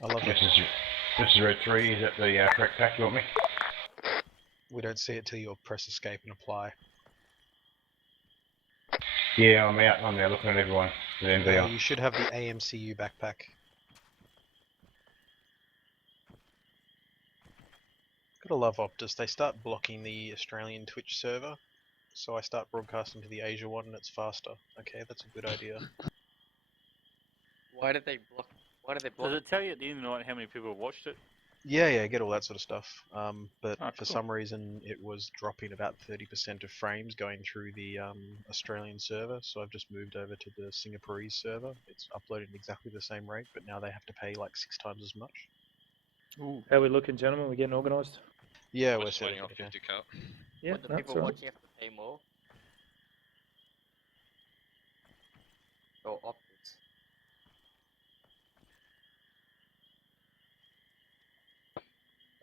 I love it. This is Red 3, is that the correct pack you want me? We don't see it till you press escape and apply. Yeah, I'm out. I'm there looking at everyone. You should have the AMCU backpack. Gotta love Optus. They start blocking the Australian Twitch server, so I start broadcasting to the Asia one and it's faster. Okay, that's a good idea. Why did they block? Does it tell you at the end of the night how many people have watched it? Yeah, get all that sort of stuff. But Oh, for cool. some reason it was dropping about 30% of frames going through the Australian server, so I've just moved over to the Singaporeese server. It's uploading exactly the same rate, but now they have to pay like 6 times as much. Ooh. How are we looking, gentlemen? We're getting organised? Yeah, we're we're just waiting on 50 cut. Yeah, What, the people right. watching have to pay more? Or Optus?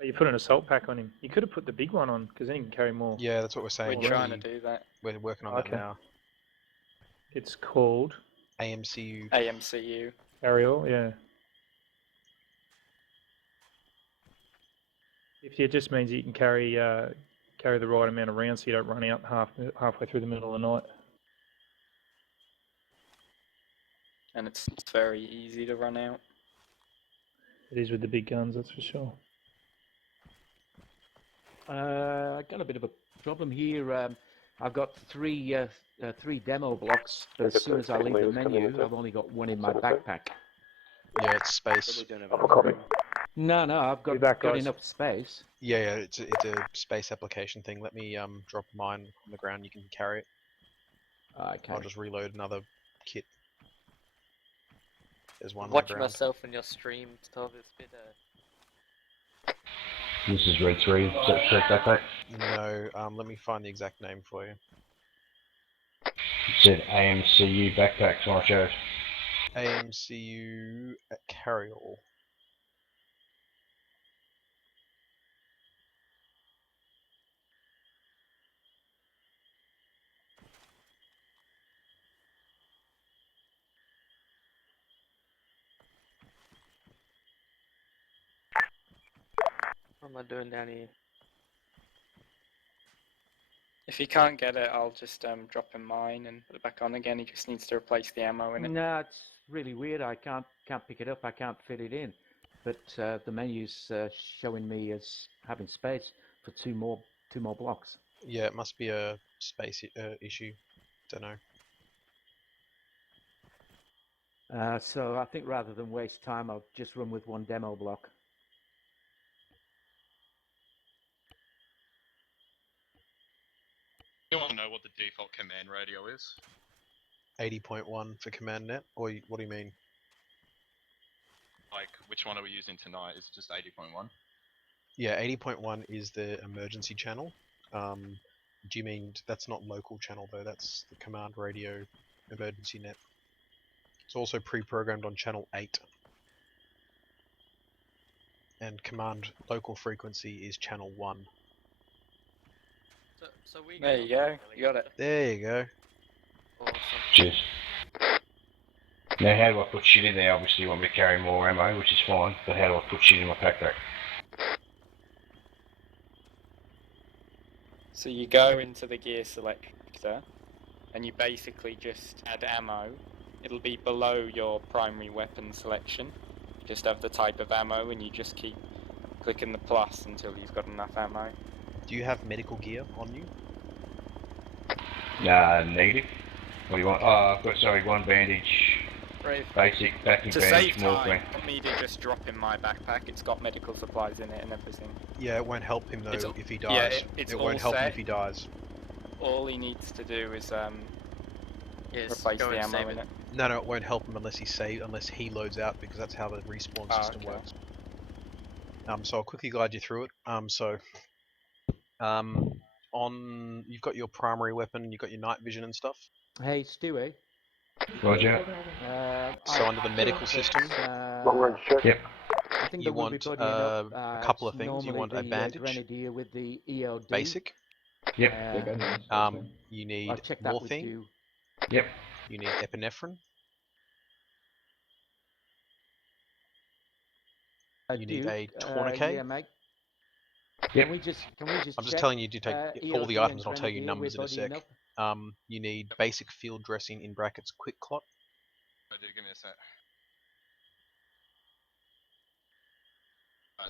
Oh, you put an assault pack on him. You could have put the big one on, because then you can carry more. Yeah, that's what we're saying. We're trying to do that. We're working on that now. It's called AMCU. AMCU. Ariel, yeah. It just means that you can carry the right amount of rounds so you don't run out halfway through the middle of the night. And it's very easy to run out. It is with the big guns, that's for sure. I got a bit of a problem here. I've got three demo blocks, but as soon as I leave the menu, I've only got one in my backpack. Yeah, it's space. No, I've got enough space. Yeah, it's a space application thing. Let me drop mine on the ground. You can carry it. Okay. I'll just reload another kit. There's one. Watching myself in your stream, Tov, it's a bit. This is Red 3, is that the correct backpack? No, let me find the exact name for you. It said AMCU backpack, so I'll show it. AMCU at Carryall. What am I doing down here? If he can't get it, I'll just drop him mine and put it back on again. He just needs to replace the ammo in it. No, it's really weird. I can't pick it up. I can't fit it in. But the menu's showing me as having space for two more blocks. Yeah, it must be a space issue. Don't know. So I think rather than waste time, I'll just run with one demo block. You want to know what the default command radio is? 80.1 for command net, or what do you mean? Like, which one are we using tonight? Is it just 80.1? Yeah, 80.1 is the emergency channel. Do you mean that's not local channel though? That's the command radio emergency net. It's also pre-programmed on channel 8. And command local frequency is channel 1. So we there you go. You got it. There you go. Awesome. Cheers. Now how do I put shit in there? Obviously you want me to carry more ammo, which is fine, but how do I put shit in my backpack? So you go into the gear selector, and you basically just add ammo. It'll be below your primary weapon selection. You just have the type of ammo, and you just keep clicking the plus until you've got enough ammo. Do you have medical gear on you? Negative. What do you want? Oh, I've got, sorry, one bandage. Brave. Basic backing To bandage, save morphine. time, want me to just drop in my backpack. It's got medical supplies in it and everything. Yeah, it won't help him though if he dies. Yeah, it's it all won't help him set. if he dies. All he needs to do is replace go the and ammo save in it. No, it won't help him unless he loads out, because that's how the respawn system works. So I'll quickly guide you through it. You've got your primary weapon, you've got your night vision and stuff. Hey, Stewie. Roger. So under the medical system, Yep. I think you there will be want putting up, a couple of things. You want a bandage. Grenadier with the ELD. Basic. Yep. You need I'll check that morphine. with you. Yep. You need epinephrine. You need You need a Duke, tourniquet. Yeah, mate. Yep. Can we just I'm just check, telling you to take all the ELD items, and and I'll tell you Grenadier, numbers in a we're sec. bodying up? You need basic field dressing in brackets quick clot. I do, give me a sec.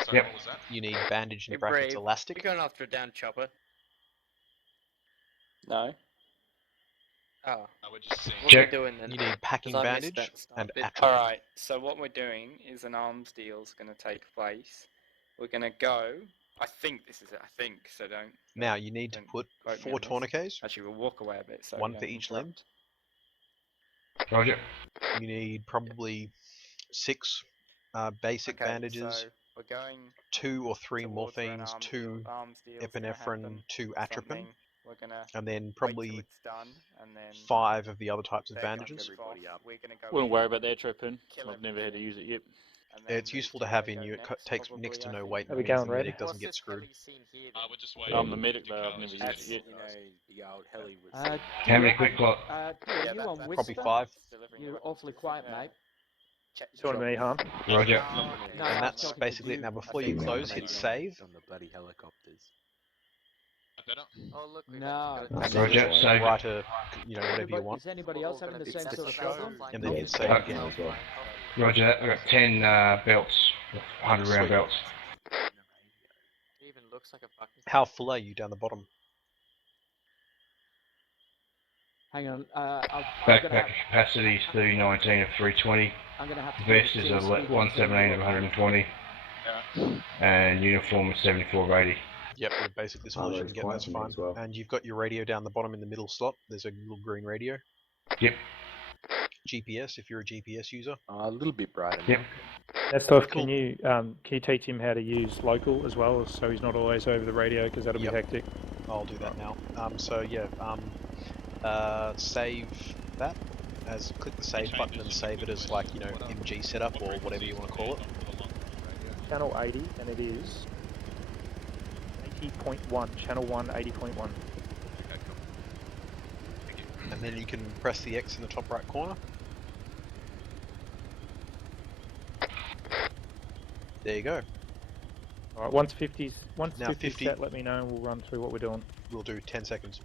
Sorry, Yep. what was that? You need bandage in Hey, brackets Brave, elastic. you going after a down chopper? No. Oh, We're just seeing. what are Check. we doing then? You need packing 'Cause I missed bandage that start and bit. atropine. Alright, so what we're doing is an arms deal is going to take place. We're going to go. I think this is it, I think, so don't. Now you need to don't put quote me 4 on this. tourniquets, Actually, we'll walk away a bit so one we for don't each limb. interrupt. Roger. You need probably 6 basic Okay, bandages, so we're going 2 or 3 towards where an morphines, arms 2 deal's gonna epinephrine, happen 2 or atropine, something. We're gonna and then wait till probably it's done, and then 5 of the other types of they're gonna bandages. move off. We're gonna go Wouldn't in, worry about the atropine. kill I've never had to everything, use it yet. and then It's move useful to where have they in go you. It next, takes probably, next to I no think. weight, Are and we means the going red? medic doesn't get screwed. We're just waiting. I'm the medic, to but I've go, never just used it getting yet. the old heli was. How many quick clot? Are you on Probably Whisper? 5. Delivering the You're weapons awfully to quiet, yeah. mate. Talking to me, Han? Roger. No, And I was that's talking to basically it. Duke. Now before you close, hit save, On the bloody helicopters. Better? Oh look, we've No. actually got and then Roger, just save. write a, whatever you want, Is anybody else having the same sort of problem? and then hit save Yeah, again. Roger that. I've got 10 belts, 100 round Sweet. belts. It even looks like a fucking. How full are you down the bottom? Hang on. I'm Backpack capacity is 319 of 320. gonna have to Vest is a 117 of 120. And uniform is 74 of 80. Yep, we're basically all you can get, that's fine. And you've got your radio down the bottom in the middle slot. There's a little green radio. Yep. GPS, if you're a GPS user. A little bit brighter. Yep. That's tough. Cool. Can you teach him how to use local as well, so he's not always over the radio, because that'll Yep. be hectic. I'll do that now. So yeah, save that. Click the save button and save it as like, MG setup or whatever you want to call it. Channel 80, and it is 80.1. Channel 1, 80.1. And then you can press the X in the top right corner. There you go. Alright, once 50's Now 50 set, let me know and we'll run through what we're doing. We'll do 10 seconds.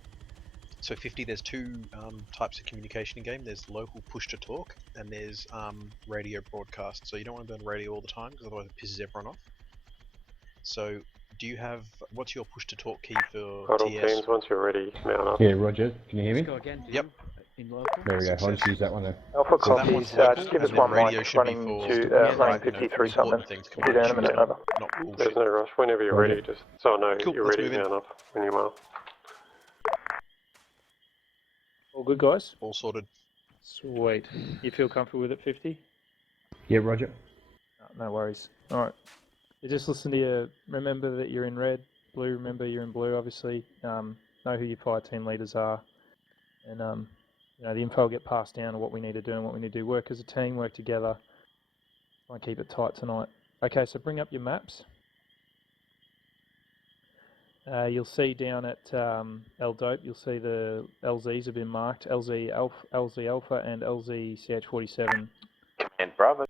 So 50, there's 2 types of communication in game. There's local push to talk, and there's radio broadcast. So you don't want to be on radio all the time, because otherwise it pisses everyone off. So what's your push to talk key for Hold on, TS? teams, once you're ready, mount up. Yeah, Roger. Can you hear me? Let's go again. Yep. In local. There we go. I'll Success. just use that one then. Alpha So that one's copies, local, just give us and then one radio mic should be running for to like, 53 important something. things, Hit down a minute communication, over. not bullshit. There's no rush, whenever you're ready, just so I know Cool, you're let's ready, move in. mount up when you are. All good, guys? All sorted. Sweet. You feel comfortable with it, 50? Yeah, Roger. No worries. Alright. You just listen to your... Remember that you're in red. Blue, remember you're in blue, obviously. Know who your fire team leaders are. And, the info will get passed down on what we need to do and what we need to do. Work as a team, work together. Try and keep it tight tonight. Okay, so bring up your maps. You'll see down at El Dope, you'll see the LZs have been marked. LZ Alpha and LZ CH47. Command Bravo.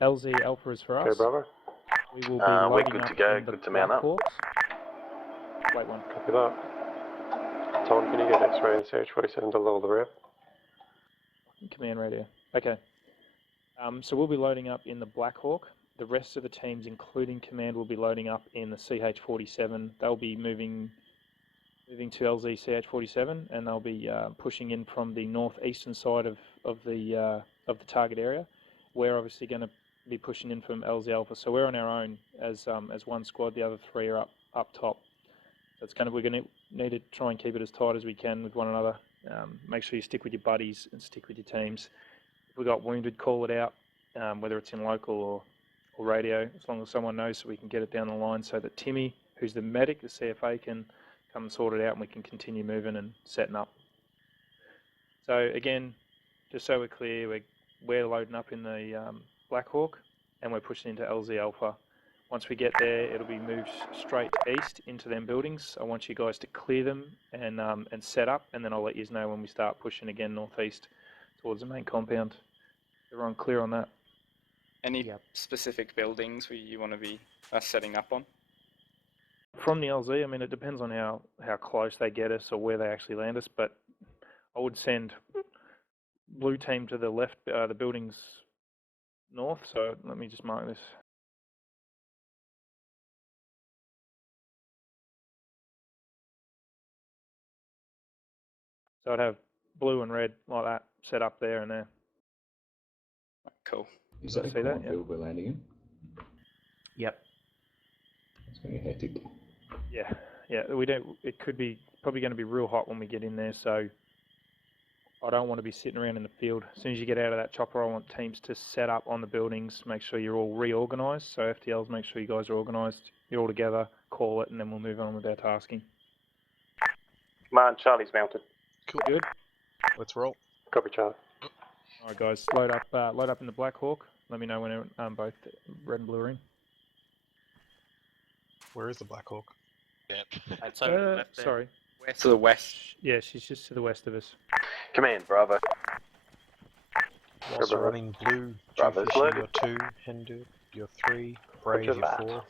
LZ Alpha is for us. Okay, brother. We will be We're loading good up to go, in the good to mount up. Blackhawks. Wait one. Copy that. Tom, can you get X-ray and CH47 to level the ramp? Command radio. Okay. So we'll be loading up in the Blackhawk. The rest of the teams, including command, will be loading up in the CH47. They'll be moving to LZ CH47, and they'll be pushing in from the northeastern side of the target area. We're obviously going to be pushing in from LZ Alpha, so we're on our own as one squad. The other 3 are up top. So we're going to need to try and keep it as tight as we can with one another. Make sure you stick with your buddies and stick with your teams. If we got wounded, call it out, whether it's in local or radio, as long as someone knows, so we can get it down the line, so that Timmy, who's the medic, the CFA, can come and sort it out, and we can continue moving and setting up. So again, just so we're clear, we're loading up in the Blackhawk, and we're pushing into LZ Alpha. Once we get there, it'll be moved straight east into them buildings. I want you guys to clear them and set up, and then I'll let you know when we start pushing again northeast towards the main compound. Everyone clear on that? Any specific buildings where you want to be setting up on? From the LZ, I mean, it depends on how close they get us or where they actually land us, but I would send blue team to the left, the buildings north, so let me just mark this. So I'd have blue and red like that set up there and there. Cool. Is that a see that? cornfield we're landing in? Yep. It's going to be hectic. Yeah. We don't. It could be probably going to be real hot when we get in there. So I don't want to be sitting around in the field. As soon as you get out of that chopper, I want teams to set up on the buildings. Make sure you're all reorganised. So FTLs, make sure you guys are organised. You're all together. Call it, and then we'll move on with our tasking. Command, Charlie's mounted. Cool. Good. Let's roll. Copy, Charlie. All right, guys. Load up in the Black Hawk. Let me know when both red and blue are in. Where is the Black Hawk? Yep. Sorry. To the west. Yeah, she's just to the west of us. Command, Bravo. Whilst you're running blue, Bravo's Jewfish, loaded. you're 2, Hendo, you're 3, Brave, Roger you're that. 4,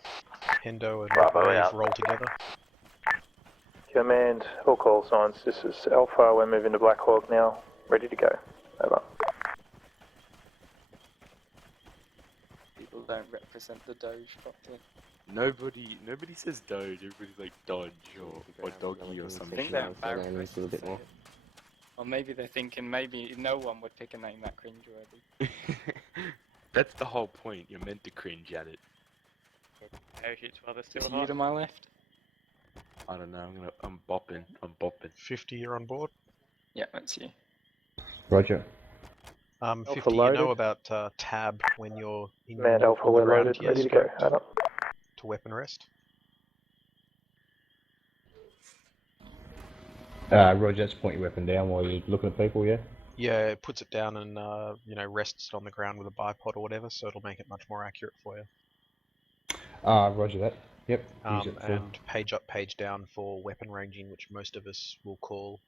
Hendo and Bravo Brave out. roll together. Command, all call signs. This is Alpha. We're moving to Black Hawk now. Ready to go. Over. People don't represent the Doge properly. Nobody says Doge. Everybody's like Dodge or Doggy or I something. think they're embarrassed to say it. Or maybe they're thinking maybe no one would pick a name that cringeworthy. That's the whole point. You're meant to cringe at it. Parachute's rather Is still you hot. to my left? I don't know. I'm bopping. 50, you're on board. Yeah, that's you. Roger. 50, you loaded. know about tab when you're in Command, Alpha, on the we're ground, loaded. yes, Ready to go. Over. to weapon rest. Roger, that's point your weapon down while you're looking at people, yeah? Yeah, it puts it down and rests it on the ground with a bipod or whatever, so it'll make it much more accurate for you. Roger that. Yep. Use it for... And page up, page down for weapon ranging, which most of us will call.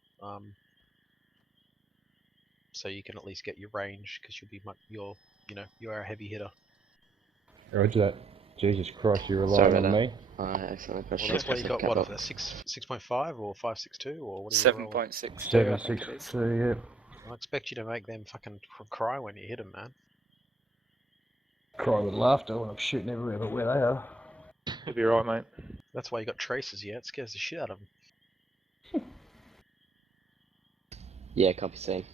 So you can at least get your range because you are a heavy hitter. Roger that. Jesus Christ, you're relying on me. Excellent Well, that's why you got what, a 6.5 or 5.62 or what? 7.62. 7.62, yeah. I expect you to make them fucking cry when you hit them, man. Cry with laughter when I'm shooting everywhere but where they are. You'll be right, mate. That's why you got traces, yeah? It scares the shit out of them. Yeah, copy same.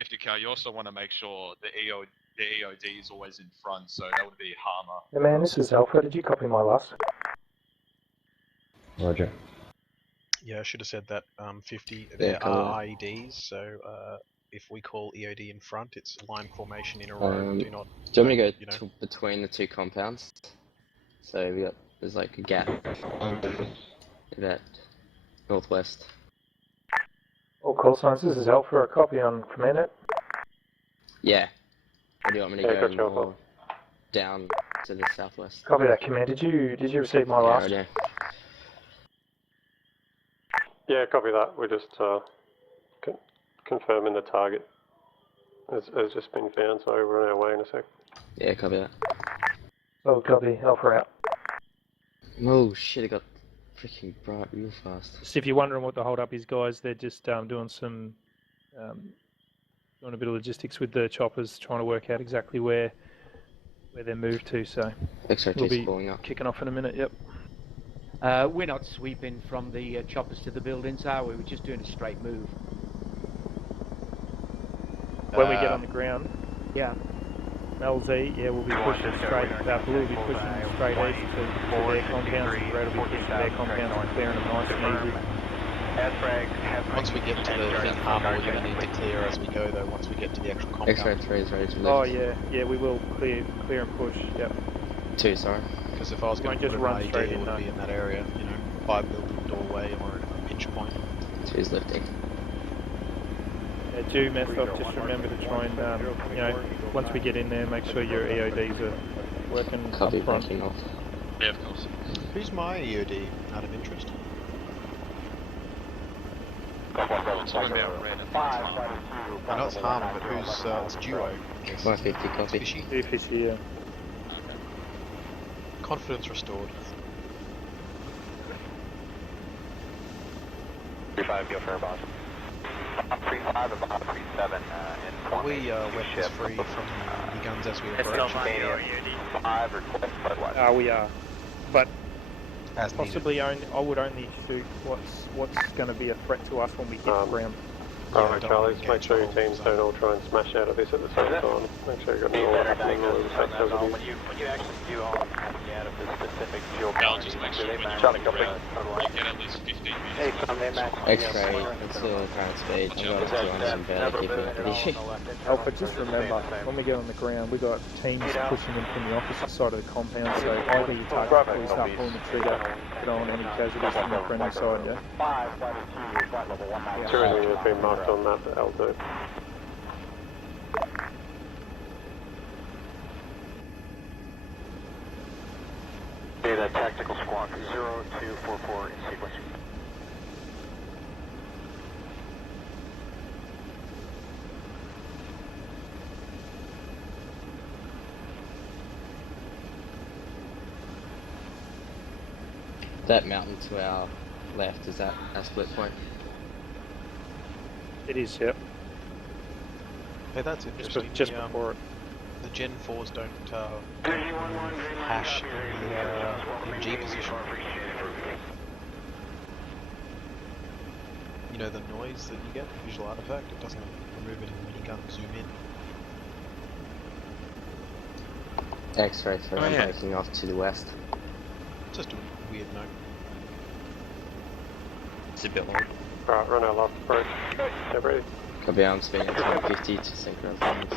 50K, you also want to make sure the EOD is always in front, so that would be Harmer. Hey man, this is Alpha. Did you copy my last? Roger. Yeah, I should have said that. 50. Yeah, There cool. are IEDs, so if we call EOD in front, it's line formation in a row. Do not. Do you want me to go know. between the two compounds? So there's like a gap about northwest. All call signs. This is Alpha. A copy on command net. Yeah. Or do you want me to Yeah, go gotcha, Alpha. more down to the southwest? Copy that, command. Did you receive my last? Yeah, Yeah, copy that. We're just confirming the target has just been found, so we're on our way in a sec. yeah, copy that. Oh, copy. Alpha out. Oh shit, it got freaking bright real fast. So if you're wondering what the hold up is, guys, they're just doing some doing a bit of logistics with the choppers, trying to work out exactly where they're moved to. So X-ray we'll 2's be pulling up. kicking off in a minute. Yep. We're not sweeping from the choppers to the buildings, are we? We're just doing a straight move. When we get on the ground, Yeah. LZ, yeah, we'll be pushing straight. Blue will be pushing straight east to their compounds, and red will be pushing their compounds and clearing them nice and easy. Once we get to the thing, Harmer, we're going to need to clear as we go, though. Once we get to the actual compound. X-ray 3 is ready to lift. Oh yeah, we will clear and push. Yep. 2, sorry. Because if I was going to just put an run IED, straight it in, would no. be in that area, by building doorway or a pinch point. 2 is lifting. Do mess up. Just remember to try and once we get in there, make sure your EODs are working Copy, up front. backing off. Yeah, of course. Who's my EOD, out of interest? It's all about red and that's I know it's Harmer, but who's it's Duo? I guess. 150 copy. Fishy. Two fishy, yeah. Confidence restored. 35, go for a boss. 35 and 37 in Are we weapons free from the guns as we approach? 5 or We are. But As possibly I would only shoot what's going to be a threat to us when we hit the ground. Alright, Charlie, just make sure your teams don't all try and smash out of this at the same time. Make sure you've got all the activities. when you actually do all coming out of the specific fuel I'll just make sure when you're Charlie, on the copy. ground, you get at least 15 meters. X-ray, that's the current speed. I've got 200 and barely keeping up with you. Alpha, just remember, when we get on the ground, we've got teams pushing in from the opposite side of the compound, so either you target or you start pulling the trigger, put on any casualties from the friendly side, yeah? Tourism has been marked on that L2. Data tactical squawk 0244 in sequence. That mountain to our left, is that our split point? It is, yep. Hey, that's interesting. Just the, before it. The Gen 4s don't hash in the MG position. You know the noise that you get, visual artifact, it doesn't remove it in the minigun zoom in. X-ray for taking off to the west. Just a weird note. It's a bit low. Alright, run our last approach. Get ready. Copy, I'm speeding at 150 to synchronize things.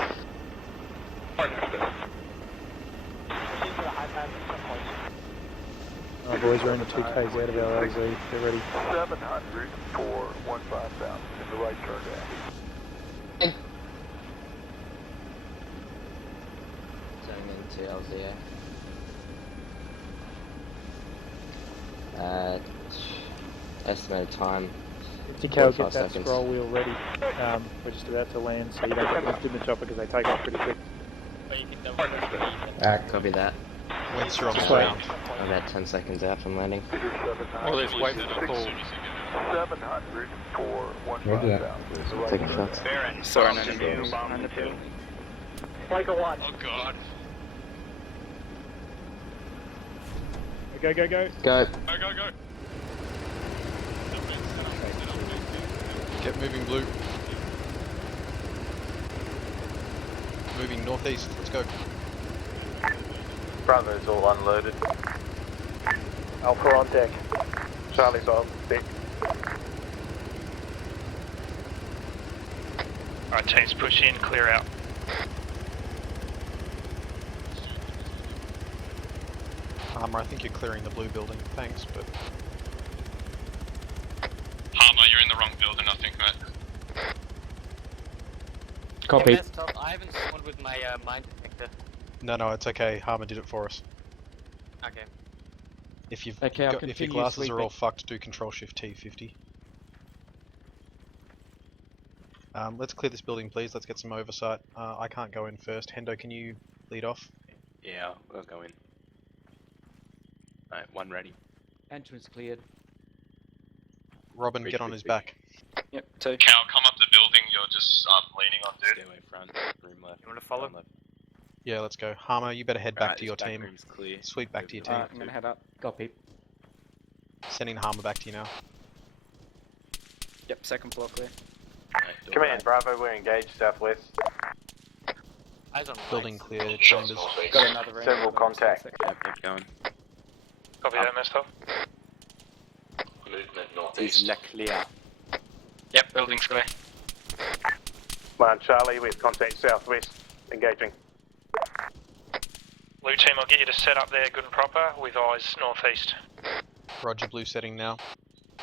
Alright boys, we're only 2Ks out of our LZ, get ready. 700 for 15,000 in the right turn down. Turning into LZA. Estimated time. 50K, get that scroll wheel ready. We're just about to land, so you don't get left in the chopper because they take off pretty quick. Copy that. Once you're on the ground. I'm about 10 seconds out from landing. Oh, there's wait for the call. 700 for 15,000. Taking shots. Sorry, no. Michael 1. Oh god. Go. Go. Go, go, go. Get moving, Blue. Moving northeast, let's go. Bravo's all unloaded. Alpha on deck. Charlie's on deck. Alright, teams push in, clear out. Harmer, I think you're clearing the blue building, thanks, but... Harmer, you're in the wrong building, I think, mate. Copy. I haven't spawned with my mine detector. No, it's okay, Harmer did it for us. Okay. If you've Okay, I'll if your continue glasses are all sleeping. fucked, do Control Shift T50. Let's clear this building, please. Let's get some oversight. I can't go in first. Hendo, can you lead off? Yeah, we'll go in. Alright, one ready. Entrance cleared. Robin, get on his back. Yep, 2. Cal, come up the building. You're just leaning on, dude. Stay away front. Room left. You want to follow? Yeah, let's go. Harmer, you better head back to your team. Room's clear. Sweep back to your team. I'm gonna head up. Copy. Sending Harmer back to you now. Yep, second floor clear. Right, door Command, right. Bravo, we're engaged southwest. Eyes on Building lights. clear, chambers. Got another round. Several contact. Yep, keep going. Copy that, Mister. Movement is clear. Yep, building's clear. Come on, Charlie, with contact southwest. Engaging. Blue team, I'll get you to set up there good and proper with eyes northeast. Roger, blue setting now.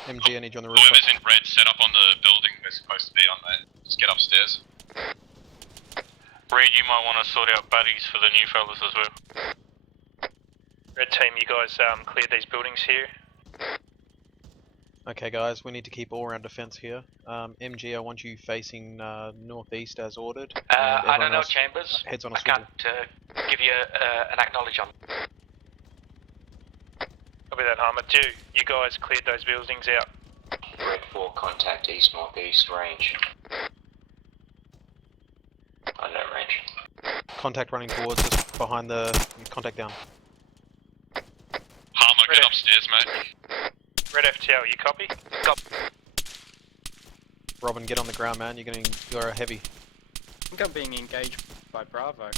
MG, I need you on the roof. Whoever's in red, set up on the building we're supposed to be on there. Just get upstairs. Red, you might want to sort out buddies for the new fellas as well. Red team, you guys cleared these buildings here. Okay, guys, we need to keep all round defense here. MG, I want you facing northeast as ordered. I don't know, Chambers. Heads on a I swivel. can't give you an acknowledge on. Copy that, Harmer. You guys cleared those buildings out. Red 4, contact east-northeast range. Unknown range. Contact running towards us behind the contact down. Harmer, get upstairs, mate. Red FTL, you copy? Robin, get on the ground, man. You're a heavy. I think I'm being engaged by Bravo.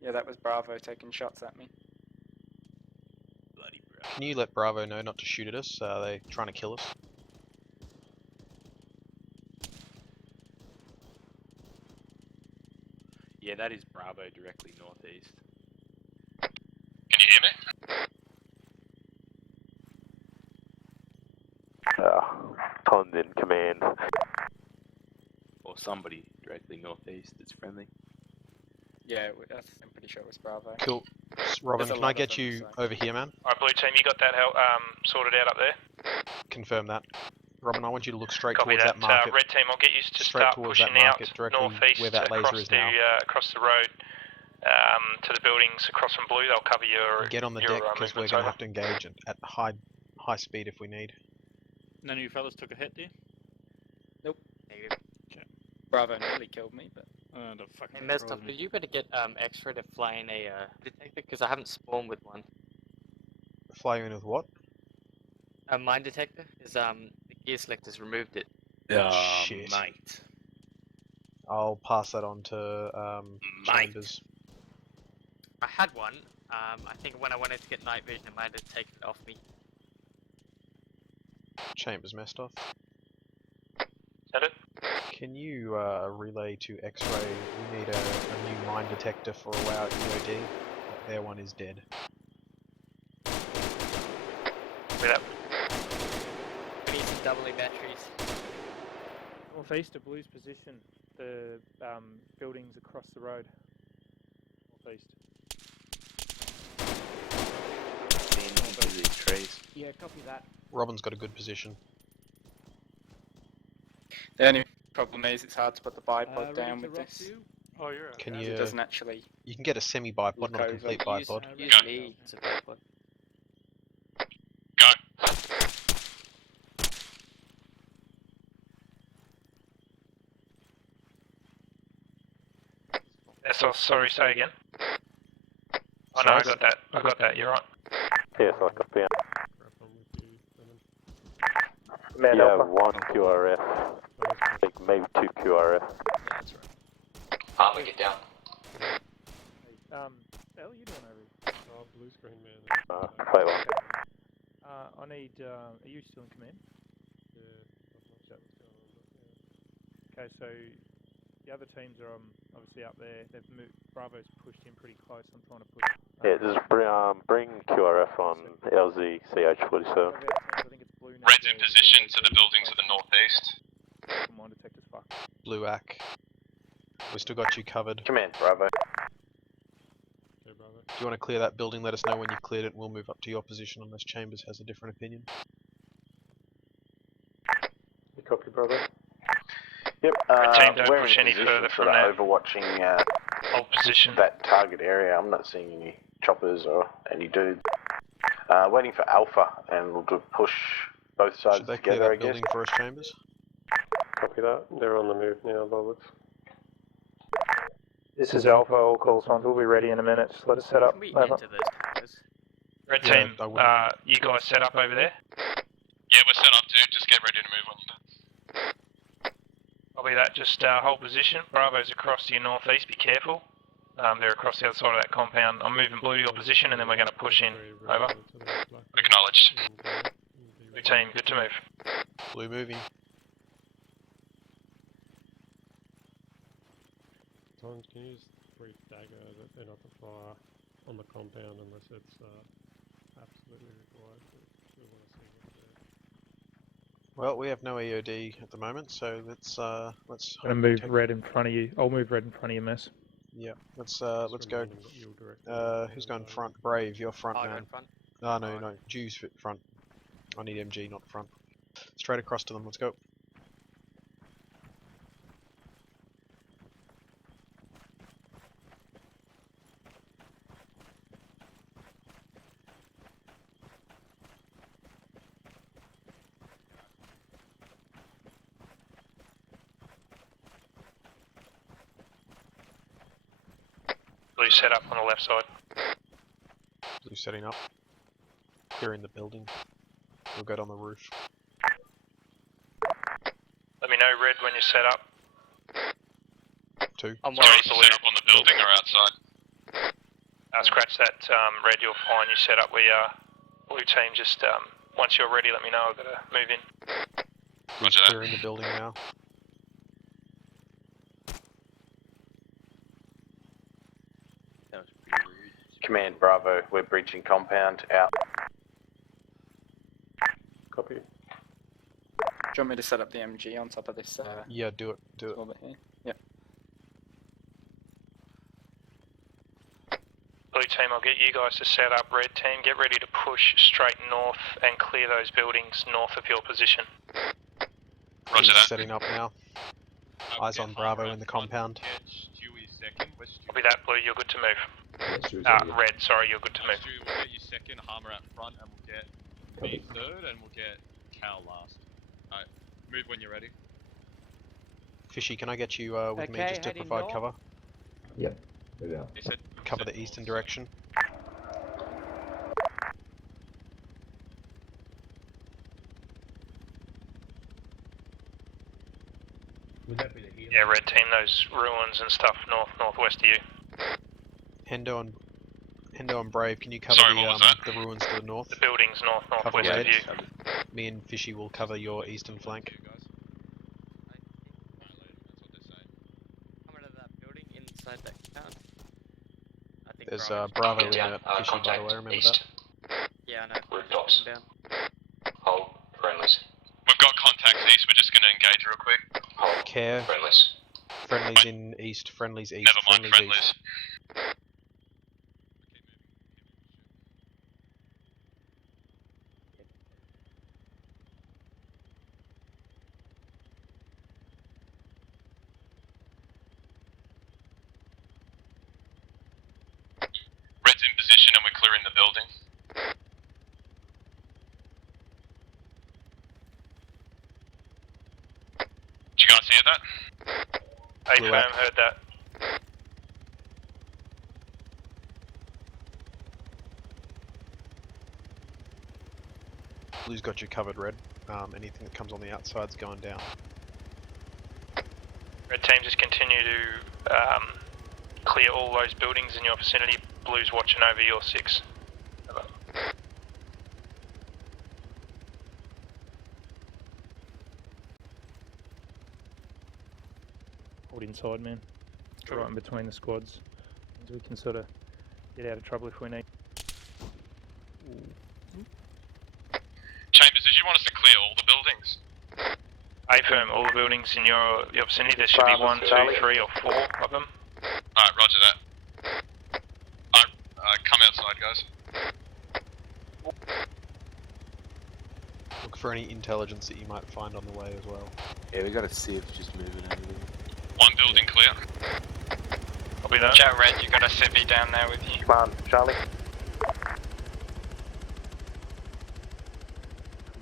Yeah, that was Bravo taking shots at me. Can you let Bravo know not to shoot at us? Are they trying to kill us? Yeah, that is Bravo directly northeast. Can you hear me? Tom's in command. Or somebody directly northeast that's friendly. Yeah, I'm pretty sure it was Bravo. Cool. Robin, There's a can I lot of get them, you so- over here, man? Alright, blue team, you got that sorted out up there? Confirm that. Robin, I want you to look straight Copy towards that market. red team, I'll get you to Straight start towards pushing that out market, directly northeast where that laser is now. across the road to the buildings across from blue. They'll cover your Get on the your, deck because we're movements going to over. have to engage at high speed if we need. None of you fellas took a hit, do you? Nope. Negative. Bravo nearly killed me, but... The fucking Hey, Mestov, did you better get X-ray to fly in a detector? Because I haven't spawned with one. Fly you in with what? A mine detector? Because the gear selector's removed it. Shit. Mate. I'll pass that on to Chambers. I had one. I think when I wanted to get night vision, I might have taken it off me. Chambers messed off. Is that it? Can you relay to X-ray? We need a new mine detector for our EOD. Their one is dead. With that. We need some AA batteries. Northeast of Blue's position. The buildings across the road. Northeast. Into these trees. Yeah, copy that. Robin's got a good position. The only problem is it's hard to put the bipod down with rock this. you? Oh, you're right. Can As you? it doesn't actually... You can get a semi-bipod, look not a over. complete Use- bipod. Use me as a bipod. Go. Sorry, say again. Oh no, I got that. I got that. You're right. Yes, I copy. Man, You have Alpha. one QRF. I think maybe two QRF. Get down. How are you doing over here? Oh, blue screen man. Play one. I need, are you still in command? Okay, so the other teams are obviously up there. They've moved. Bravo's pushed in pretty close. I'm trying to push. Yeah, just bring QRF on LZ CH47. I think it's blue now. Red's in position to the buildings to the northeast. Mine detector's fucked. Blue Ack. We still got you covered. Command, Bravo. Do you want to clear that building? Let us know when you've cleared it and we'll move up to your position unless Chambers has a different opinion. You copy, brother? Yep, team don't we're push in any position further sort from of that. overwatching Hold position. that target area. I'm not seeing any choppers or any dudes. Waiting for Alpha, and we'll do push both sides Should they clear together, I that guess. building for us, Chambers? Copy that. They're on the move now, Roberts. This is Alpha, all calls on. We'll be ready in a minute. Just let us set up. Can we Over. enter those towers? Red Yeah, team, I wouldn't. you guys set up over there? Yeah, we're set up, dude. Just get ready to move when you're done. Copy that. Just hold position. Bravo's across to your northeast. Be careful. They're across the other side of that compound. I'm moving blue to your position, and then we're going to push in. Over. Acknowledged. Blue team, good to move. Blue moving. Times, can you just brief Dagger that they're not to fire on the compound unless it's absolutely required? We want to see what's there. Well, we have no EOD at the moment, so let's I'm gonna move red in front of you. I'll move red in front of you, Mess. Yeah, let's go. Who's going front? Brave, you're front I'll go man. in front. Oh, no, Jew's front. I need MG, not front. Straight across to them. Let's go. Blue set up on the left side. Blue setting up. Clearing the building. We'll go on the roof. Let me know, red, when you're set up. 2. I'm Sorry, set up on the building or outside? Scratch that, red, you're fine. You set up where you are. Blue team, just once you're ready, let me know. I've got to move in. Blue's clearing the building now. Command Bravo, we're breaching compound, out. Copy. Do you want me to set up the MG on top of this? Yeah, do it. Over here. Yep. Blue team, I'll get you guys to set up. Red team, get ready to push straight north and clear those buildings north of your position. Roger that. Setting up now. Eyes on Bravo in the compound. Copy that, Blue, you're good to move. Red, sorry, you're good to move. We'll get you second, Hammer out front, and we'll get me third, and we'll get Cal last. Alright, move when you're ready. Fishy, can I get you with me just to provide cover? Yep. Move out. Cover the eastern direction. Yeah, red team, those ruins and stuff northwest of you. Hendo and Brave, can you cover the ruins to the north? The buildings northwest of you. Me and Fishy will cover your eastern flank. Come out of that building inside that compound. I think There's Bravo. Bravo in it, Fishy, by the way, remember that? Yeah, I know. Rooftops. Down. Hold. Friendlies. We've got contacts east, we're just going to engage real quick. Hold. Care. Friendlies. Friendlies in east, friendlies east. Never mind, friendlies. East. Red's in position and we're clearing the building. Did you guys hear that? A firm heard that. Blue's got you covered, Red. Anything that comes on the outside's going down. Red team, just continue to clear all those buildings in your vicinity. Blue's watching over your 6. Over. Hold inside, man. Right in between the squads. So we can sort of get out of trouble if we need. Chambers, did you want us to clear all the buildings? A-firm, all the buildings in your vicinity, there should be 1, 2, 3 or 4 of them. Alright, roger that. Alright, come outside, guys. Look for any intelligence that you might find on the way as well. Yeah, we got a sieve just moving over there. 1 building clear. Copy that. Chat Red, you got a civvy down there with you. Come on, Charlie.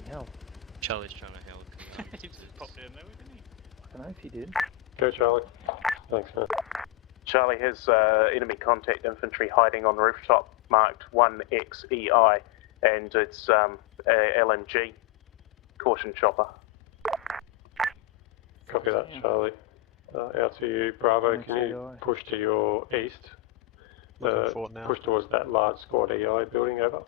Hell. Charlie's trying to help. He just popped in there, didn't he? I don't know if he did. Go, Charlie. Thanks, man. Charlie has enemy contact infantry hiding on the rooftop, marked 1XEI, and it's LMG. Caution chopper. Copy that, Charlie. Out to you, Bravo. Can you push to your east? Looking for it now. Push towards that large squad EI building, over.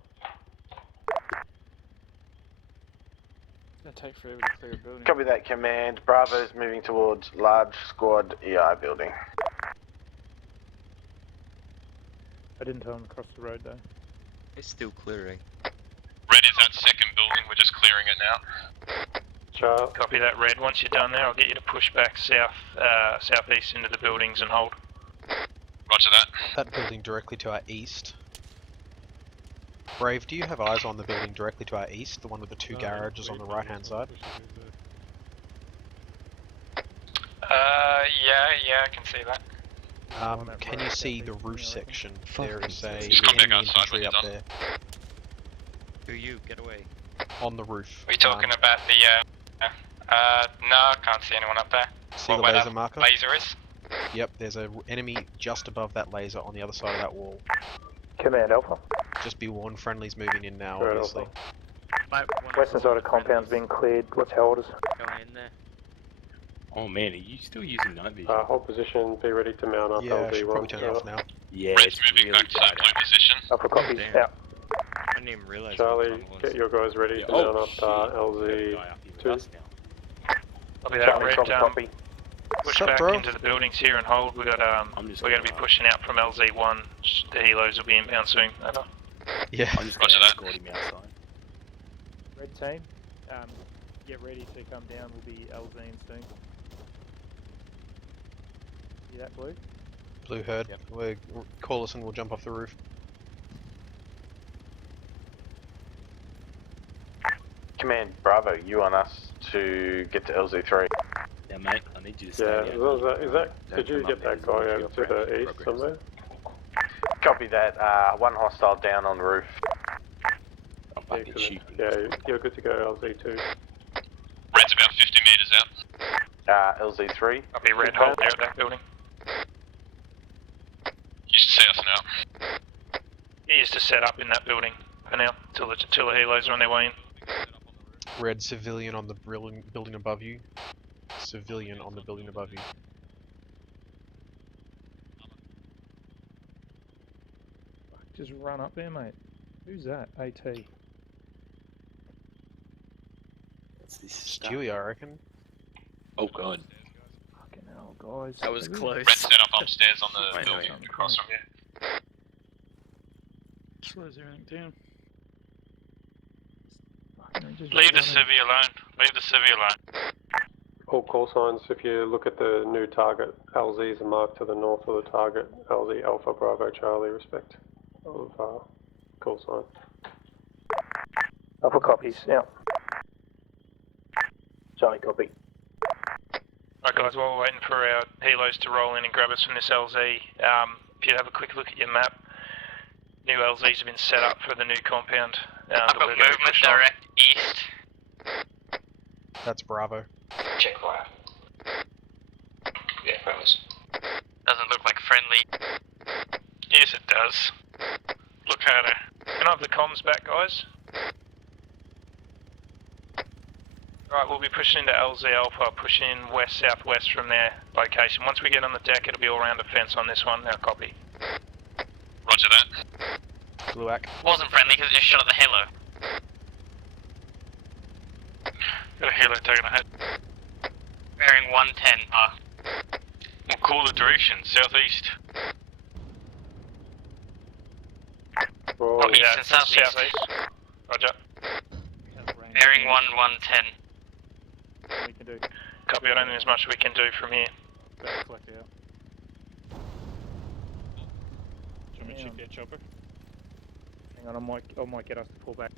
It's gonna take forever to clear a building. Copy that, command. Bravo's moving towards large squad EI building. I didn't tell him to cross the road though. It's still clearing. Red is that second building, we're just clearing it now. Copy that, Red. Once you're done there, I'll get you to push back southeast into the buildings and hold. Roger that. That building directly to our east. Brave, do you have eyes on the building directly to our east, the one with the two garages on the right-hand side? Yeah, I can see that. Can you see the roof section? There is a Just come back enemy outside when infantry you're up done. there. Who you? Get away. On the roof. Are we talking about the, no, I can't see anyone up there. See the where laser that marker? laser is? Yep, there's an enemy just above that laser on the other side of that wall. Command Alpha. Just be warned, friendly's moving in now, Right, obviously. Western side of compound's been cleared. What's our orders? Going in there. Oh man, are you still using night vision? Hold position, be ready to mount up Yeah, I should LZ1. probably turn it off now. Yeah, Red's it's moving really back to that blue bad. position. Alpha copies. Damn. Out. I didn't even realise. Charlie, get your guys ready to mount up LZ2. Copy that, Charlie, Red. copy. Push Sup, back bro? into the buildings here and hold. We're gonna be pushing out from LZ1. The helos will be inbound soon. Over. Yeah. I'm just Roger gonna that. escort him outside. Red team, get ready to come down. We'll be LZing soon. See that, Blue? Blue heard. Call us and we'll jump off the roof. Command Bravo, you on us to get to LZ3. Yeah, mate, I need you to stay Yeah, out. as long as that, is that, Don't did you come get up that there, guy you'll over to the crash east progress. somewhere? Copy that, one hostile down on the roof. I'll fucking shoot him. Yeah, you're good to go, LZ2. Red's about 50 meters out. LZ3. Copy, Red. Hold there at that building. You should see us now. He is to set up in that building for now, till the helos are on their way in. Red civilian on the building above you. Civilian on the building above you. Just run up there, mate. Who's that? AT. What's this stuff? Stewie, I reckon. Oh god. Fucking hell, guys. That was close. Red's set up upstairs on the Wait, building wait. across from you. Slows everything down. Leave the civvy alone. Leave the civvy alone. All call signs, if you look at the new target, LZs are marked to the north of the target, LZ Alpha Bravo Charlie, respect of call sign. Alpha copies. Out. Charlie copy. Alright guys, while we're waiting for our helos to roll in and grab us from this LZ, if you have a quick look at your map, new LZs have been set up for the new compound. I've got movement direct east. That's Bravo. Check fire. Yeah, fellas. Doesn't look like friendly. Yes it does. Look harder. Can I have the comms back, guys? Right, we'll be pushing into LZ Alpha, pushing in west-southwest from their location. Once we get on the deck, it'll be all round defense on this one. Now copy. Roger that. Sluagh. Wasn't friendly because it just shot at the helo. Got a helo taking a hit. Bearing 110. We'll call the direction, southeast. Oh, East Yeah, and southeast. southeast. Roger. Bearing 110. We can do. Copy, I don't think there's much we can do from here. Better collect out. Do you want me to check that chopper? Hang on, I might get us to pull back.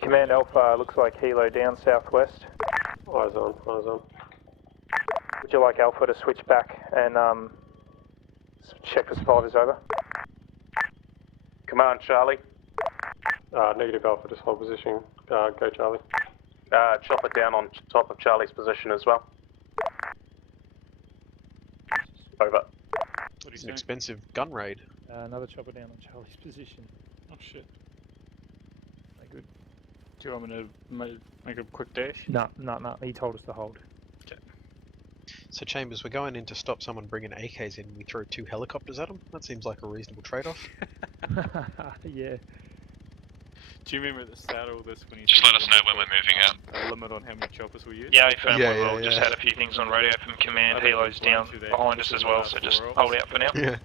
Command Alpha, looks like helo down southwest. Eyes on, eyes on. Would you like Alpha to switch back and check for survivors over? Command Charlie. Negative Alpha, just hold position. Go Charlie. Chopper down on top of Charlie's position as well. Over. It's an expensive gun raid. Another chopper down on Charlie's position. Oh shit. They good. Do you want me to make a quick dash? No, he told us to hold. So Chambers, we're going in to stop someone bringing AKs in. We throw 2 helicopters at them. That seems like a reasonable trade-off. Yeah. Do you remember at the start of all this when you Just let us know when we're moving out. a limit on how many choppers we use? Yeah, firm Yeah, we'll yeah, just yeah. had a few things on radio from command. I think Helo's we'll down run through that behind us as well, so just hold out for now. Yeah.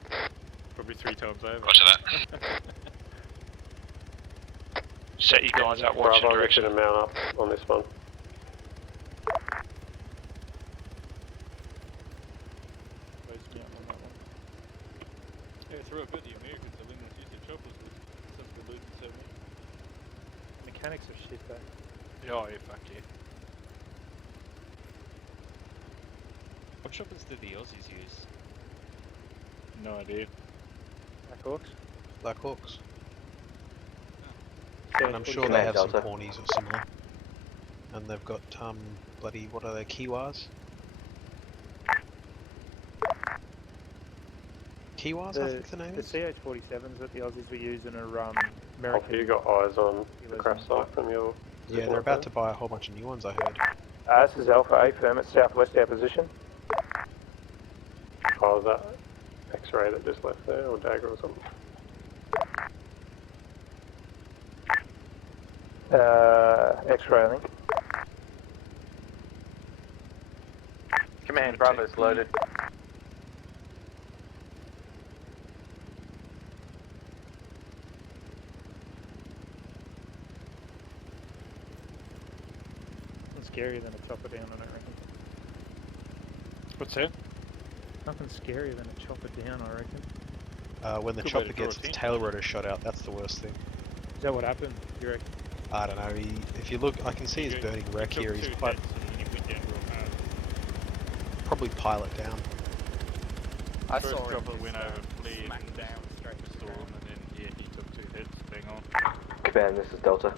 Probably 3 times over. Roger that. Set you guys up, watch the Bravo, direction. get a mount up on this one. true, I bet the Americans are letting us use the choppers with some of the loot and so on. Mechanics are shit though. Oh, yeah, fuck yeah. What choppers did the Aussies use? No idea. Blackhawks? Blackhawks. Yeah, And I'm pretty sure good. they have some Delta. Pawneys or similar. And they've got, bloody, what are they, Kiwas? Kiwas, I think the name The is? CH-47s that the Aussies were using are Alpha, American. you got eyes on the Helos crash site from your... Yeah, they're about to buy a whole bunch of new ones, I heard. This is Alpha A firm at southwest our position. Oh, is that X-ray that just left there, or dagger or something? X-ray, I think. Command, Bravo's loaded. Nothing scarier than a chopper down, I don't reckon. What's that? Nothing scarier than a chopper down, I reckon. When the Good way chopper to draw gets its attention. tail rotor shot out, that's the worst thing. Is that what happened, you reckon? I don't know, if you look, I can see his burning wreck here, he's quite, probably pilot down. I First saw him chopper just, went over, fleed, smack down straight to the storm, ground. and then yeah, he took 2 hits, bang on. Command, this is Delta.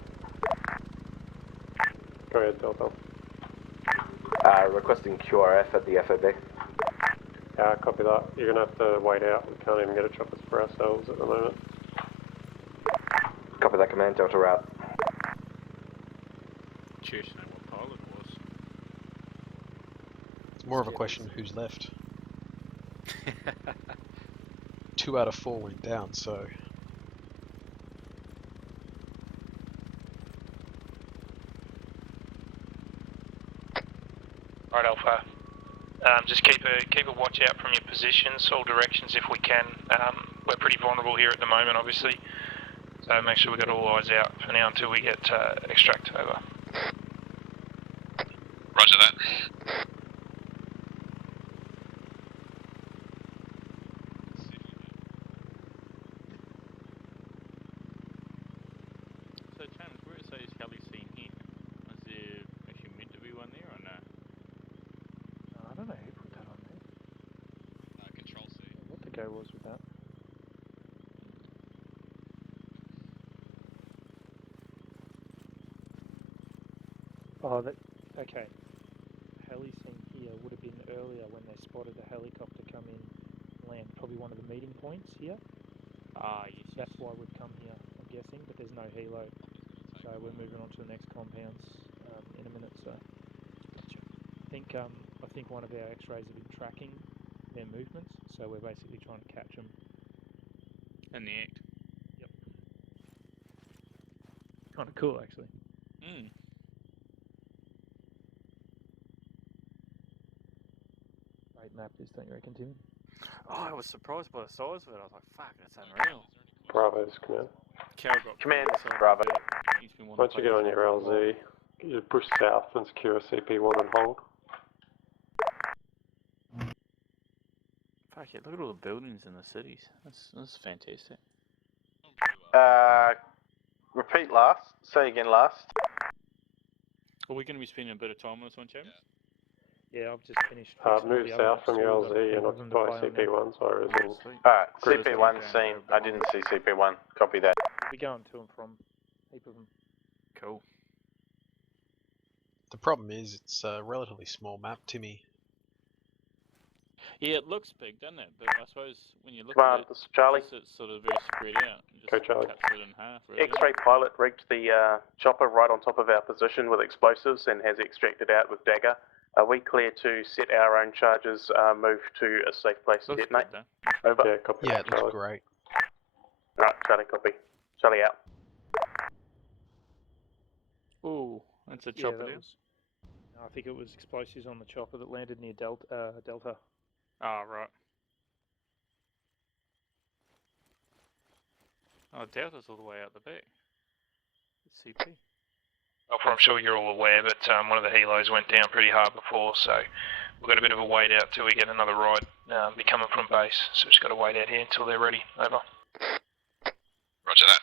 Go ahead, Delta. Requesting QRF at the FOB. Yeah, copy that. You're gonna have to wait out. We can't even get a chopper for ourselves at the moment. Copy that, Command. Delta route. Cheers, know what pilot it was. It's more of a question who's left. 2 out of 4 went down, so... Right, Alpha. Just keep a watch out from your positions, all directions if we can. We're pretty vulnerable here at the moment, obviously. So make sure we got all eyes out for now until we get extract over. Roger that. So, James, where it says heli scene here, is there actually meant to be one there or no? I don't know who put that on there. Control C. What the go was with that. Oh, that, okay. Heli scene here would have been earlier when they spotted a helicopter come in, land, probably one of the meeting points here. Ah, yes. That's why we've come here, I'm guessing, but there's no helo. So we're moving on to the next compounds in a minute, so. I think one of our X-rays have been tracking their movements, so we're basically trying to catch them. In the act. Yep. Kind of cool, actually. Hmm. Great map this, don't you reckon, Tim? Oh, I was surprised by the size of it. I was like, fuck, that's unreal. Bravo's command. Cal got Command, caught, so Bravo. he's been wanting Once to you play get on this your one for a while. LZ, you push south and secure CP1 and hold. Fuck yeah, look at all the buildings in the cities. That's fantastic. Repeat last. Say again last. Are we going to be spending a bit of time on this one, James? Yeah, I've just finished fixing all Move the other south maps from too. your We've got a LZ heap and of them to occupy play on now. CP1, so I resume. Alright, Cruise. CP1 seen. I didn't see CP1. Copy that. We'll be going to and from. Heap of them. Cool. The problem is, it's a relatively small map, Timmy. Yeah, it looks big, doesn't it? But I suppose when you look Command, at it, this is Charlie. it's sort of very spread out. It Go, just Charlie. cuts it in half, really. X-ray pilot rigged the chopper right on top of our position with explosives and has extracted out with dagger. Are we clear to set our own charges, move to a safe place to Looks detonate? good, though. Over. Yeah, copy Yeah, that, it looks Charlie. great. Alright, Charlie, copy. Charlie out. Ooh, that's a Yeah, chopper that there. was. I think it was explosives on the chopper that landed near Delta. Ah, right. Oh, Delta's all the way out the back. The CP. Alpha, I'm sure you're all aware, but one of the helos went down pretty hard before, so we've got a bit of a wait out till we get another ride be coming from base. So we've just got to wait out here until they're ready. Over. Roger that.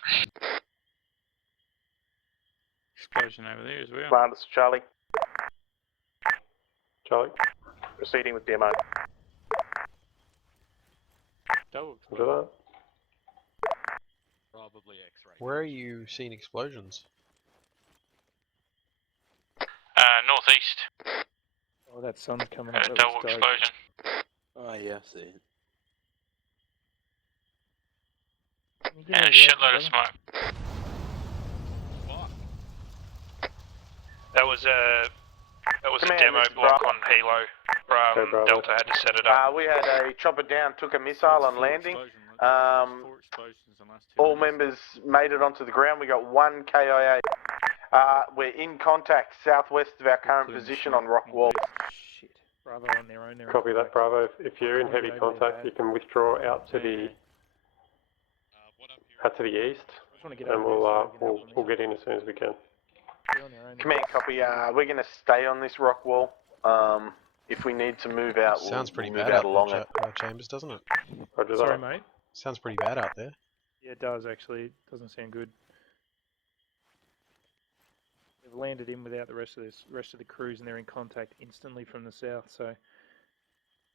Explosion over there as well. Command, this is Charlie. Charlie. Proceeding with demo. Double Roger that. Probably X-ray. Where are you seeing explosions? Northeast. Oh, that sun's coming up. That Double looks dope. explosion. Oh yeah, I see it. And a shitload of smoke. That was a Command, demo this is block Bravo. on Helo. Bravo. Delta had to set it up. We had a chopper down, took a missile on landing. 4 explosions in the last 2 All minutes. members made it onto the ground. We got 1 KIA. We're in contact southwest of our current Including position smoke. on Rock Wall. Shit. Bravo on their own. Copy that, Bravo. If you're in heavy contact, you can withdraw out to the east, and we'll get in as soon as we can. Command, copy. We're going to stay on this Rock Wall. If we need to move out, Sounds pretty we'll move bad out out along there, it. Chambers, doesn't it? Roger Sorry, that. mate. Sounds pretty bad out there. Yeah, it does actually. It doesn't sound good. They've landed in without the rest of the crews, and they're in contact instantly from the south. So,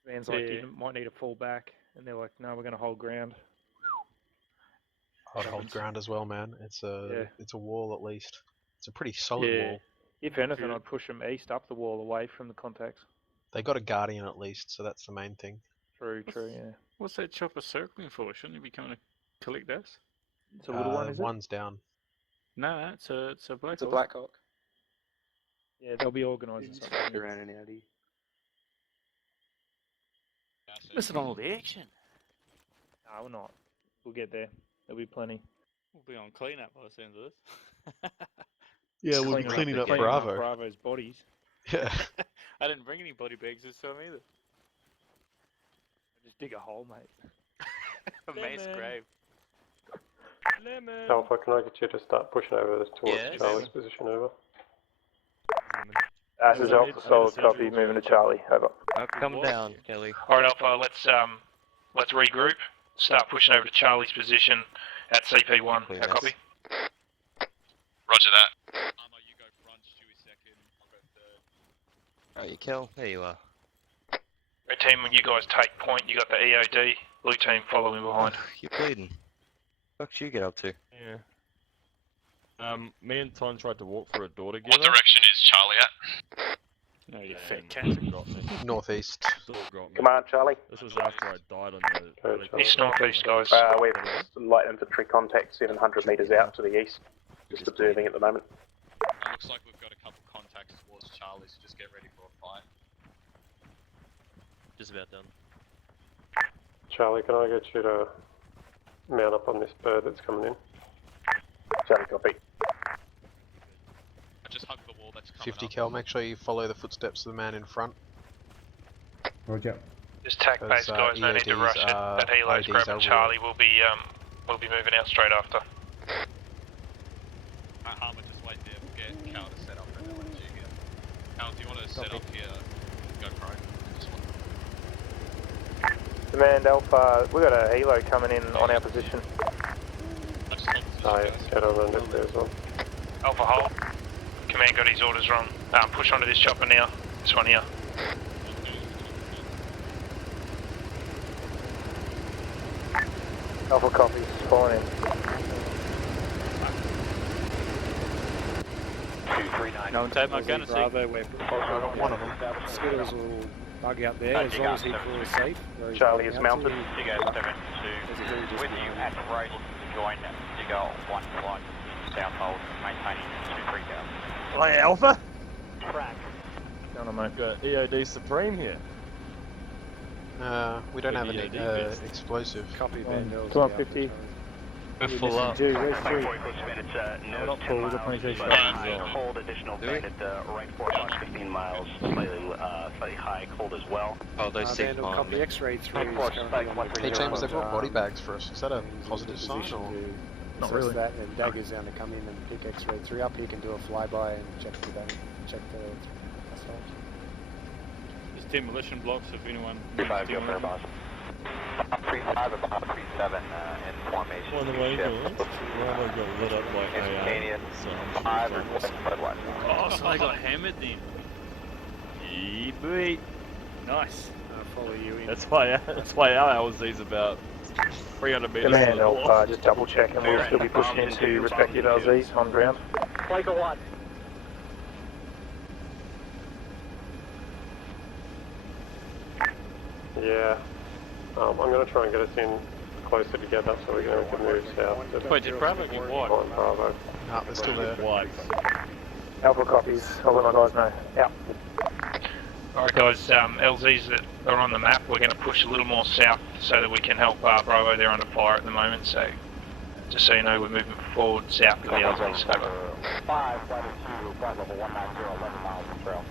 man's like, you might need to fall back, and they're like, no, we're going to hold ground. I'd hold ground as well, man. It's a wall at least. It's a pretty solid wall. If anything, I'd push them east up the wall away from the contacts. They got a guardian at least, so that's the main thing. True, yeah. What's that chopper circling for? Shouldn't he be coming to collect us? It's a little one, is it? One's down. No, it's a Black It's a Hawk. Black Hawk. Yeah, they'll be organising something. Around an Audi. Missing all the action. No, we're not. We'll get there. There'll be plenty. We'll be on cleanup by the sounds of this. Yeah, we'll be cleaning up Bravo. Bravo's bodies. Yeah. I didn't bring any body bags this time either. Just dig a hole, mate. A mass grave. Lemon. Alpha, can I get you to start pushing over towards Yes. Charlie's position? Over. This is Alpha, solid copy, moving to Charlie, over. Come down, Kelly. Alright, Alpha, let's regroup. Start pushing over to Charlie's position at CP1. Yes. Copy. Roger that. You go front, Stewie second, I'll go third. Alright, you kill. There you are. Red team, when you guys take point, you got the EOD. Blue team following behind. You're bleeding. What'd you get up to? Yeah. Me and Ton tried to walk through a door together. What direction is Charlie at? No, you fat cat. Got me. Northeast. Still got me. Command, Charlie. This was after I died on the... East northeast, guys. We have light infantry contact 700 metres out to the east. Just observing at the moment. Looks like we've got a couple contacts towards Charlie, so just get ready for a fight. Just about done. Charlie, can I get you to mount up on this bird that's coming in? Charlie, copy. I just hugged the wall that's coming 50 up. cal, make sure you follow the footsteps of the man in front. Roger. Just tack base, guys. No need to EODs rush it. are That helo's IDs grabbing over. Charlie. We'll be moving out straight after. Harmer, just wait there. We'll get Cal to set up and then let you here. Cal, do you want to set up here? Go pro. Just one. Command Alpha, we got a helo coming in on our position. I just hold the Oh, yeah, position, get on under there as well. Alpha hold. Command got his orders wrong. Push onto this chopper now. This one here. Alpha copies, falling in. 239. No one take my gun to see. Bravo, we're One of them. Skittles will bug out there as long as he feels safe. where he's Charlie going is out mounted. to. Digger 72 with you at the road to join Digger 1 flight south hold, maintaining 23 cal. Hi, Alpha. Track. Down on mate. Got EOD Supreme here. We don't have Maybe any EOD bits. explosive. Copy, Vandals. Come on, 50. We're full up. Where's G? No, not full, we've got 26 Hold additional bed at the right 4 miles, 15 miles, slightly high, cold as well. Oh, those six Vandal, on copy me. X-ray 3. Hey James, they brought body bags for us. Is that a positive sign or? Not assess really. that, and Dagger's going to come in and pick X-ray 3 up. He can do a flyby and check the assault. There's demolition blocks if anyone needs 35, go for demolition. boss. 35 about 37 in formation. By the way, guys, Bravo got lit up by AA, so I'm sure it's almost... Oh, so they got hammered then. Yeah, boy. Nice. I'll follow you in. That's why our LZ's about 300 metres Command to the north. Alpha, just double check, and we'll still be pushing into respective LZs on ground. Like a what? Yeah. I'm going to try and get us in closer together so we can move south. Wait, did Bravo get wide? On Bravo. No, they're still there. Wide. Alpha copies, I'll let my guys know. Out. Alright guys, LZs that are on the map, we're going to push a little more south so that we can help Bravo. They're under fire at the moment, so just so you know, we're moving forward south of the LZs. Over. 5, flight 2, flight level 190, 11 miles from trail.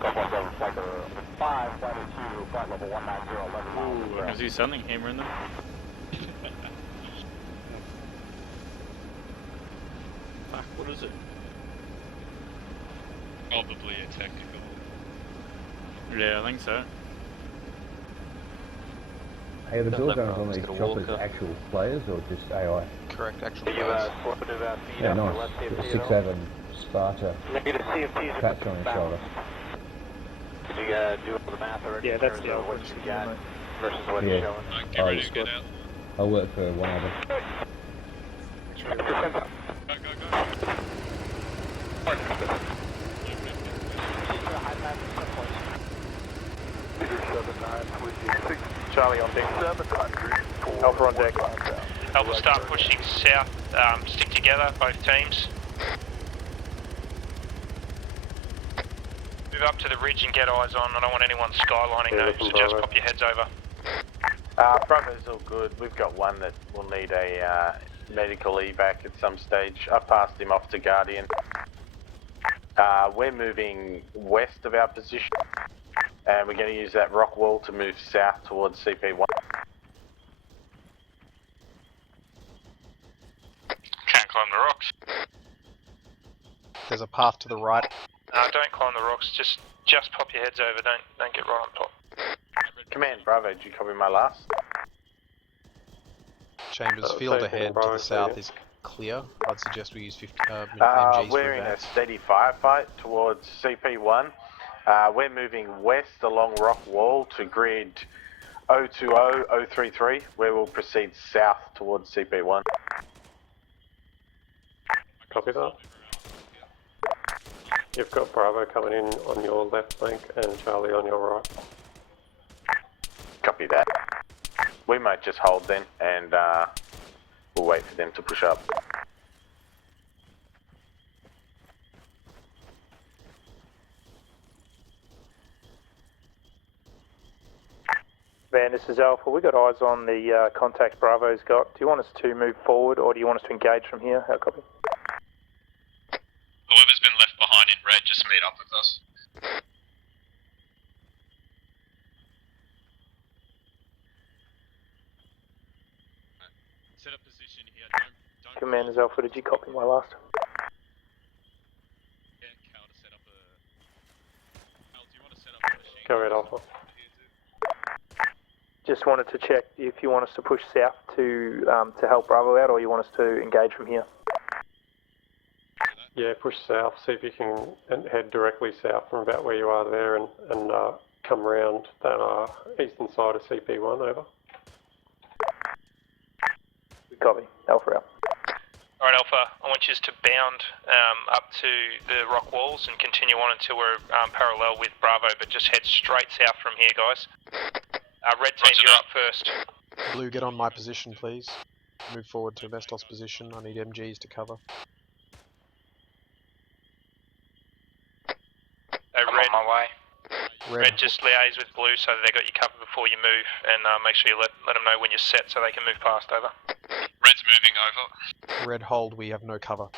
Flight 5, flight 2, flight level 190, 11 miles from Ooh, I trail. can see something hammering them. Fuck, what is it? Probably a technical. Yeah, I think so. Hey, are the door guns on these choppers actual players or just AI? Correct, actual You players. forwarded feed Yeah, up to nice. left Got CFT a 6'7" Sparta Negative CFTs patch on his shoulder. Did you do all the math already? Yeah, in that's terms the of Alpha what you initiative, got mate. versus what Yeah. it's showing? Get ready to get out. I work for one of them. Go, go, go. Charlie on deck. 700. Alpha on deck. We'll start pushing south, stick together, both teams. Move up to the ridge and get eyes on. I don't want anyone skylining though, so just pop your heads over. Bravo's all good. We've got one that will need a medical evac at some stage. I passed him off to Guardian. We're moving west of our position, and we're going to use that rock wall to move south towards CP1. Can't climb the rocks. There's a path to the right. No, don't climb the rocks. Just pop your heads over. Don't get right on top. Command Bravo, did you copy my last? Chambers, field ahead to the south is clear. I'd suggest we use 50 MGs We're for in a advance. steady firefight towards CP1. We're moving west along rock wall to grid 020033, where we'll proceed south towards CP1. Copy that. You've got Bravo coming in on your left flank and Charlie on your right. Copy that. We might just hold then, and we'll wait for them to push up. Van, this is Alpha. We've got eyes on the contact Bravo's got. Do you want us to move forward or do you want us to engage from here? How copy? Whoever's been left behind in red, just meet up with us. Set up position here. Don't Commanders Alpha, did you copy my last? get Cal to set up a... Cal, do you want to set up a machine? Go ahead, Alpha. Just wanted to check if you want us to push south to help Bravo out or you want us to engage from here. Yeah, push south. See if you can head directly south from about where you are there and come round that eastern side of CP1, over. Copy. Alpha out. Alright Alpha, I want you to bound up to the rock walls and continue on until we're parallel with Bravo, but just head straight south from here, guys. Red team, you're up first. Blue, get on my position, please. Move forward to Vestos position. I need MGs to cover. Red, on my way. Red, just liaise with Blue so that they got you covered before you move, and make sure you let them know when you're set so they can move past, over. Red's moving over. Red, hold. We have no cover.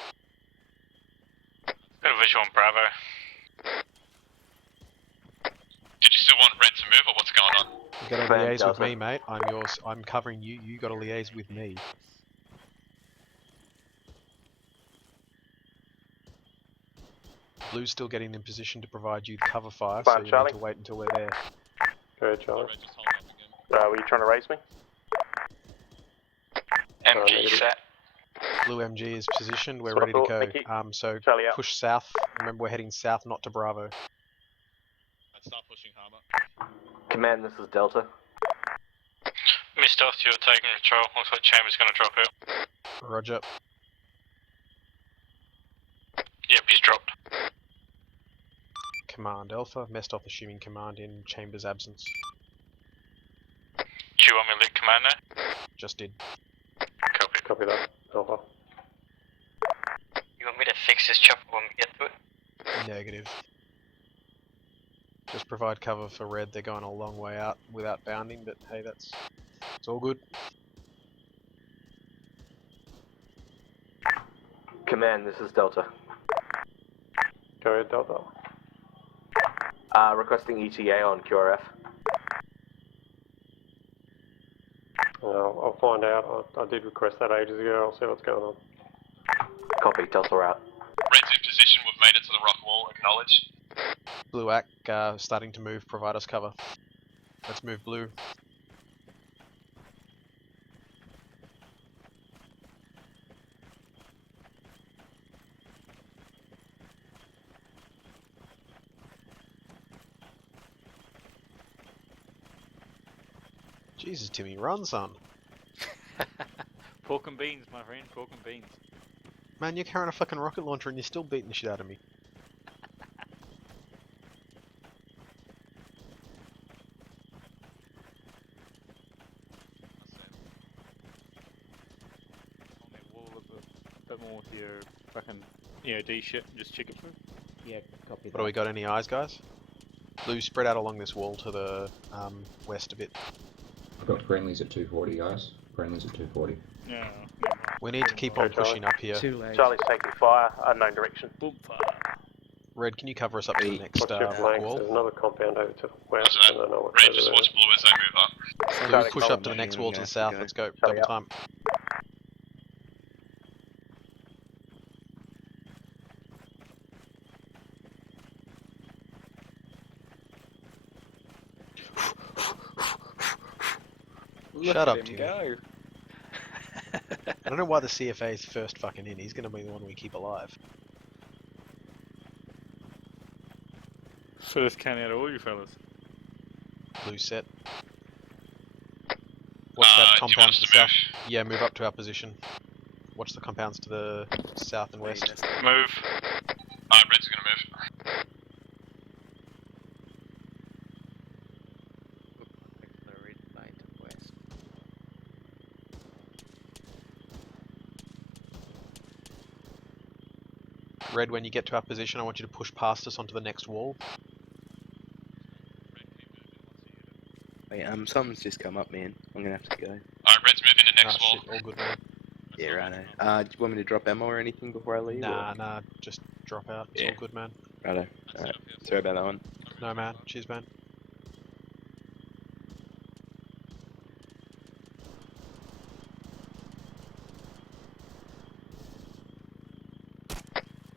Got a visual on Bravo. Did to move or what's going on? You gotta liaise with me, mate. I'm yours. I'm covering you. You gotta liaise with me. Blue's still getting in position to provide you cover fire, so you need to wait until we're there. Go ahead, Charlie. Were you trying to raise me? MG set. Blue MG is positioned. We're That's what ready to I go. thought, thank you. So Charlie out. push south. Remember, we're heading south, not to Bravo. Let's start pushing harbour. Command, this is Delta. Missed off, you're taking control. Looks like Chamber's going to drop out. Roger. Yep, he's dropped. Command Alpha. Mestoff assuming command in Chamber's absence. Do you want me to lead command now? Just did. Copy. Copy that, Alpha. You want me to fix this chopper when we get to it? Negative. Just provide cover for Red. They're going a long way out without bounding, but hey, it's all good. Command, this is Delta. Go ahead, Delta. Requesting ETA on QRF. I'll find out. I did request that ages ago. I'll see what's going on. Copy, Delta route. Red's in position, we've made it to the rock wall, acknowledge. Sluagh starting to move, provide us cover. Let's move blue. Jesus, Timmy, run, son. Pork and beans, my friend, pork and beans. Man, you're carrying a fucking rocket launcher and you're still beating the shit out of me. On that wall a bit more with your fucking EOD shit, just check it through. Yeah, copy that. What do we got? Any eyes, guys? Blue, spread out along this wall to the west a bit. I've got friendlies at 240, guys. Friendlies at 240. Yeah. We need to keep on pushing up here. Charlie's taking fire, unknown direction. Boom fire. Red, can you cover us up to the next What's your flank? wall? There's another compound over to the west. I don't know what Red, just watch blue as they move up. Blue, push up to the next wall to the south. Let's go. Double time. Shut up, Timmy. Go. I don't know why the CFA is first fucking in. He's gonna be the one we keep alive. First can out of all you fellas. Blue set. Watch that compound to the south. Yeah, move up to our position. Watch the compounds to the south and west. Move. Red's going to move. Red, when you get to our position, I want you to push past us onto the next wall. Wait, something's just come up, man. I'm gonna have to go. Alright, Red's moving to next wall. Shit, all good, man. Yeah, righto. Do you want me to drop ammo or anything before I leave? Nah, just drop out. It's all good, man. Righto. Alright. Sorry about that one. No, man. Cheers, man.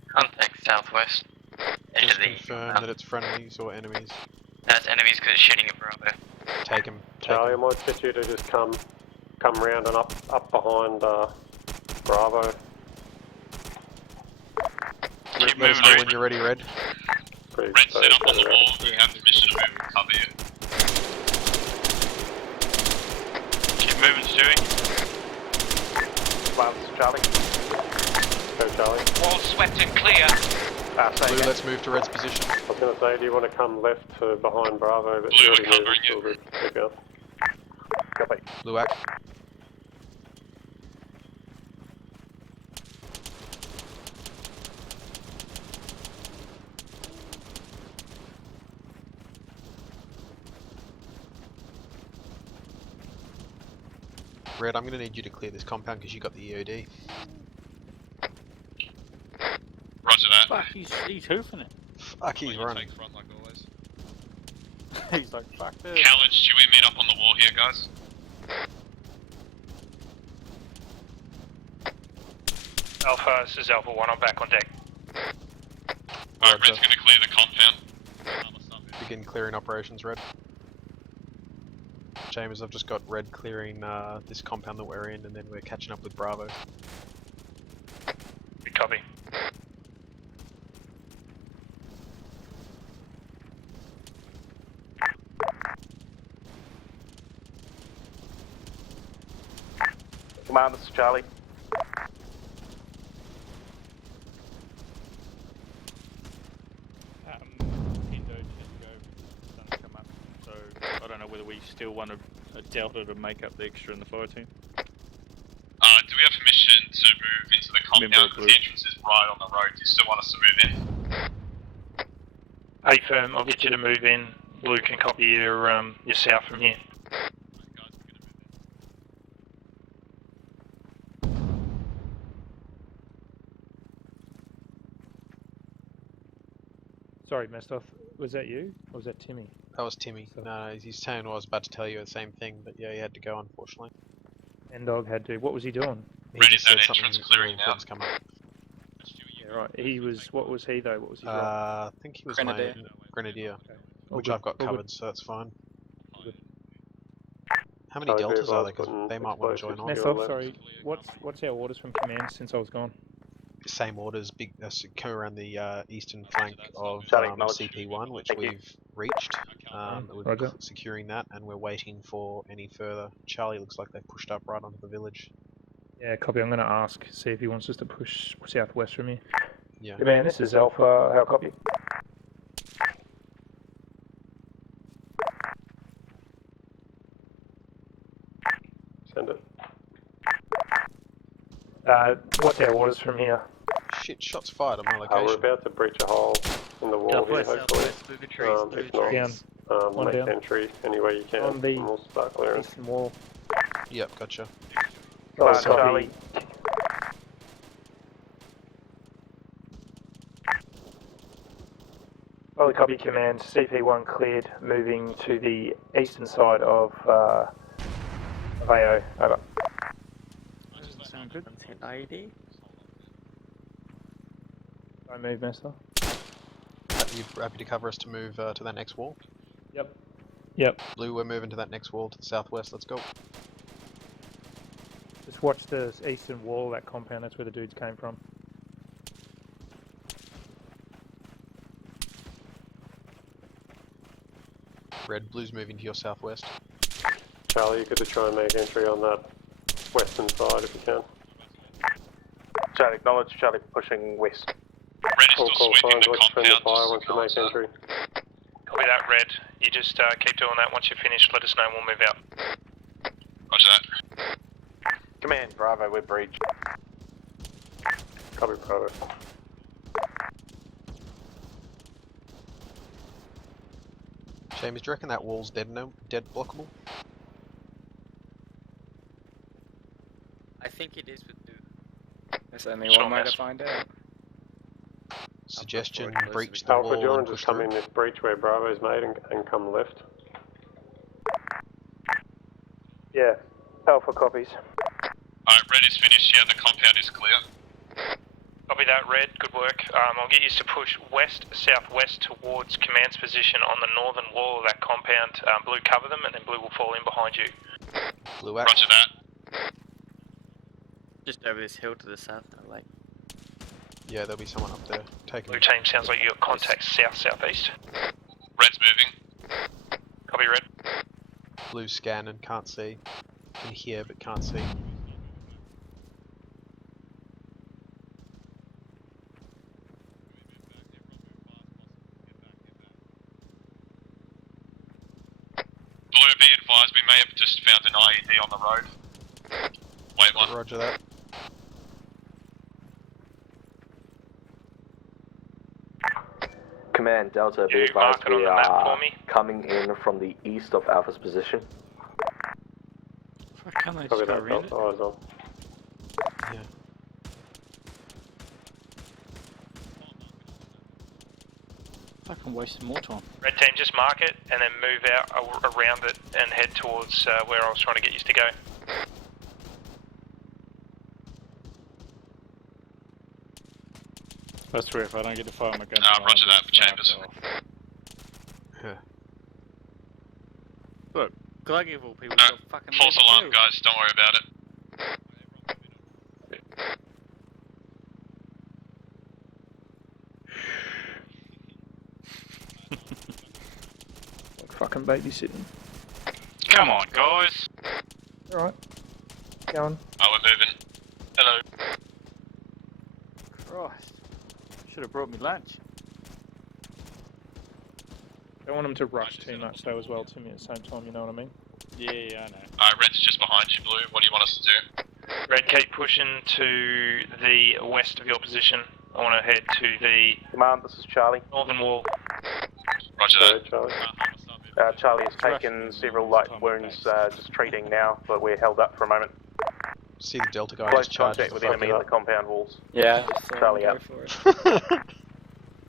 Contact southwest. Edge Just of the. confirm that it's friendlies or enemies. That's enemies because it's shooting at Bravo. Take him. Charlie, I might get you to just come round and up behind Bravo. Let us know when you're ready, Red. Red, set up on the wall. You have permission to move and cover you. Keep moving, Stewie. Lance, Charlie. Go, Charlie. Wall swept and clear. Blue, let's move to Red's position. I was going to say, do you want to come left to behind Bravo? But Blue, you we're already covering moved, you. so we're good. Keep going. Copy. Sluagh. Red, I'm going to need you to clear this compound because you got the EOD. Roger that. Fuck, he's hoofing it. Fuck, he's running. Take front like always. He's like, fuck this. Khaled, should we meet up on the wall here, guys? Alpha, this is Alpha 1, I'm back on deck. Alright, Red's gonna clear the compound. Begin clearing operations, Red. Chambers, I've just got Red clearing this compound that we're in, and then we're catching up with Bravo. Good copy. Command, this is Charlie. Indo didn't go, sun come up, so I don't know whether we still want a Delta to make up the extra in the fire team. Do we have permission to move into the compound? Because the entrance is right on the road. Do you still want us to move in? Hey firm, I'll get you to move in. Blue can copy your south from here. Sorry, Mestov, was that you? Or was that Timmy? That was Timmy. No, he's saying I was about to tell you the same thing, but yeah, he had to go, unfortunately. N-Dog had to. What was he doing? He just said something really important's come up. Yeah, right. He was. What was he though? What was his role? I think he was Grenadier. my Grenadier, All which good, I've got all covered, good. so that's fine. Good. How many deltas are there? Because they might want to join on. Mestov, sorry. What's our orders from command since I was gone? Same orders, big come around the eastern flank of CP1, which we've reached. We're Roger. securing that, and we're waiting for any further. Charlie looks like they've pushed up right onto the village. Yeah, copy. I'm going to ask, see if he wants us to push southwest from here. Yeah. Command, this is Alpha. How copy? Send it. What's our orders from here? Shit, shots fired on my location. We're about to breach a hole in the wall here, hopefully. If not, Down. One make down. entry any way you can, On the and we'll start clearing. eastern wall. Yep, gotcha. Charlie. Holy copy, command. CP1 cleared, moving to the eastern side of AO. Over. Sound good. IED. Don't move, Master. You happy to cover us to move to that next wall? Yep. Yep. Blue, we're moving to that next wall to the southwest. Let's go. Just watch the eastern wall of that compound. That's where the dudes came from. Red, Blue's moving to your southwest. Charlie, you could try and make entry on that western side if you can. Charlie, acknowledge. Charlie pushing west. Red is Call still sweeping signs, the watch friendly compound. fire once you make entry. Copy that, Red. You just keep doing that. Once you're finished, let us know and we'll move out. Roger that. Command, Bravo, we're breached. Copy, Bravo. James, do you reckon that wall's dead blockable? I think it is with the. There's only one way to find out. Suggestion, breach the Alpha, wall do you and want to push just come through? in this breach where Bravo's made and come left? Yeah. Alpha copies. Alright, Red is finished. Yeah, the compound is clear. Copy that, Red. Good work. I'll get you to push west-southwest towards command's position on the northern wall of that compound. Blue, cover them, and then Blue will fall in behind you. Blue out. Roger that. Just over this hill to the south, like. Yeah, there'll be someone up there taking. Blue team, sounds like you got contacts south-southeast. Red's moving. Copy, Red. Blue scanning, can't see. Can hear but can't see. Blue, be advised, we may have just found an IED on the road. Wait one. Roger that. Command, Delta, be You advised mark it on we the map are for me. coming in from the east of Alpha's position. Fuck, can't they Copy just go that, around it? eyes on. Yeah. Blue, be advised, we may have just found an IED on the road. Wait one. Roger that. Command, Delta, be advised, we are coming in from the east of Alpha's position. You mark it on the map for me. Fuck, can't they just go around it? Copy that, eyes on. Fucking wasting more time. Red team, just mark it and then move out around it and head towards where I was trying to get you to go. That's true, if I don't get to fire my gun. Roger that, Chambers. Look, could I give all people No, a fucking false level alarm, two? guys, don't worry about it. Fucking babysitting. Come on, guys. Alright. Going. Oh, we're moving. Hello. Christ. Should have brought me lunch. Don't want them to rush too much though as well to me at the same time, you know what I mean? Yeah, I know. Red's just behind you, Blue. What do you want us to do? Red, keep pushing to the west of your position. I want to head to the Command, this is Charlie. northern wall. Roger that. Charlie. Charlie has taken several light wounds, just treating now, but we're held up for a moment. See the Delta guy Close just charge contact with enemy in the compound walls. Yeah. Charlie out.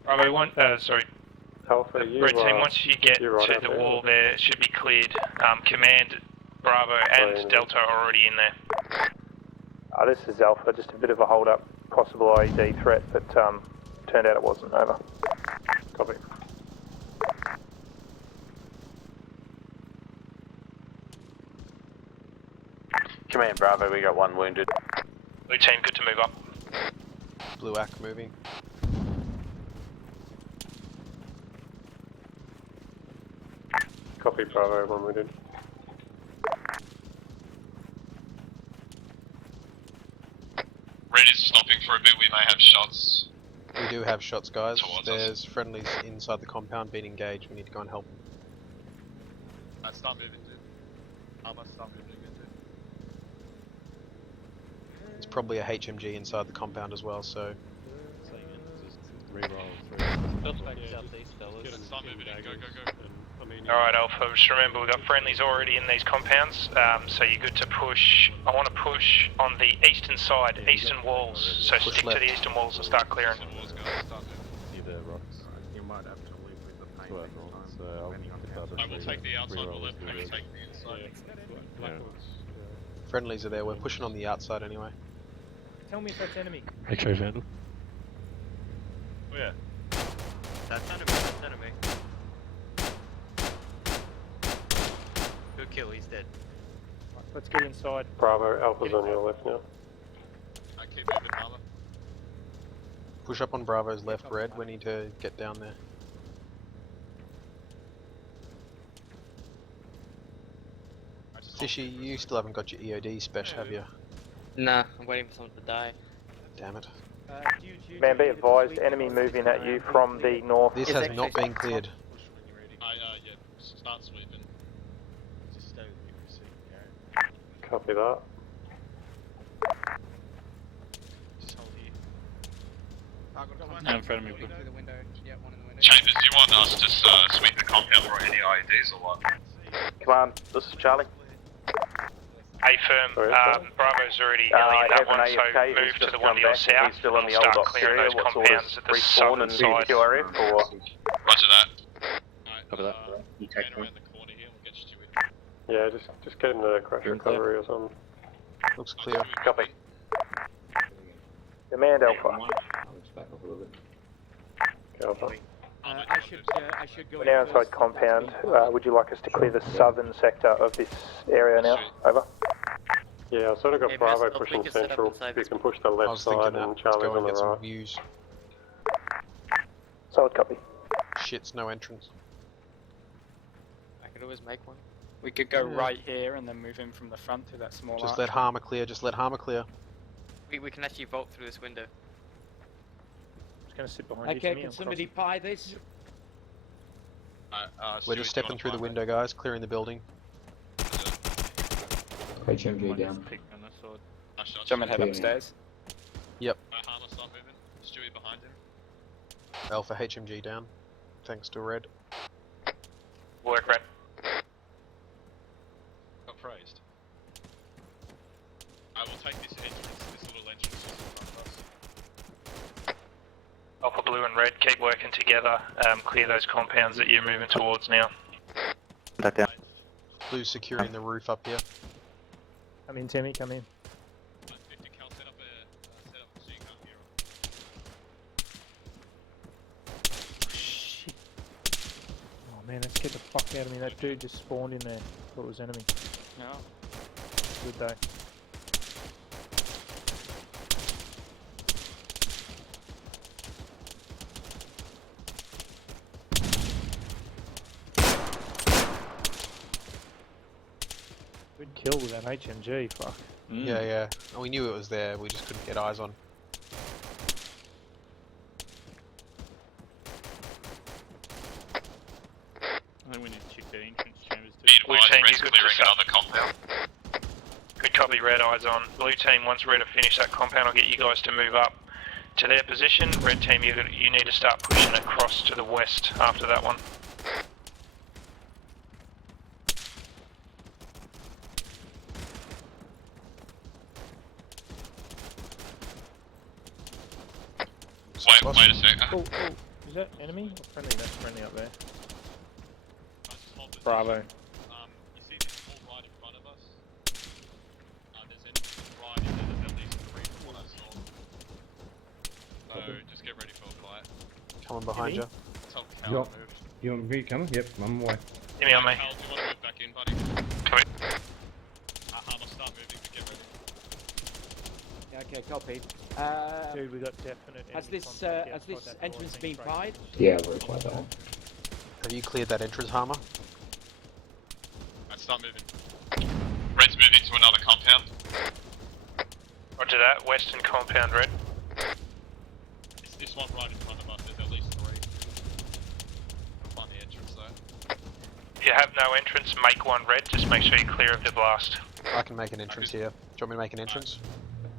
Bravo 1, sorry. Alpha, you Red team, once you get you're right to up the there. wall there, it should be cleared. Command, Bravo and Delta are already in there. This is Alpha, just a bit of a hold up, possible IED threat, but turned out it wasn't. Over. Copy. Command Bravo, we got one wounded. Blue team, good to move up. Sluagh moving. Copy Bravo, one wounded. Red is stopping for a bit, we may have shots. We do have shots, guys. Towards There's friendlies inside the compound being engaged. We need to go and help them. Start moving, dude. Start moving again, dude. There's probably a HMG inside the compound as well, so... Start moving in, go, go, go. Alright Alpha, just remember we've got friendlies already in these compounds, so you're good to push. I want to push on the eastern side, eastern walls, so Push stick left. to the eastern walls and start clearing. You might have to leave with the paint next time. I will take the outside, we'll let Paint take the inside. Friendlies are there. We're pushing on the outside anyway. Tell me if that's enemy. X-ray vandal. Oh yeah. That's enemy, that's enemy. Good kill, he's dead. Let's get inside. Bravo, Alpha's on your left now. I keep moving, Mama. Push up on Bravo's left, Red. We need to get down there. Fishy, you still haven't got your EOD special, have you? Nah, I'm waiting for someone to die. Damn it. Man, be advised, enemy moving at you from the north. This has not been cleared. Yeah, start sweeping. Just stay with you for a second, Copy that. Just hold here. No, in front of me. Chambers, do you want us to sweep the compound for any IEDs or what? Command, this is Charlie. A firm, Bravo's already I nearly in that have an one, so AFK who's move to just the come one to your back and south. he's still in the We'll old start dock clearing area. those What sort compounds of at the respawn southern and side. QRF or? Roger that. Cover that. Turn around the corner here and we'll get you to it. Yeah, just get into crash recovery or something. Looks clear. Copy. Command Alpha. Alpha. I should go. We're now inside compound. Would you like us to clear the southern sector of this area now? Over. Yeah, I've sort of got Hey, Bravo Master, pushing we can set up central. inside You this can push the I left was thinking side that. and Let's Charlie's go on and the get some right. views. Solid copy. Shit's no entrance. I could always make one. We could go right here and then move in from the front through that small Just arch. let Harmer clear. Just let Harmer clear. We can actually vault through this window. Just gonna sit behind you. Okay, Jimmy, can I'll somebody pie this? We're just stepping through the window, guys. Clearing the building. HMG down. Pick on this side. Jump and head upstairs. Yep. Harmer, start moving. Stewie behind him. Alpha HMG down. Thanks to Red. Work, Red. Got praised. I will take this entrance, this little entrance just in front of us. Alpha Blue and Red Red, keep working together. Clear those compounds that you're moving towards now. That down. Blue's securing the roof up here. Come in, Timmy, come in. Shit. Oh man, let's get the fuck out of me. That dude just spawned in there. Thought it was enemy. No. Good though. Good kill with that HMG, fuck. Yeah, yeah. And we knew it was there, we just couldn't get eyes on. I think we need to check that entrance chambers too. Blue team, Red's you good clearing to another compound. Good copy, Red, eyes on. Blue team, once Red have finished that compound, I'll get you guys to move up to their position. Red team, you need to start pushing across to the west after that one. Wait a sec. Oh, is that enemy or friendly? That's friendly up there. Bravo. You see this whole right in front of us? There's enemies right in there, there's at least 3 from what I saw. So just get ready for a fight. Coming behind you. Tell Cal to Yup. move. You want me coming? Yep, I'm away. Give me on me. Cal, do you want to move back in, buddy? Come in. I'll start moving, but get ready. Yeah, okay, copy. Dude, we got definite. Has enemy this contact has outside this that door, entrance I been think, pried? Yeah, we're quite that. Have you cleared that entrance, Harmer? Alright, start moving. Red's moving to another compound. Roger that, western compound, Red. It's this one right in front of us, there's at least 3. I'll find the entrance though. If you have no entrance, make one, Red. Just make sure you're clear of the blast. I can make an entrance here. Do you want me to make an entrance?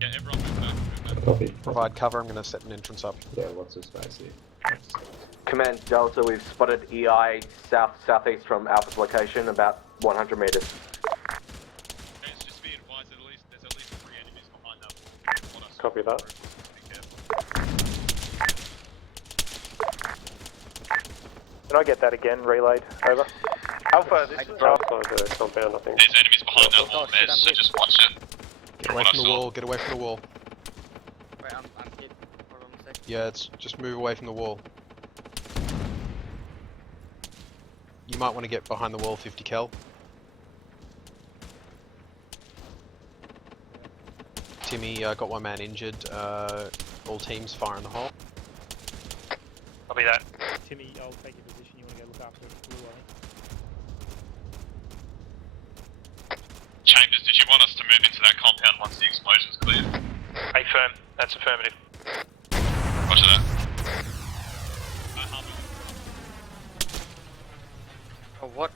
Yeah, everyone move back, move back. Copy. Provide cover, I'm going to set an entrance up. Yeah, what's this space here? Command Delta, we've spotted EI southeast from Alpha's location, about 100 meters. Okay, so just be advised that there's at least 3 enemies behind that wall. Copy that. Can I get that again, relayed? Over. Alpha, this is Outside the compound, I think. There's enemies behind that wall, Mez, so just watch it. Get away from the wall, get away from the wall. Wait, I'm hit. Hold on a sec. Yeah, it's just move away from the wall. You might want to get behind the wall 50 cal. Timmy got 1 man injured. All teams fire in the hole. Copy that. Timmy, I'll take your position. You want to go look after the blue, Chambers, did you want us to move into that compound once the explosion's cleared? Hey, firm. That's affirmative. Roger that. Oh, what?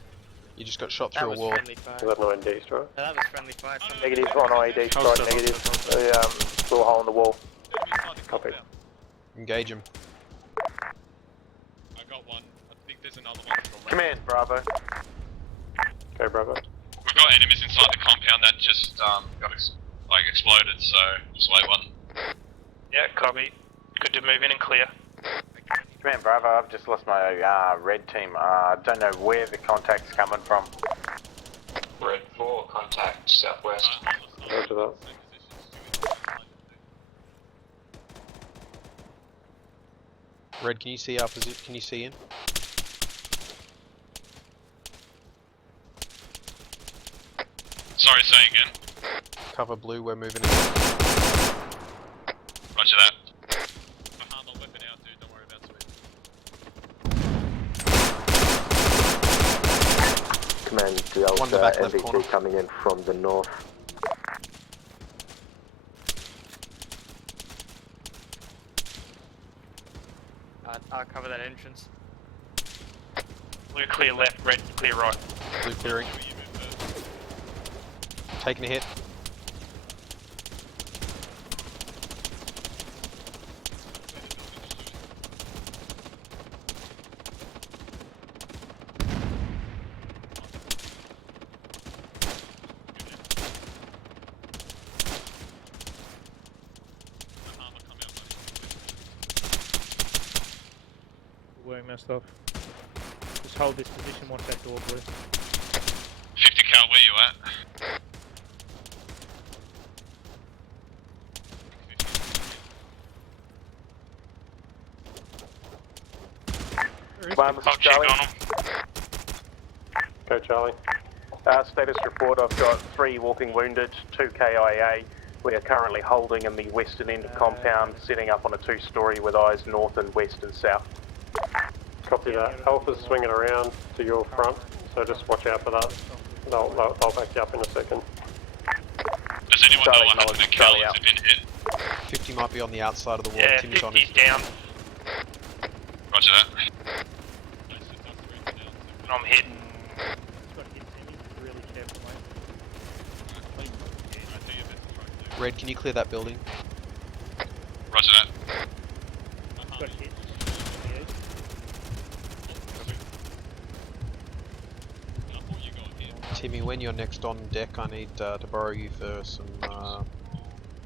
You just got shot That through a was wall. friendly fire. Is that an IED strike? No, that was friendly fire. Negative on IED strike, negative. Saw a hole in the wall. Copy. Engage him. I got one. I think there's another one. Command, Bravo. Okay, Bravo. We've got enemies inside the compound that just got exploded, so just wait one. Yeah, copy. Good to move in and clear. Command Bravo, I've just lost my red team. Don't know where the contact's coming from. Red 4, contact southwest. Roger that. Red, can you see our position? Can you see in? Sorry, say again. Cover blue, we're moving in. Roger that. My weapon out, dude. Don't worry about it. Command One in the back Delta, left corner. NBT coming in from the north. I'll cover that entrance. Blue clear left, red clear right. Blue clearing. Taking a hit. work, messed up. Just hold this position, watch that door, Blue. 50 cal, where you at? Command, this is Charlie. Go Charlie. Status report, I've got 3 walking wounded, 2 KIA. We are currently holding in the western end of compound, setting up on a 2-story with eyes north and west and south. Copy that. Alpha's swinging around to your front, so just watch out for that. They'll back you up in a second. Does anyone know what happened to Cal? Has it been hit? 50 might be on the outside of the wall. Yeah, Timmy's on 50's it. down. Roger that. I'm hit. Red, can you clear that building? Roger that. Timmy, when you're next on deck, I need to borrow you for some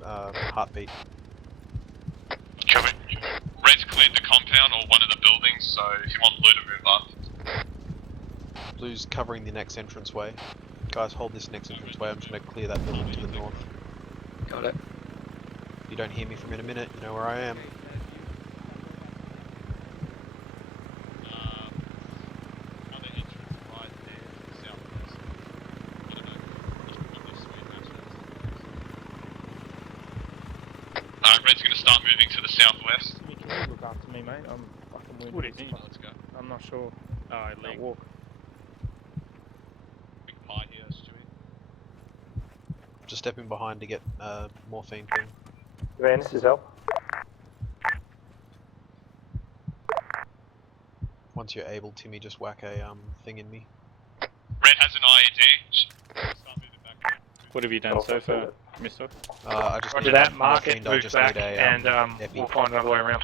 heartbeat. Copy. Red's cleared the compound or one of the buildings, so if you want Blue to move up. Blue's covering the next entranceway. Guys, hold this next entranceway. I'm just going to clear that building to the north. Got it. If you don't hear me from in a minute, you know where I am. Red's going to start moving to the southwest. Can you look after me, mate? I'm fucking wounded. What do you think? Let's go. I'm not sure. Oh, I leg. walk. Big pie here, Stewie. Just stepping behind to get morphine thing. Man, this is help. Once you're able, Timmy, just whack a thing in me. Red has an IED. Start moving back. What have you done so far, Mister? I just Roger need that, a mark morphine, it, I move just back, need a, and epi. we'll find another way around.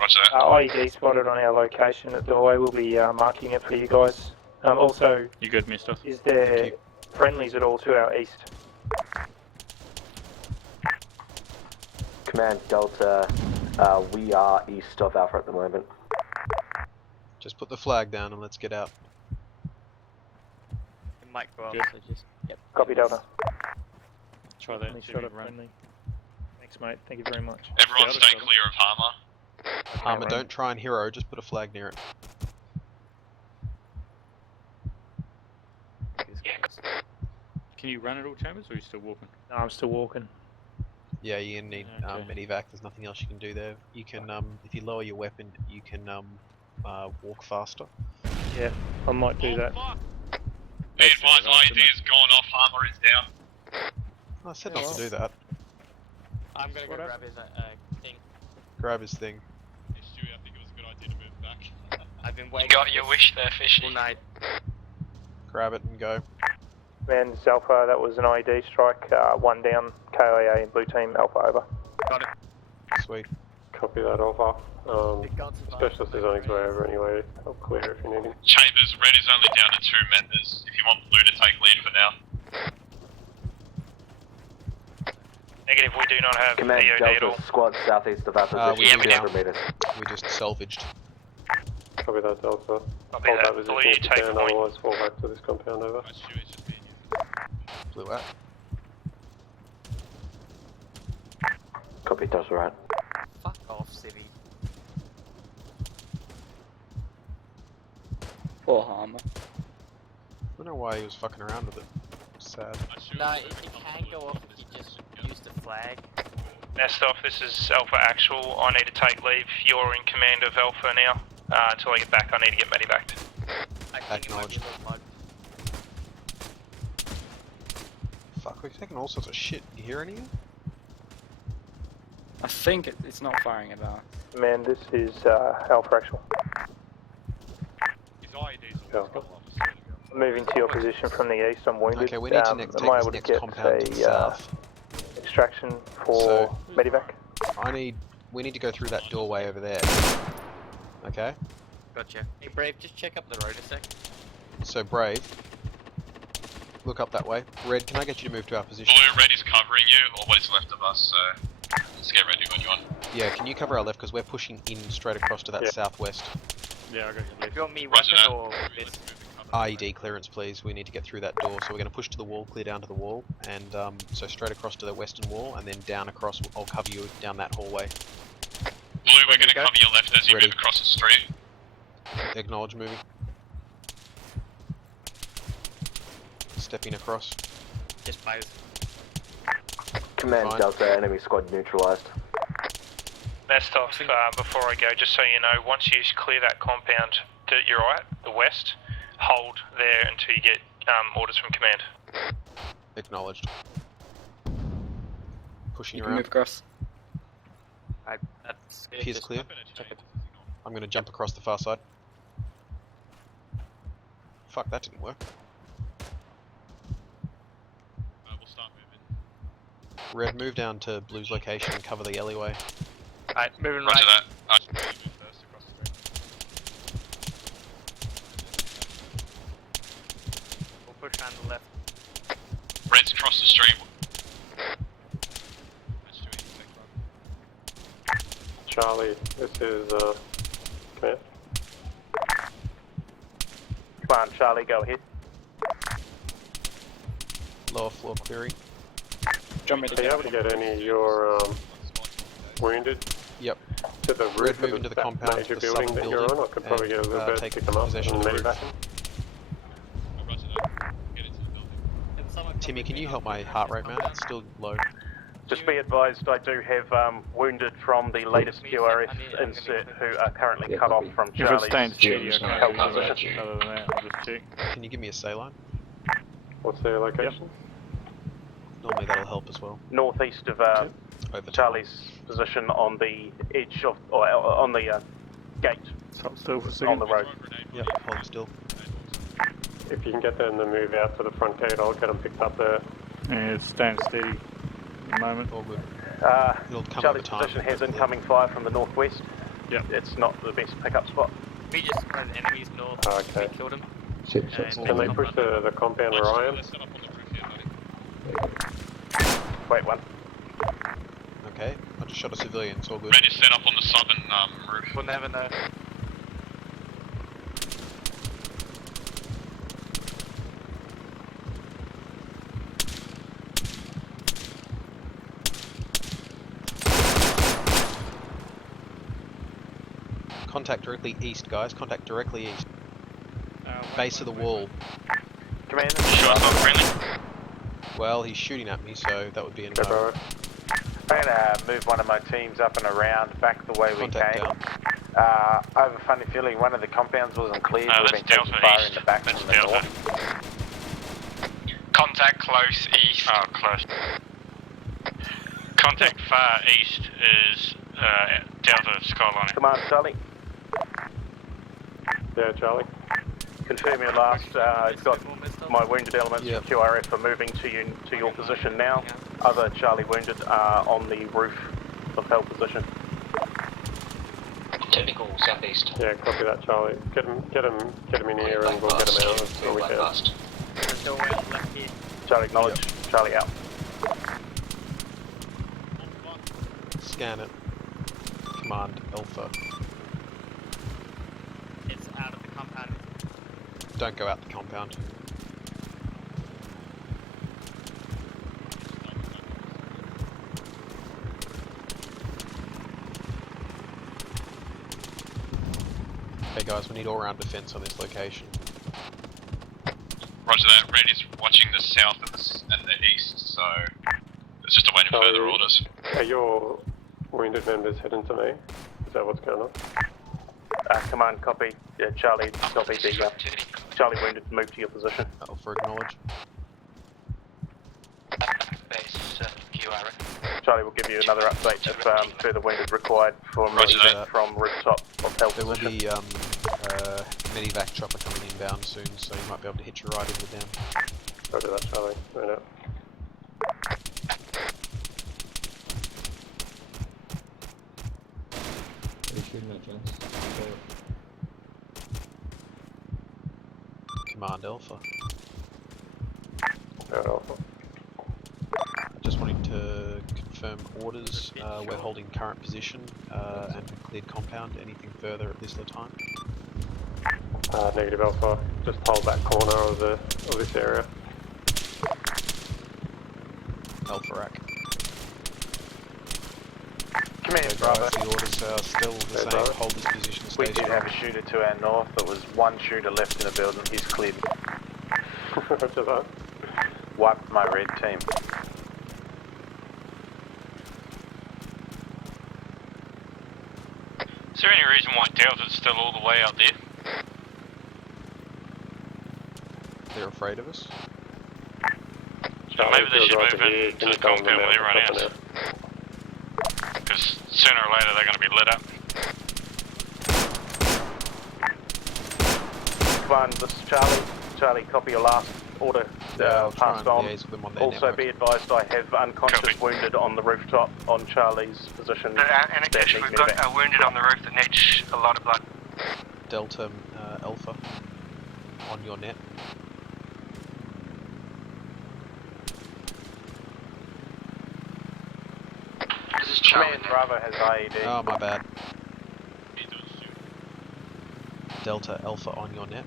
Roger that. IED spotted on our location at doorway. We'll be marking it for you guys. Also, You good, Mister? is there friendlies at all to our east? Command Delta, we are east of Alpha at the moment. Just put the flag down and let's get out. It might go up, Good. so just... Yep. Copy, Delta. Try that. Friendly Jimmy, shot at run. friendly. Thanks, mate. Thank you very much. Everyone Got it, stay got it. clear of Harmer. Harmer, don't try and hero, just put a flag near it. Can you run at all chambers, or are you still walking? No, I'm still walking. Yeah, you're gonna need Okay. medevac. There's nothing else you can do there. You can, if you lower your weapon, you can walk faster. Yeah, I might do that. Be advised, IED has gone off. Harmer is down. I said not to do that. I'm gonna go grab his thing. Grab his thing. Hey, Stewie, I think it was a good idea to move back. I've been waiting. You got your wish there, Fishy. all night. Grab it and go. Man, this is Alpha. That was an IED strike. 1 down. KIA and blue team. Alpha over. Got it. Sweet. Copy that, Alpha. Specialist is on his way over anyway. I'll clear if you need him. Chambers, Red is only down to 2 members. If you want Blue to take lead for now. Negative, we do not have Command EOD at all. Delta, squad southeast of our we position, do 200 meters. We just salvaged. Copy that, Delta. Copy Hold that. that Blue, position you if you take can, point. otherwise fall back to this compound over. Right, Stewie, it's just me and you. Blue out. Copy, Delta, right. Fuck off, Civvy. Poor Harmer. I don't know why he was fucking around with it. Sad. No, it can go off if you just use the flag. Nest off, this is Alpha Actual. I need to take leave. You're in command of Alpha now. Until I get back, I need to get medevaced. I think it might be a little mud. Fuck, we're taking all sorts of shit. You hear anything? I think it's not firing at all. Man, this is Alpha Actual. His IED's Yeah. Moving to your position from the east. I'm wounded. Okay, we need to Am I take this able to next get compound to the a south. extraction for So- medevac? We need to go through that doorway over there. Okay? Gotcha. Hey, Brave, just check up the road a sec. So Brave, look up that way. Red, can I get you to move to our position? Blue, Red is covering you, or what is left of us, so just get ready when you want. Yeah, can you cover our left because we're pushing in straight across to that southwest. Yeah, I got your left. You want me weapon or this? IED clearance, please. We need to get through that door. So we're going to push to the wall, clear down to the wall, and so straight across to the western wall, and then down across. I'll cover you down that hallway. Blue, we're going to cover your left as you Ready. move across the street. Acknowledge moving. Stepping across. Just fires. Command Fine. Delta, enemy squad neutralized. Mestov, before I go, just so you know, once you clear that compound to your right, the west, hold there until you get orders from command. Acknowledged. Pushing You can around. move across. Here's clear. I'm going to jump across the far side. Fuck, that didn't work. We'll start moving. Red, move down to Blue's location and cover the alleyway. Alright, moving Roger right. that. We'll push around the left. Red's across the street. Charlie, this is command. Come on, Charlie, go ahead. Lower floor clearing. Are you able to get any of your wounded? Yep. To the roof Move of into the that compound, major the building southern that you're building, on? I could probably get a little and, bit to take pick them up possession and of the medevac roof. them. Timmy, can you help my heart rate, man? It's still low. Just be advised, I do have wounded from the latest QRF insert who are currently cut off from If it's Charlie's staying steady, I can't health do much. position. Other than that, I'll just check. Can you give me a saline? What's their location? Normally that'll help as well. Northeast of Over Charlie's position on the edge of, or on the gate Stop still for a on second. the road. Yep, hold still. If you can get them to move out to the front gate, I'll get them picked up there. Yeah, it's staying steady at the moment. All good. It'll come Charlie's over time, position has hopefully. incoming fire from the northwest. Yep. It's not the best pickup spot. We just spread enemies north. Okay. We killed him. Can they push the compound where I am? Wait, one. Okay, I just shot a civilian, it's all good. Red is set up on the southern roof. We'll never know. Contact directly east, guys. Contact directly east. Base of the wall. Command. Shots on friendly. Well, he's shooting at me, so that would be a no. I'm gonna move one of my teams up and around back the way we Contact came. down. I have a funny feeling one of the compounds wasn't cleared. We've been taking fire in the back from the north. Contact close east. Oh, close. Contact far east is Delta Skyline. Come on, Charlie. Yeah, Charlie. Confirm your last. It's got my wounded elements from QRF are moving to your position now. Other Charlie wounded are on the roof of held position. Typical southeast. Yeah, copy that, Charlie. Get him in here and we'll get him out as soon as we can. Charlie acknowledge. Charlie out. Scan it. Command Alpha. It's out of the compound. Don't go out the compound. Okay guys, we need all-round defense on this location. Roger that. Red is watching the south and the east, so it's just awaiting further orders. Are your wounded members heading to me? Is that what's going on? Command copy. Yeah, Charlie copy. The Charlie wounded move to your position. Alpha acknowledge. Base QRF. Charlie will give you another update if further wounded required for medevac from rooftop of held There will position. be medevac chopper coming inbound soon, so you might be able to hitch a ride in with them. Roger that, Charlie. Right out. Are you shooting at James? Command Alpha. Alpha. I just wanted to confirm confirm orders. We're holding current position and cleared compound. Anything further at this time? Negative Alpha. Just hold that corner of this area. Alpha Rack. Command Bravo. The orders are still the same. Bravo. Hold this position. We Stay did strong. have a shooter to our north. There was one shooter left in the building. He's cleared. Roger that. Wiped my red team. Is there any reason why Delta's still all the way out there? They're afraid of us. Maybe they should move into the compound with everyone else. Because sooner or later they're going to be lit up. One, this is Charlie. Charlie, copy your last order. Passed on. Also be advised I have unconscious wounded on the rooftop on Charlie's position. And occasion we've got a wounded on the roof that needs a lot of blood. Delta Alpha on your net. This is Charlie. Command Bravo has IED. Oh, my bad. Delta Alpha on your net.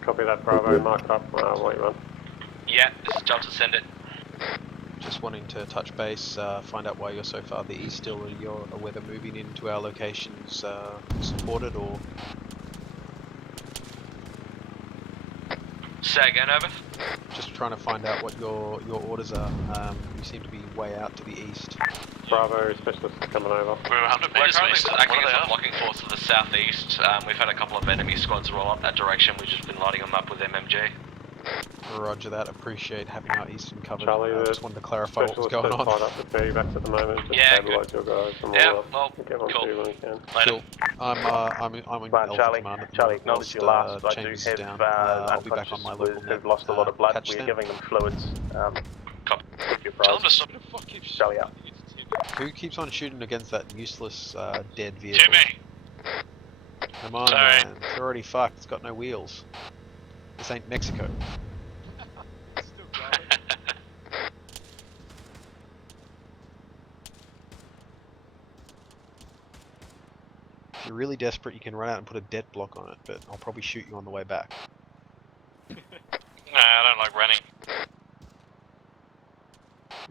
Copy that, Bravo. Marked up. What you run? Yeah, this is Delta, send it. Just wanting to touch base, find out why you're so far the east still, or whether moving into our locations supported or... Say again, over. Just trying to find out what your orders are. You seem to be way out to the east. Bravo specialist coming over. We're 100 meters east, acting as a blocking force to the southeast. We've had a couple of enemy squads roll up that direction. We've just been lighting them up with MMG. Roger that. Appreciate having our eastern covered. Charlie, I just wanted to clarify what was going on. Tied up with evacs at the moment. Just stabilise your guys and we'll get on to you when we can. Cool. I'm in Alpha Charlie, Command at the Charlie, moment acknowledge whilst, your last. I do Chambers have down. I'll be back on my local net. who've lost a lot of blood. catch We're them. giving them fluids. Keep your prize. Charlie out. Who keeps on shooting against that useless dead vehicle? Jimmy! Come on, Sorry. man. It's already fucked. It's got no wheels. This ain't Mexico. If you're really desperate, you can run out and put a debt block on it, but I'll probably shoot you on the way back. Nah, I don't like running.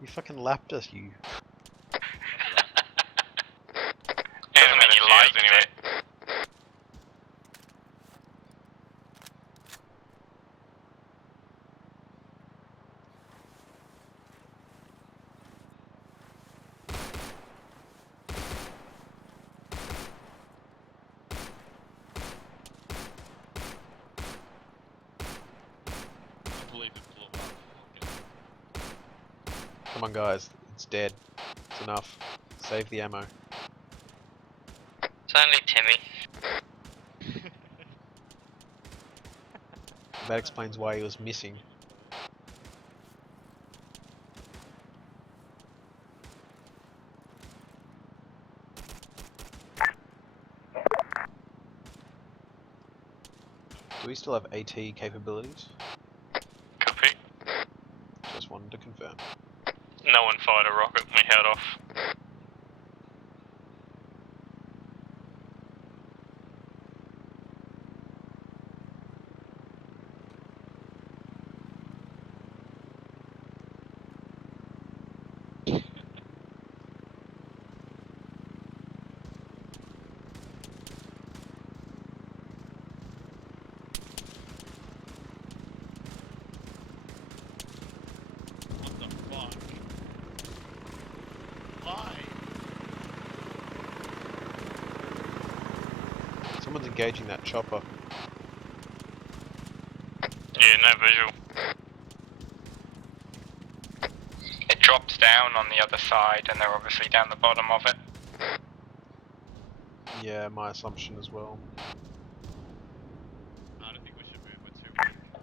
You fucking lapped us, you. Doesn't mean you lied anyway. Come on, guys. It's dead. It's enough. Save the ammo. It's only Timmy. That explains why he was missing. Do we still have AT capabilities? Copy. Just wanted to confirm. No one fired a rocket and we held off. Someone's engaging that chopper. Yeah, no visual. It drops down on the other side and they're obviously down the bottom of it. Yeah, my assumption as well.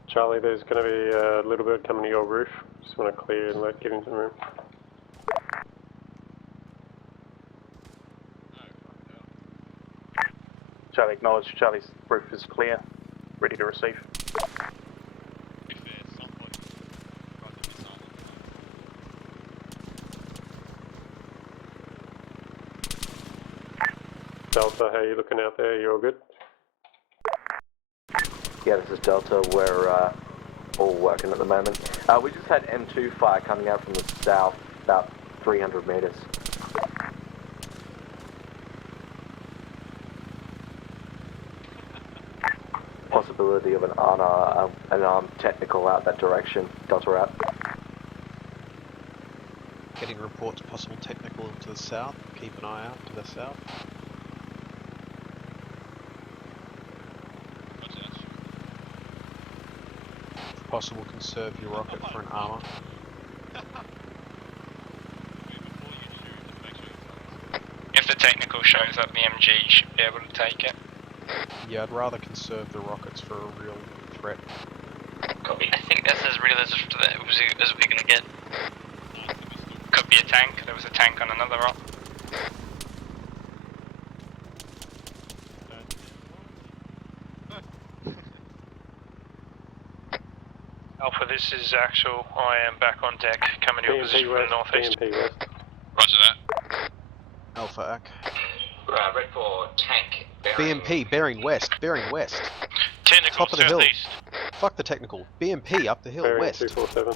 Charlie, there's going to be a little bird coming to your roof. Just want to clear and give him some room. Charlie, acknowledge Charlie's roof is clear. Ready to receive. Delta. How are you looking out there? You all good? Yeah, this is Delta. We're all working at the moment. We just had M2 fire coming out from the south, about 300 meters. Possibility of an unarmed technical out that direction. Delta out. Getting reports possible technical to the south. Keep an eye out to the south. If possible, conserve your rocket for an armor. If the technical shows up, the MG should be able to take it. Yeah, I'd rather conserve the rockets for a real threat. Copy. I think that's as realistic as we're gonna get. Could be a tank. There was a tank on another rock. Alpha, this is Actual. I am back on deck, coming to your position from the northeast. Roger that. Alpha AC. Red 4, tank. BMP, bearing west, Technical top of the hill. southeast. Fuck the technical. BMP up the hill, Bearing west. 247.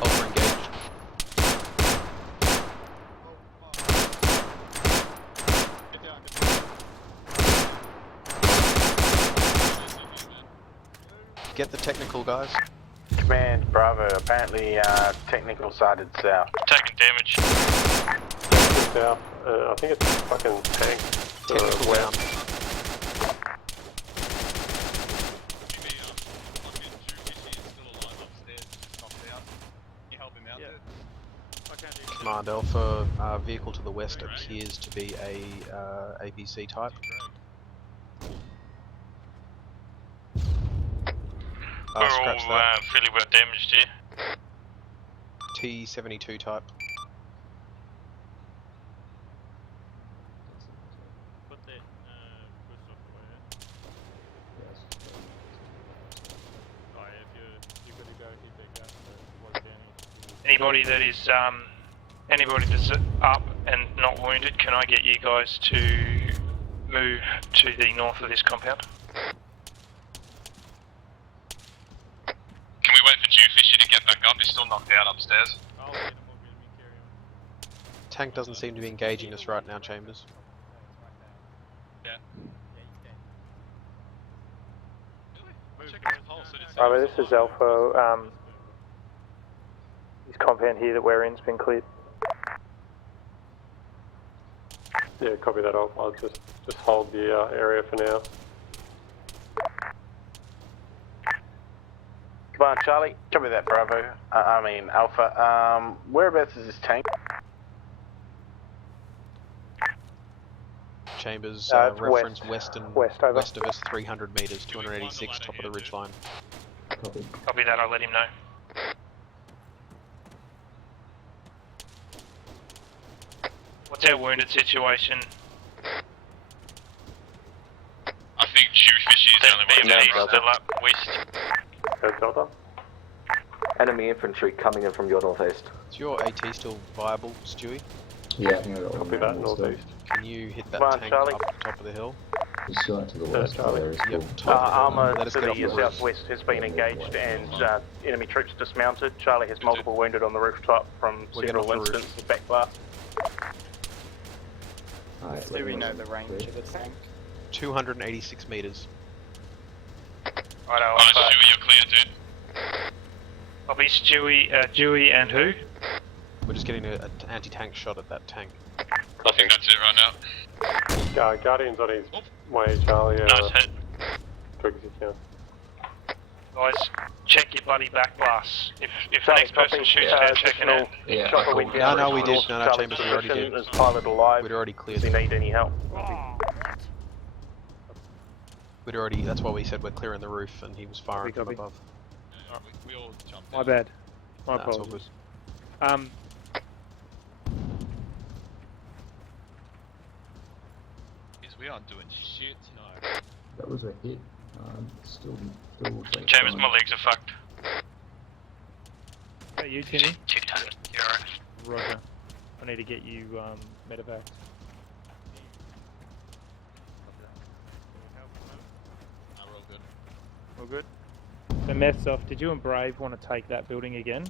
Alpha engaged. Get the technical, guys. Command, Bravo, apparently technical sided south. Taking damage. South. I think it's a fucking tank. Technical down. Command Alpha, vehicle to the west appears to be a ABC type. We're Scratch all that. fairly well damaged here. T-72 type. Put that first off away. If you're good to go, keep that gas, but down. Anybody that is anybody that's up and not wounded, can I get you guys to move to the north of this compound? Can we wait for Jewfishy to get back up? He's still knocked out upstairs. Tank doesn't seem to be engaging us right now, Chambers. Yeah. Bravo, this is Alpha. This compound here that we're in's been cleared. Yeah, copy that. I'll just hold the area for now. Command Charlie. Copy that, Bravo. Alpha. Whereabouts is this tank? Chambers, It's reference west over. west of us, 300 meters, 286, top of the ridgeline. Copy. Copy that, I'll let him know. What's our wounded situation? I think Jewfishy is the only one BMP down. still up west. Delta. Enemy infantry coming in from your northeast. Is your AT still viable, Stewie? Yeah, I think I got one. Copy that, northeast. Can you hit that Come on, tank Charlie. up the top of the hill? Just still out to the west. Charlie. There is Yep, cool. top of the hill. Armour Let us to get off the the roof. southwest has been engaged and enemy troops dismounted. Charlie has multiple wounded on the rooftop from We're getting several off the roof. incidents of backblast. Alright, Do we know the range of the tank? 286 meters. Righto, Alright, Alpha. Stewie, you're clear, dude. Copy, Stewie and who? We're just getting an anti-tank shot at that tank. I think that's it right now. Guardian's on his way, Charlie. Nice hit. Quick as you can. Guys, check your bloody backblast. If the Charlie, next person copy. shoots, go check it out. Yeah, Chopper I went called down. No, we did. North No, Charlie's Chambers, we already position did. is pilot alive. We'd already cleared Does he it. need any help? We'd already. That's why we said we're clearing the roof, and he was firing from Copy. above. Yeah, we all jumped My out. bad. My Nah, it's all apologies. We aren't doing shit. No. That was a hit. Still Chambers, fine. my legs are fucked. that you, Timmy? 210, you're right. Roger. I need to get you medevac. We're all good. All good? So Metsoff, did you and Brave want to take that building again?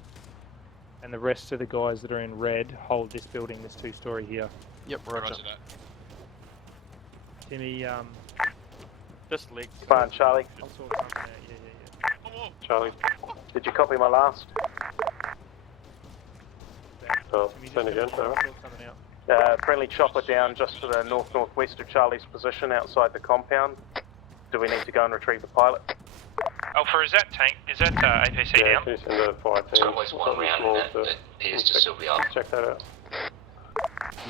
And the rest of the guys that are in red hold this building, this 2-story here. Yep, roger. that. Timmy, Just legs. Fine, Charlie. I'll sort something out. Yeah. Charlie. Did you copy my last? Oh, send again, over. Sort something out. Friendly chopper down just to the north-northwest of Charlie's position outside the compound. Do we need to go and retrieve the pilot? Alpha, is that APC Yeah, down? can you send the fire team? always one something round small that to appears to still be up. check that out.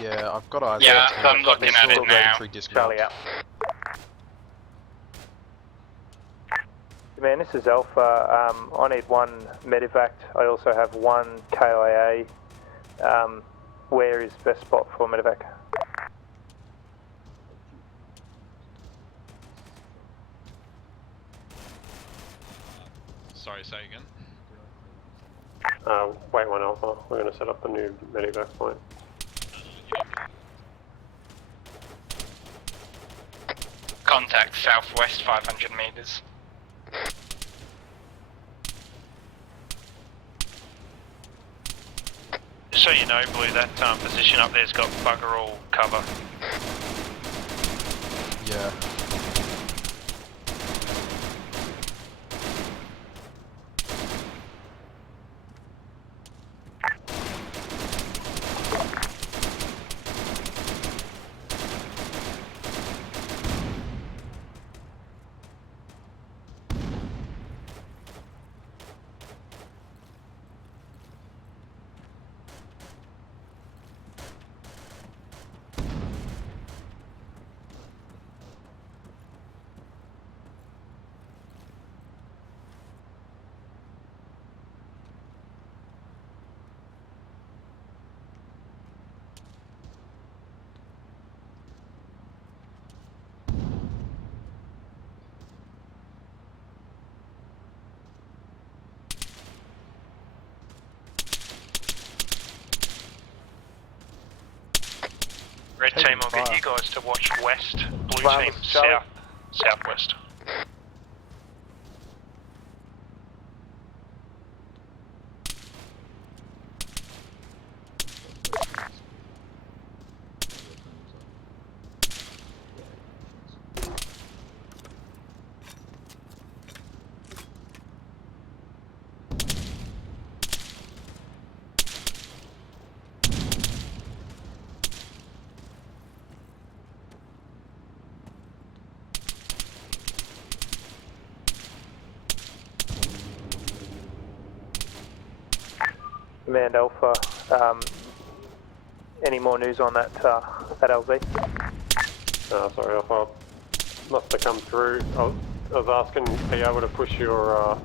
Yeah, I've got eyes. Yeah, on I'm looking at it now. Charlie out. Man, this is Alpha. I need one medevac. I also have one KIA. Where is best spot for medevac? Sorry, say again. Wait one Alpha. We're going to set up a new medevac point. Contact southwest 500 meters. So you know, Blue, that position up there's got bugger all cover. Yeah. Red team will get you guys to watch west. Blue team south, southwest. Command Alpha, any more news on that LZ? Sorry, Alpha. Must have come through. I was asking, are you able to push your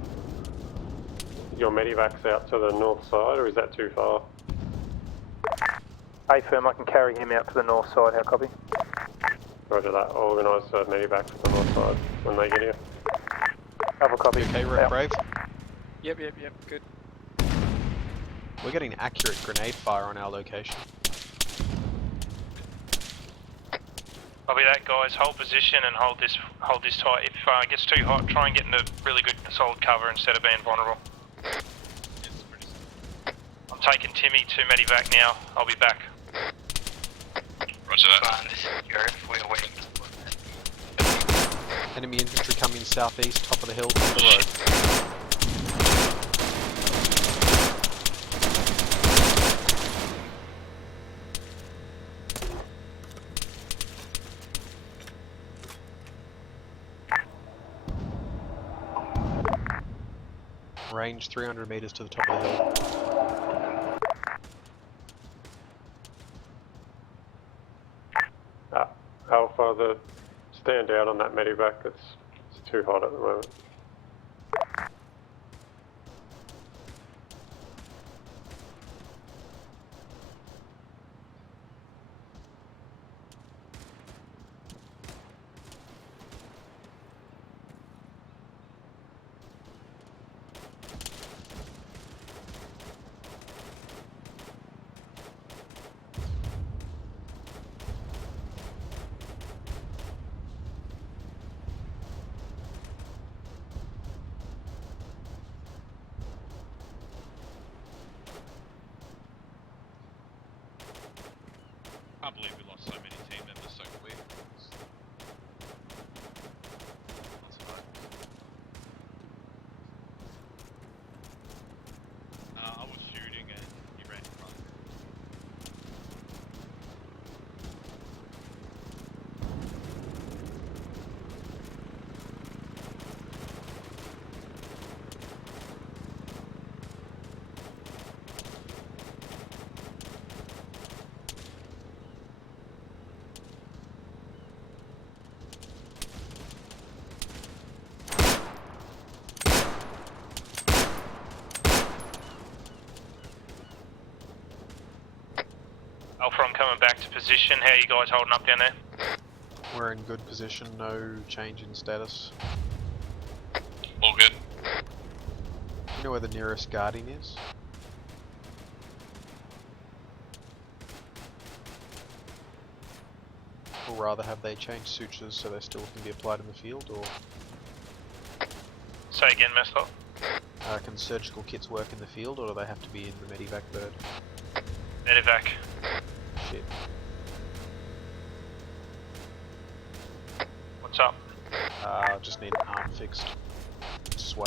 medivacs out to the north side, or is that too far? A firm, I can carry him out to the north side. How copy? Roger that. I'll organise medevac to the north side when they get here. Have a copy. Okay, Brave. Yep, good. We're getting accurate grenade fire on our location. I'll be that, guys. Hold position and hold this tight. If it gets too hot, try and get into really good solid cover instead of being vulnerable. I'm taking Timmy to medevac now. I'll be back. Roger that. Fine, this is Gareth. We're waiting. Enemy infantry coming southeast, top of the hill, top of the road. Range 300 meters to the top of the hill. Alpha, stand out on that medevac. It's too hot at the moment. can't believe we lost so many team members so quick. That's alright. I was shooting and he ran in front. Alpha, I'm coming back to position. How are you guys holding up down there? We're in good position, no change in status. All good. Do you know where the nearest guarding is? Or rather, have they changed sutures so they still can be applied in the field, or Say again, Meslo. can surgical kits work in the field, or do they have to be in the medevac bird? Medevac. Shit. What's up? Just need an arm fixed. Sway.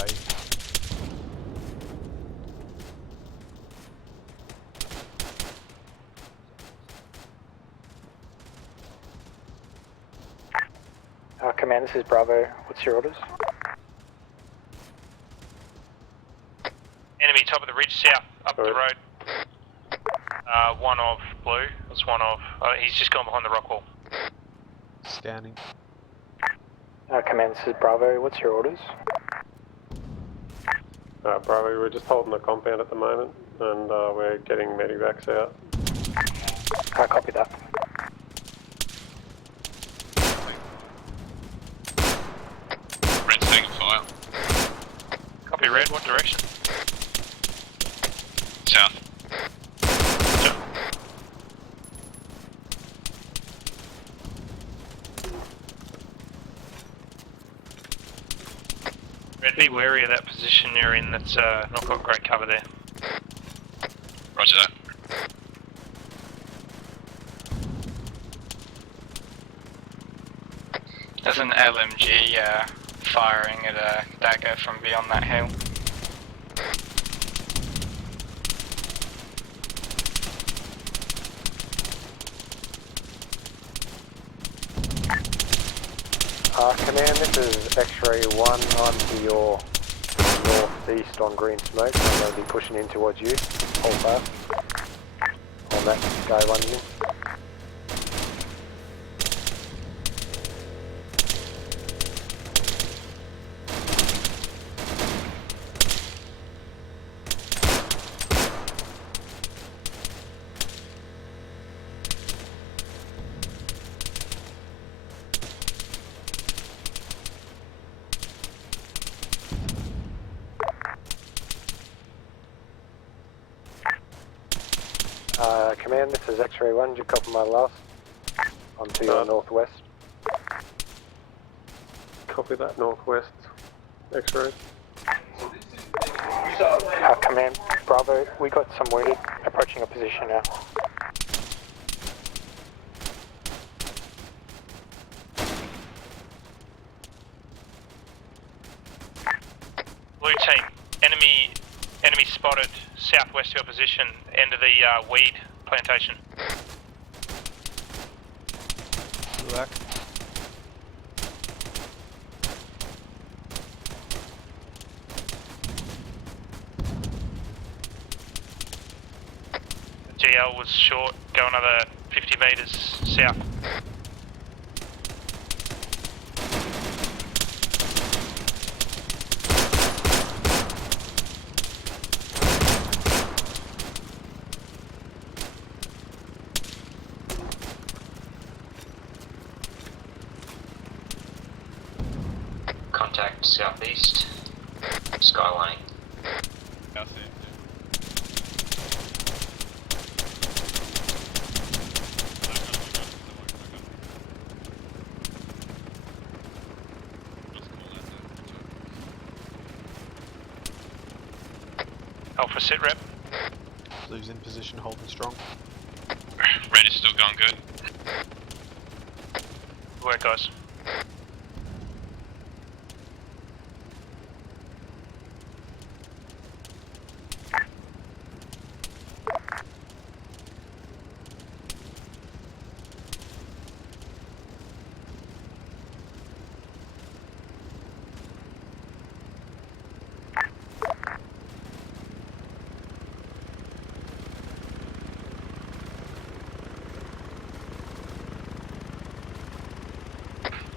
Command, this is Bravo. What's your orders? Enemy top of the ridge, south, up the road. One of blue. That's one of. He's just gone behind the rock wall. Scanning. Command, this is Bravo. What's your orders? Bravo, we're just holding the compound at the moment, and we're getting medevacs out. I copy that. Red's taking fire. Copy, Red. What direction? South. Red, be wary of that position you're in. That's not got great cover there. Roger that. There's an LMG firing at a dagger from beyond that hill. Command, this is X-Ray 1. I'm to your northeast on green smoke. I'm going to be pushing in towards you. Hold fast. On that guy running in. Command, this is X-Ray 1, did you copy my last? On to your northwest. Copy that, northwest. X-ray. Command, Bravo, we got some wounded approaching a position now. Blue team, enemy spotted southwest of your position, end of the weed plantation. Sluagh. GL was short, go another 50 metres south. Contact southeast, skyline. Alpha sit rep. Blue's in position, holding strong. Red is still going good. Good work, guys.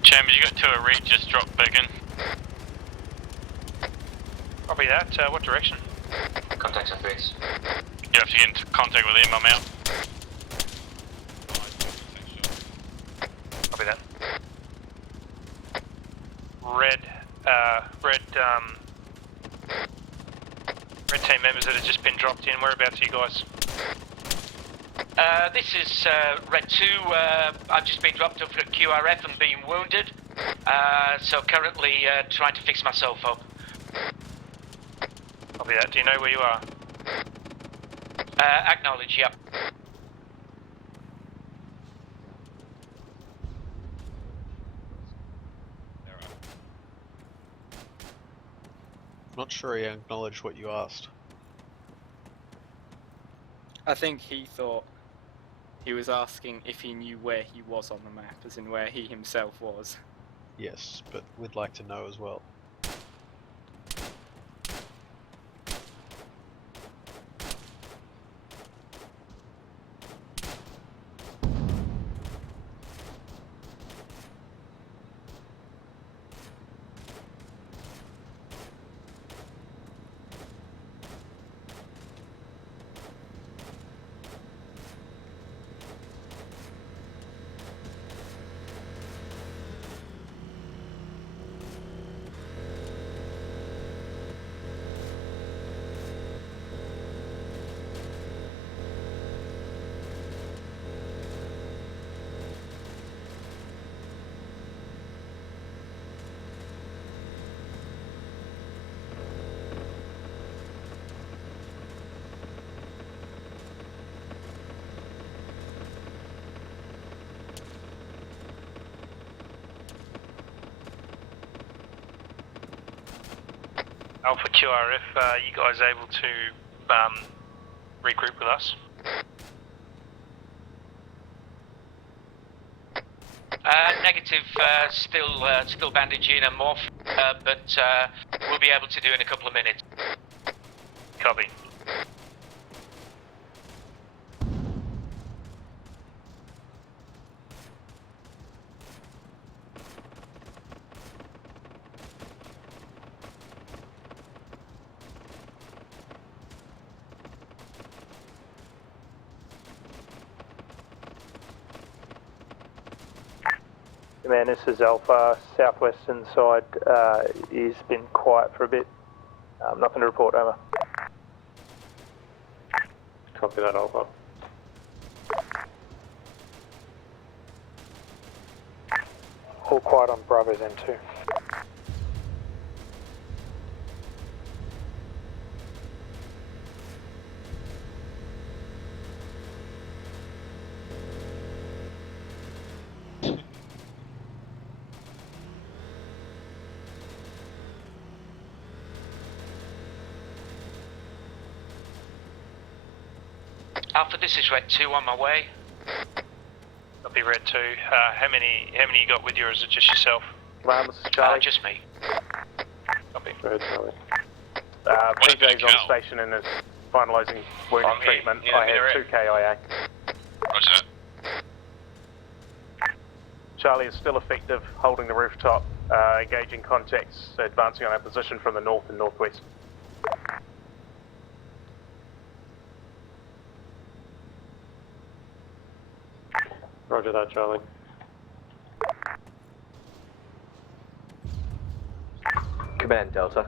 Chambers, you got 2 at read, just drop beacon. Copy that. What direction? Contact at base. You have to get into contact with him, I'm out. Copy that. Red team members that have just been dropped in. Whereabouts are you guys? This is Red 2. I've just been dropped off at QRF and being wounded. So currently trying to fix myself up. Copy that. Do you know where you are? Acknowledge, yep. Not sure he acknowledged what you asked. I think he thought he was asking if he knew where he was on the map, as in where he himself was. Yes, but we'd like to know as well. Alpha QRF, you guys able to regroup with us? Negative, still bandaging and morph, but we'll be able to do in a couple of minutes. Copy. Man, this is Alpha. Southwestern side has been quiet for a bit. Nothing to report, over. Copy that, Alpha. All quiet on Bravo's N2. Alpha, this is Red 2 on my way. Copy Red 2. How many you got with you, or is it just yourself? This is Charlie. Just me. Copy. Red Charlie. PJ's on station and is finalising wounded treatment. I have 2 KIA. Roger that. Charlie is still effective, holding the rooftop, engaging contacts, advancing on our position from the north and northwest. Roger that, Charlie. Command Delta.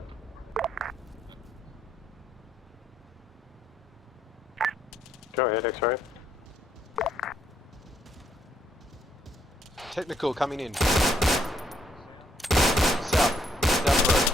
Go ahead, X-ray. Technical coming in. South road.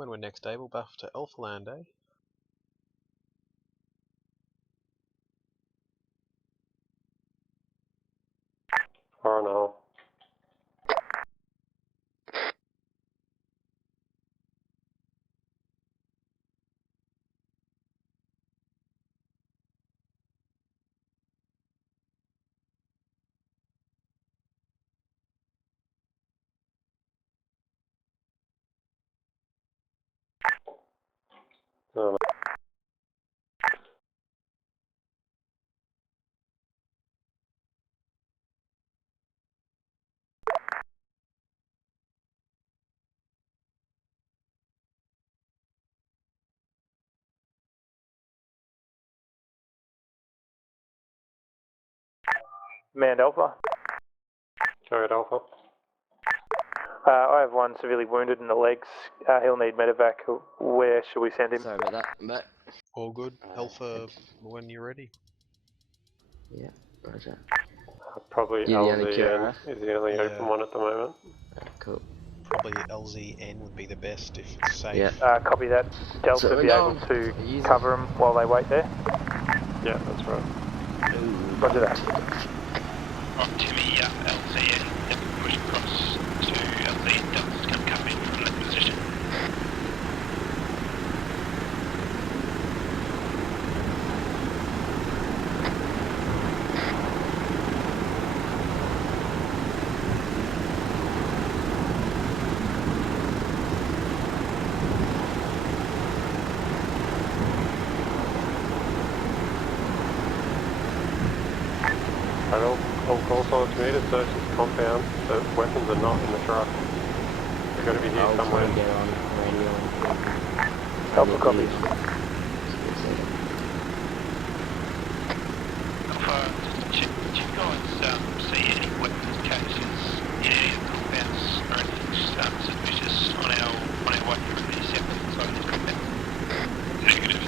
When we're next able, buff to Alpha Land, eh? Far and a half. Command Alpha. Go ahead, Alpha. I have one severely wounded in the legs. He'll need medevac. Where should we send him? Sorry about that, mate. All good. Alpha, when you're ready. Yeah, roger. Probably You the only LZN QRF? is the only open one at the moment. Cool. Probably LZN would be the best if it's safe. Yeah. Copy that. Delta So be able to cover him while they wait there? Yeah, that's right. Roger that. On Timmy, LZN, push across to LZN. Delta's going to come in from that position. And all call signs to me to search this compound. The weapons are not in the truck. They've got to be here somewhere. Get on radio. Alpha copies. Alpha, did you guys see any weapons caches in any of the compounds or anything suspicious on our way through the south side of the compound? Negative.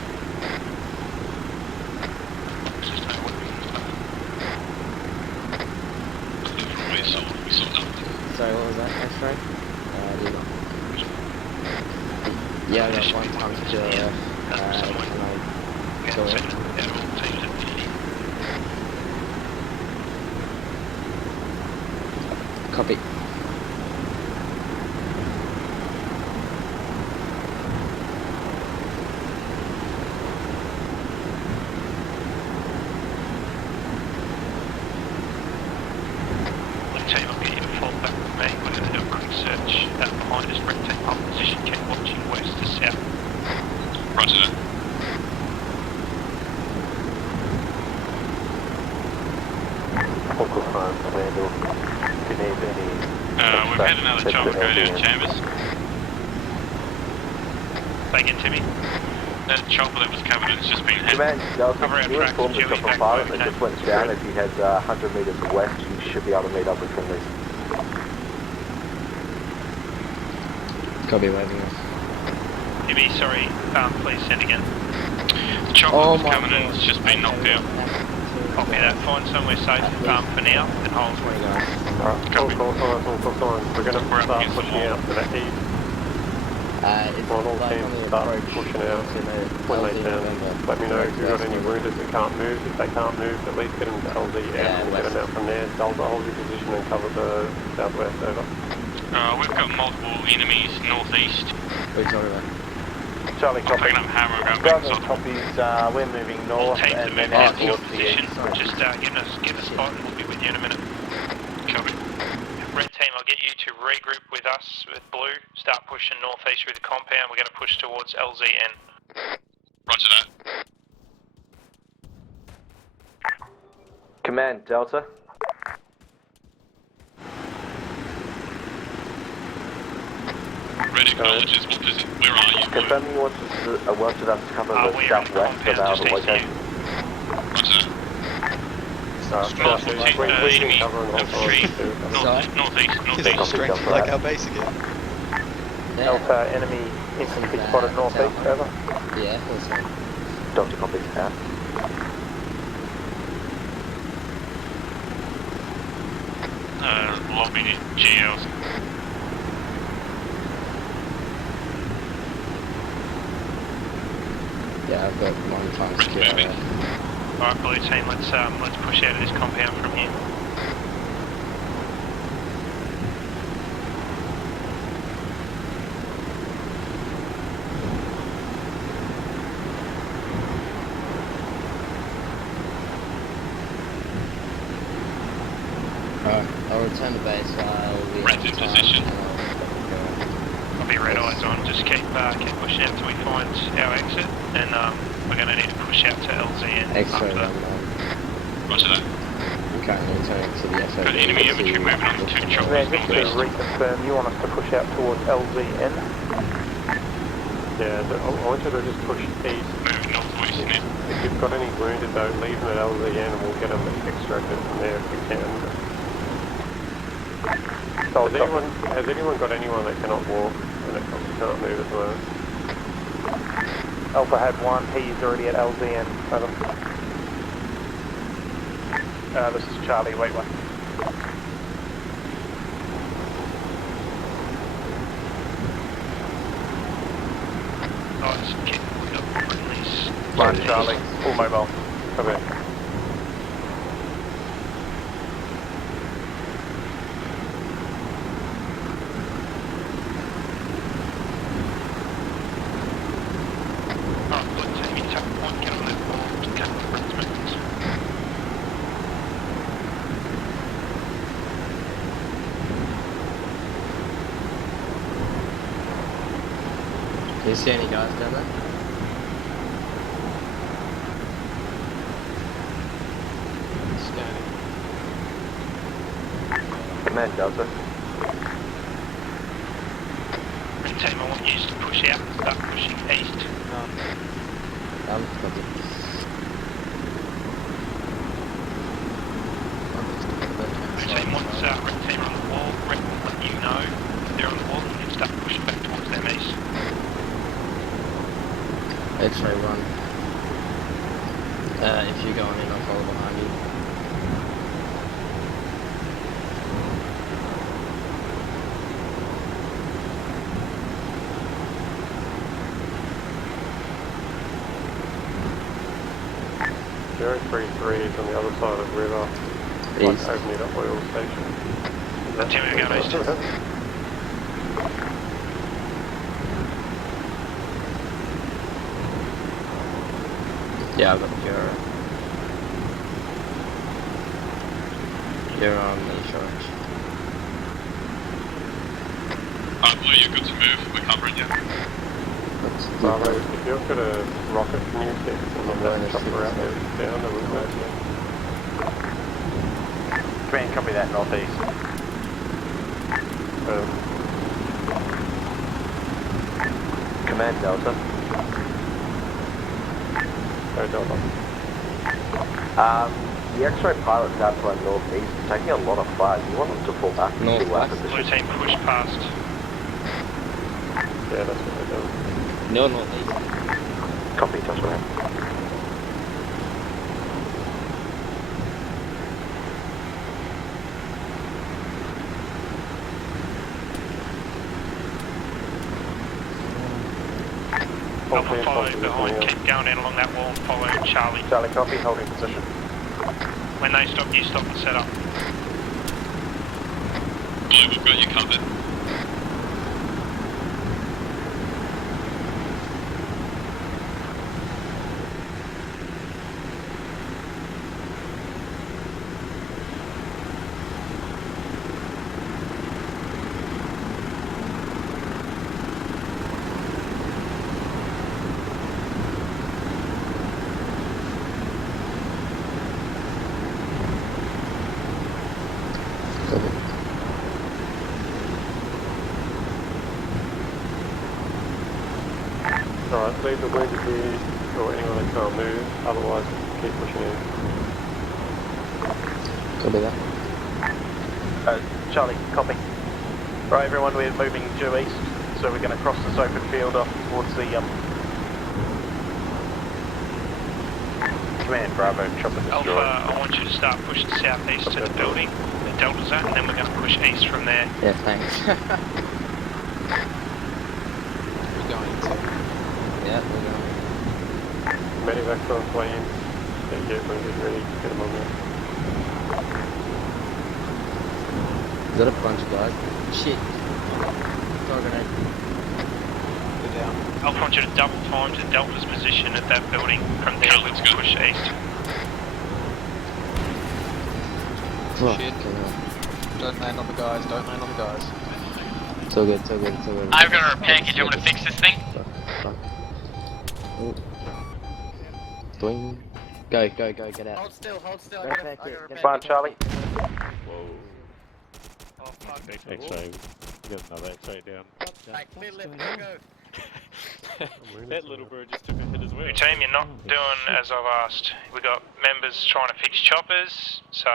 There's just no weapons. We saw nothing. Sorry, what was that, X-ray? Yeah, I got one time to copy. Team, I'll get you to fall back with me. We're going to do a quick search behind us, rectangle position, keep watching west to south. Roger that. Focal phone, Commander. If you need any... we've had another chopper go down chambers. Thank you, Timmy. That chopper that was covered has just been hit. Command, Delta, Cover our you tracks, informed the Joey, chopper back pilot by that just went down. If he heads 100 metres west, you should be able to meet up with friendlies. Copy, waving us. Timmy, sorry, please send again. The chopper was coming in, it's just been knocked out. Copy that, find somewhere safe for now, and hold. Alright, all call signs. We're going to start pushing out to the east. Well, all teams start pushing out when they can. Let me know if you've got any wounded that can't move. If they can't move, at least get them to LZN and get them out from there. Delta, hold your position and cover the southwest, over. We've got multiple enemies northeast. What are you talking about? Charlie, copy. Picking up hammer and going back south. Copies, we're moving north Teams and are then moving out out to your towards the position. east. Just get a spot and we'll be with you in a minute. Copy. Red team, I'll get you to regroup with us with blue. Start pushing northeast through the compound. We're going to push towards LZN. Roger that. Command, Delta. Red acknowledges. What is it? Where are you? Confirming you wanted us to cover the southwest of our location. Roger that. We can cover on all sides. Northeast. Strength like our base again. Delta, enemy infantry spotted northeast, over. Yeah, also. Doctor, copies, out. Lobby GLs. times QRF. Alright, blue team, let's push out of this compound from here. Alright, I'll return to base. I'll be Red in position. I'll be red eyes on, just keep pushing out till we find our exit, and we're going to need to push out to LZN after that. Roger that. I'm currently returning to the FOB. Got enemy infantry moving on to 2 choppers Just to northeast. reconfirm, you want us to push out towards LZN? Yeah, I want you to just push east. Moving northwest now. If you've got any wounded though, leave them at LZN and we'll get them extracted from there if we can. Has anyone got anyone that cannot walk and that can't move at the moment? Alpha had one, he's already at LZN. Over. This is Charlie, wait one. Nice, we got release. Right, Charlie, full mobile. Come in. Do you see any guys down there? Scanning. Command Delta. Team, I want you to push out and start pushing east. Team, once red team are on the wall, red will let you know they're on the wall and you start pushing back towards them east. X-ray 1. If you're going in, I'll follow behind you. Zero 33 is on the other side of the river. East. Like opening up oil station. That team are going east. Yeah, I've got your... You're on the charge. Blue, you're good to move. We're covering you. Bravo, if you've got a rocket, can you get some of that chopper out there down the river? Command, copy that northeast. Command Delta. Go Delta. The X-ray pilot's out to our northeast, taking a lot of fire. Do you want them to fall back into our Blue position? team push past. Yeah, that's what they're doing. No, northeast. Copy, touchdown. Alpha follow behind, keep going in along that wall and follow Charlie. Charlie, copy, holding position. When they stop, you stop and set up. Blue, we've got you covered. Alright, leave the wounded here, or anyone that can't move, otherwise keep pushing in. Copy that. Charlie, copy. Right, everyone, we're moving due east, so we're going to cross this open field off towards the Command Bravo, chopper destroyed. Alpha, I want you to start pushing southeast to the building, the Delta's at, and then we're going to push east from there. Yeah, thanks. We're going to. Yeah, we're going. Medevac's on its way in. Get wounded ready, get them on there. Is that a bunch of guys? Shit. Throw a grenade. Go down. Alpha, I want you to double time to Delta's position at that building. From there, we will push east. Shit. Don't land on the guys, don't land on the guys. So good, so good, so good. I've got a repair kit. Do you want to fix this thing? Oh. Doing. Go, get out. Hold still, hold still. I Repair got a kit, repair Come on, kit. Charlie. Whoa. Oh fuck. X-ray. Get another X-ray down. Right, clear left, go. That little bird just took a hit as well. Team, you're not doing as I've asked. We got members trying to fix choppers, so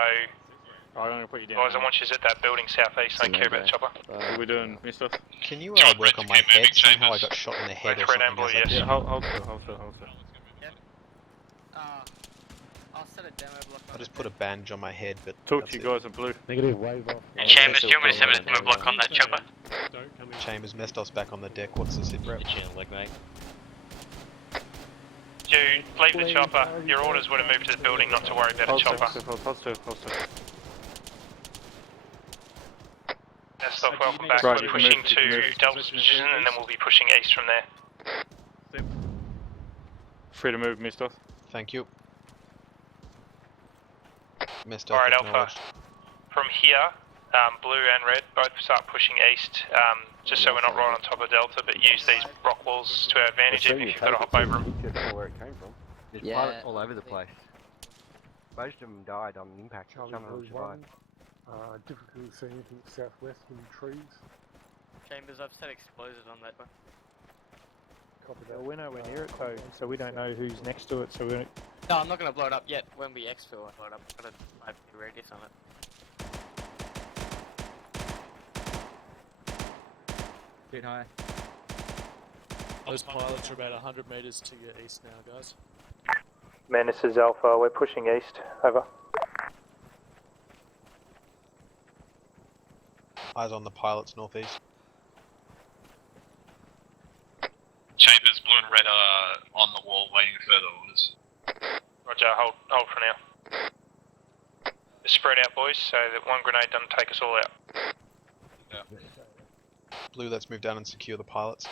I'm gonna put you down. guys, I want you at that building southeast. Don't care about the chopper. What are we doing, mister? Can you work on my head? Somehow I got shot in the head or Red something. and blue, as I yes. did. Yeah, hold still. Yep. I'll set a demo block on I just put a bandage on my head, but Talk to you guys in blue. Negative wave off. Chambers, do you want me to set a demo block on that chopper? Don't come in. Chambers, Mestos back on the deck. What's the sit rep? Dude, leave the chopper. Your orders were to move to the building, not to worry about a chopper. Hold still. That's stuff, welcome back. Right, We're you can pushing move, you can to move. Delta's position, and then we'll be pushing east from there. Free to move, mister. Thank you. Mestos Alright, Alpha. acknowledged. From here, blue and red both start pushing east, just so we're not right on top of Delta, but use these rock walls to our advantage if you've got to hop over them. Where it came from. There's pilots all over the place. Most of them died on impact. Some of them survived. Difficult seeing anything southwest in trees. Chambers, I've set explosives on that one. Copy Well, we're nowhere near it though, so we don't know who's next to it. So we don't. No, I'm not going to blow it up yet. When we exfil, I'll blow it up. I've got a 5 radius on it. Bit high. Those pilots are about 100 meters to your east now, guys. Man, this is Alpha. We're pushing east. Over. Eyes on the pilots northeast. Chambers, blue and red are on the wall waiting for further orders. Roger, hold for now. Just spread out, boys, so that one grenade doesn't take us all out. Yeah. Blue, let's move down and secure the pilots.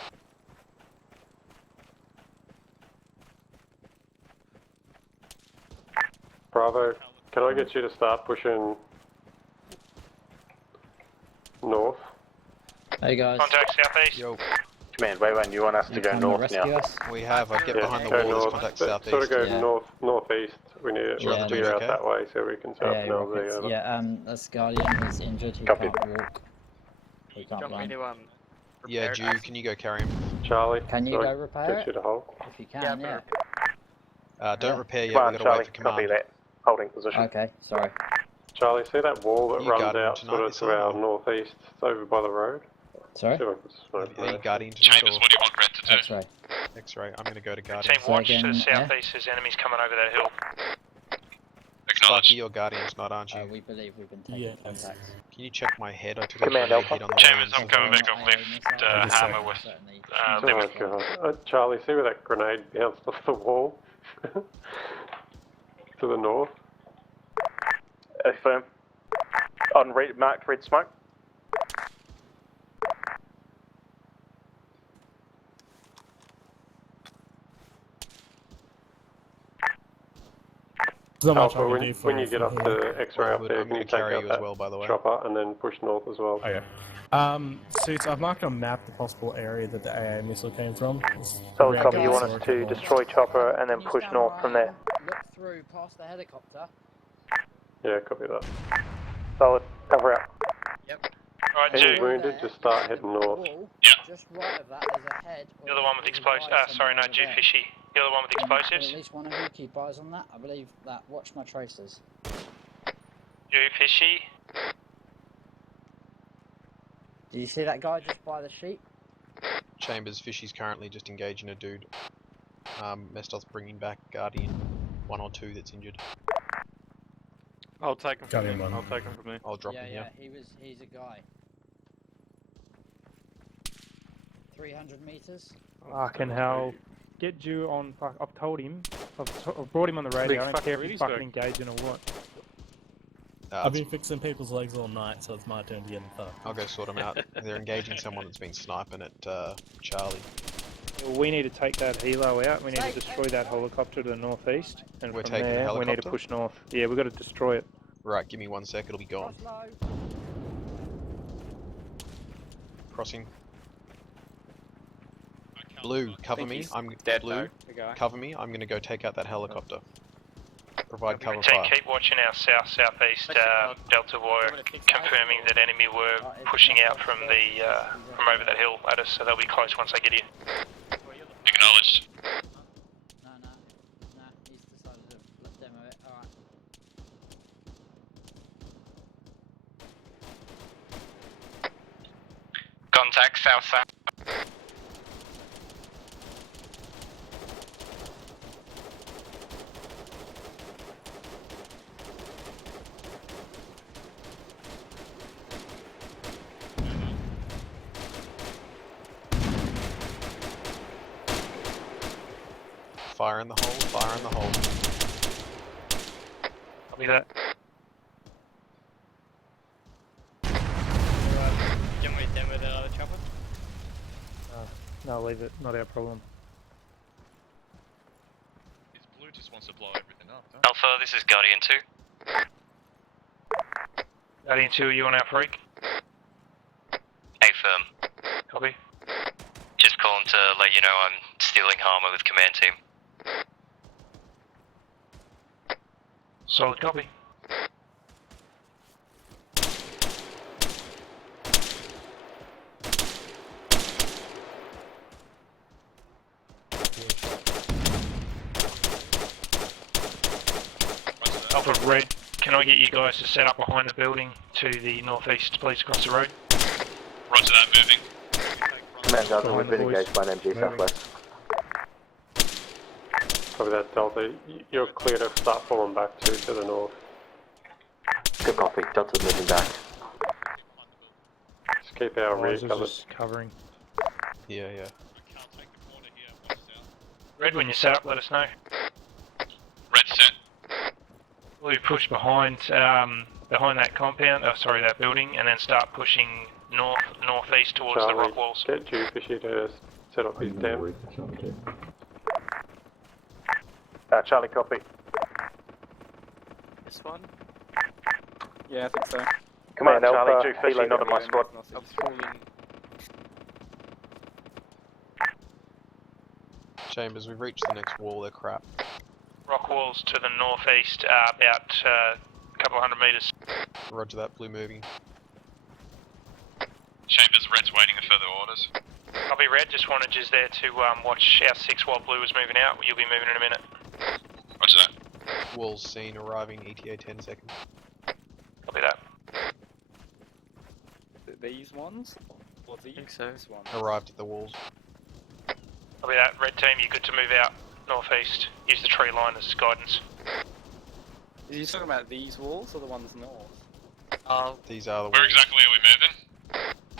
Bravo, can I get you to start pushing north? Hey guys. Contact southeast. Yo. Command, Wayne, you want us to go north now? We have. I'd get behind the go wall. Let's north. contact Sort southeast. of go northeast. We need to Yeah, clear out okay. that way so we can set up an LZ over. Yeah, this Guardian is injured. He Copy. can't walk. He can't Do you want me run. to, Yeah, Jew, can you go carry him? Charlie, Can you sorry, go repair get you to hold. If you can, yeah. Don't repair yet. Come on, We've got to Charlie, wait for copy command. that. Holding position. Okay, sorry. Charlie, see that wall that You runs guarding out tonight, sort of is to it? our northeast? It's over by the road. Sorry? See if I can sort Are you of- guarding tonight Chambers, or what do you want red to do? X-ray. X-ray? I'm going to go to guardian. Team, watch to the again, southeast, there's enemies coming over that hill. Acknowledge. Sparky, you're guardian tonight, aren't you? We believe we've been taking contact. Can you check my head? I took Command a Alpha. hit on the Chambers, way I'm coming back off lift hammer with Oh limit. god. Charlie, see where that grenade bounced off the wall? To the north. Affirm. On marked red smoke. Alpha, when you get up to X-ray up there, I'm can going you to take carry out you as that well, by the way. chopper and then push north as well? Okay. Suits, I've marked on map the possible area that the AA missile came from. Solid copy, you want us to destroy chopper and then push north from there. Look through past the helicopter. Yeah, copy that. Solid, cover out. Yep. Alright, Any Jew, wounded, just start heading north. Just right of that, there's a head. you're the one with explosives. Sorry, no, Jew, Fishy. You're the one with explosives. At least one of you keep eyes on that. I believe that. Watch my tracers. Jew, Fishy. Did you see that guy just by the sheep? Chambers, Fishy's currently just engaging a dude. Mestos bringing back guardian 1 or 2 that's injured. I'll take him from Guardian there. one. I'll take him from there. I'll drop yeah, him yeah, here. he's a guy. 300 meters. Fucking hell. get due on. I've told him. I've brought him on the radio. I don't care if he's fucking engaging or what. I've been fixing people's legs all night, so it's my turn to get in fucked. I'll go sort them out. They're engaging someone that's been sniping at Charlie. We need to take that helo out. We need to destroy that helicopter to the northeast, and We're from taking the there we need to helicopter? push north. Yeah, we've got to destroy it. Right, give me 1 sec, it'll be gone. Crossing. Blue, cover me. I'm dead Blue. though, the guy. Cover me. I'm gonna go take out that helicopter. Provide cover Team, fire. keep watching our south-southeast Delta wire, confirming that enemy were pushing out from the from over that hill at us, so they'll be close once they get here. Acknowledged. He's decided to demo it. Alright. Contact south. Fire in the hole, fire in the hole. Copy that. Can we demo the other chopper? No, leave it. Not our problem. Blue just wants to blow everything up, don't Alpha, this is Guardian 2. Guardian 2, are you on our freak? A firm. Copy. Just calling to let you know I'm stealing Harmer with command team. Solid copy. Alpha Red, can I get you guys to set up behind the building to the northeast, please, across the road? Roger that, moving. Command Delta, we've been engaged by an MG southwest. Copy that, Delta. You're clear to start falling back to the north. Good copy. Delta's moving back. Just keep our rear Lasers covered. just covering. Yeah, yeah. Red, when you set up, let us know. Red set. We push behind behind that compound, sorry, that building, and then start pushing northeast towards the rock walls. Get Jewfishy to set up his dam. Charlie, copy. This one? Yeah, I think so. Come on, Charlie, Jewfishy, not in my squad. Chambers, we've reached the next wall, they're crap. Rock walls to the northeast, about a couple of 100 metres. Roger that, Blue moving. Chambers, Red's waiting for further orders. Copy, Red, just wanted you there to watch our 6 while Blue was moving out. You'll be moving in a minute. Roger that. Walls seen, arriving, ETA 10 seconds. Copy that. These ones? Or these ones? Arrived at the walls. Copy that. Red team, you're good to move out northeast. Use the tree line as guidance. Are you talking about these walls or the ones north? These are the Where walls. exactly are we moving?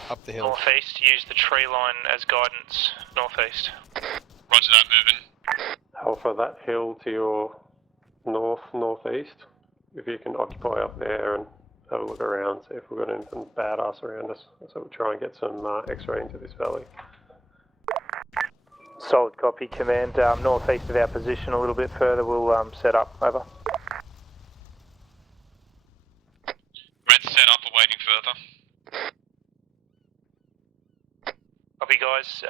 Up the hill. Northeast, use the tree line as guidance. Northeast. Roger that, moving. Alpha, that hill to your northeast. If you can occupy up there and have a look around, see if we've got anything badass around us. So we'll try and get some X-ray into this valley. Solid copy, command. Northeast of our position, a little bit further. We'll set up. Over. Red set up, awaiting further. Copy, guys.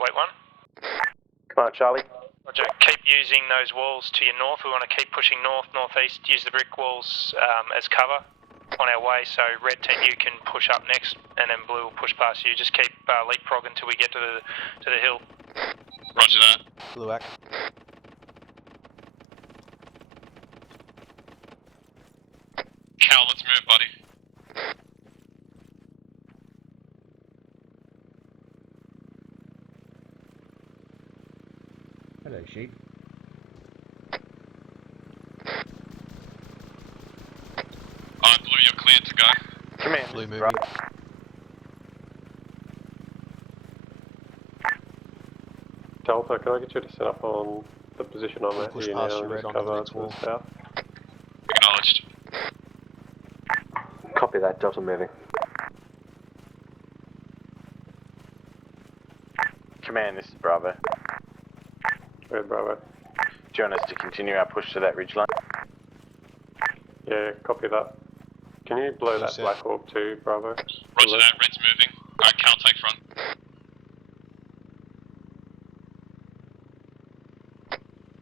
Wait one. Come on, Charlie. Roger. Keep using those walls to your north. We want to keep pushing northeast. Use the brick walls as cover on our way. So Red team, you can push up next, and then Blue will push past you. Just keep leapfrog until we get to the hill. Roger that. Sluagh. Cal, let's move, buddy. Hello, sheep. Alright, Blue, you're cleared to go. Command. Blue moving. Right. Delta, can I get you to set up on the position I'm at Push here past now you, and Red, just onto the cover next to wall. the south? Acknowledged. Copy that, Delta moving. Command, this is Bravo. Red Bravo. Do you want us to continue our push to that ridgeline? Yeah, copy that. Can you blow that Black Orb too, Bravo? Roger that, Red's moving. Alright, Cal, take front.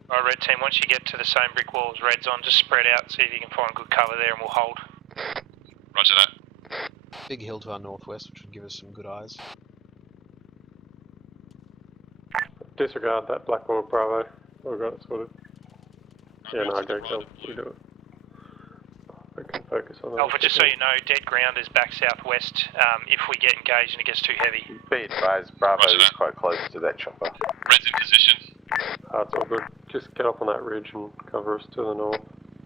Alright, Red team, once you get to the same brick wall as Red's on, just spread out, see if you can find good cover there and we'll hold. Roger that. Big hill to our northwest, which would give us some good eyes. Disregard that Black Orb, Bravo. We've got it sorted. Yeah, no, go kill. You do it. We can focus on that. Alpha, just so you know, dead ground is back southwest if we get engaged and it gets too heavy. Be advised, Bravo is quite close to that chopper. Red's in position. It's all good. Just get up on that ridge and cover us to the north.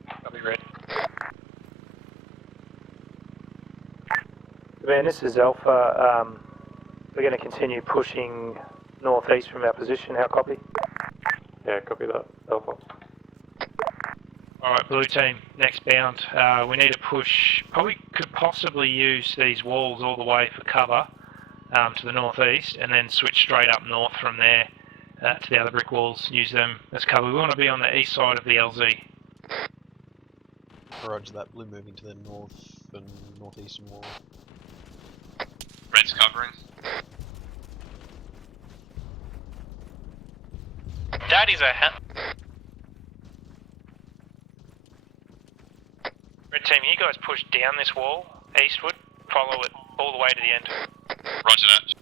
I'll be Red. Man, this is Alpha. We're going to continue pushing northeast from our position. How copy? Yeah, copy that. Alpha. Alright, blue team, next bound. We need to push, probably could possibly use these walls all the way for cover to the northeast and then switch straight up north from there to the other brick walls, use them as cover. We want to be on the east side of the LZ. Roger that, blue moving to the north and northeastern wall. Red's covering. Daddy's a Red team, you guys push down this wall, eastward, follow it all the way to the end. Roger that.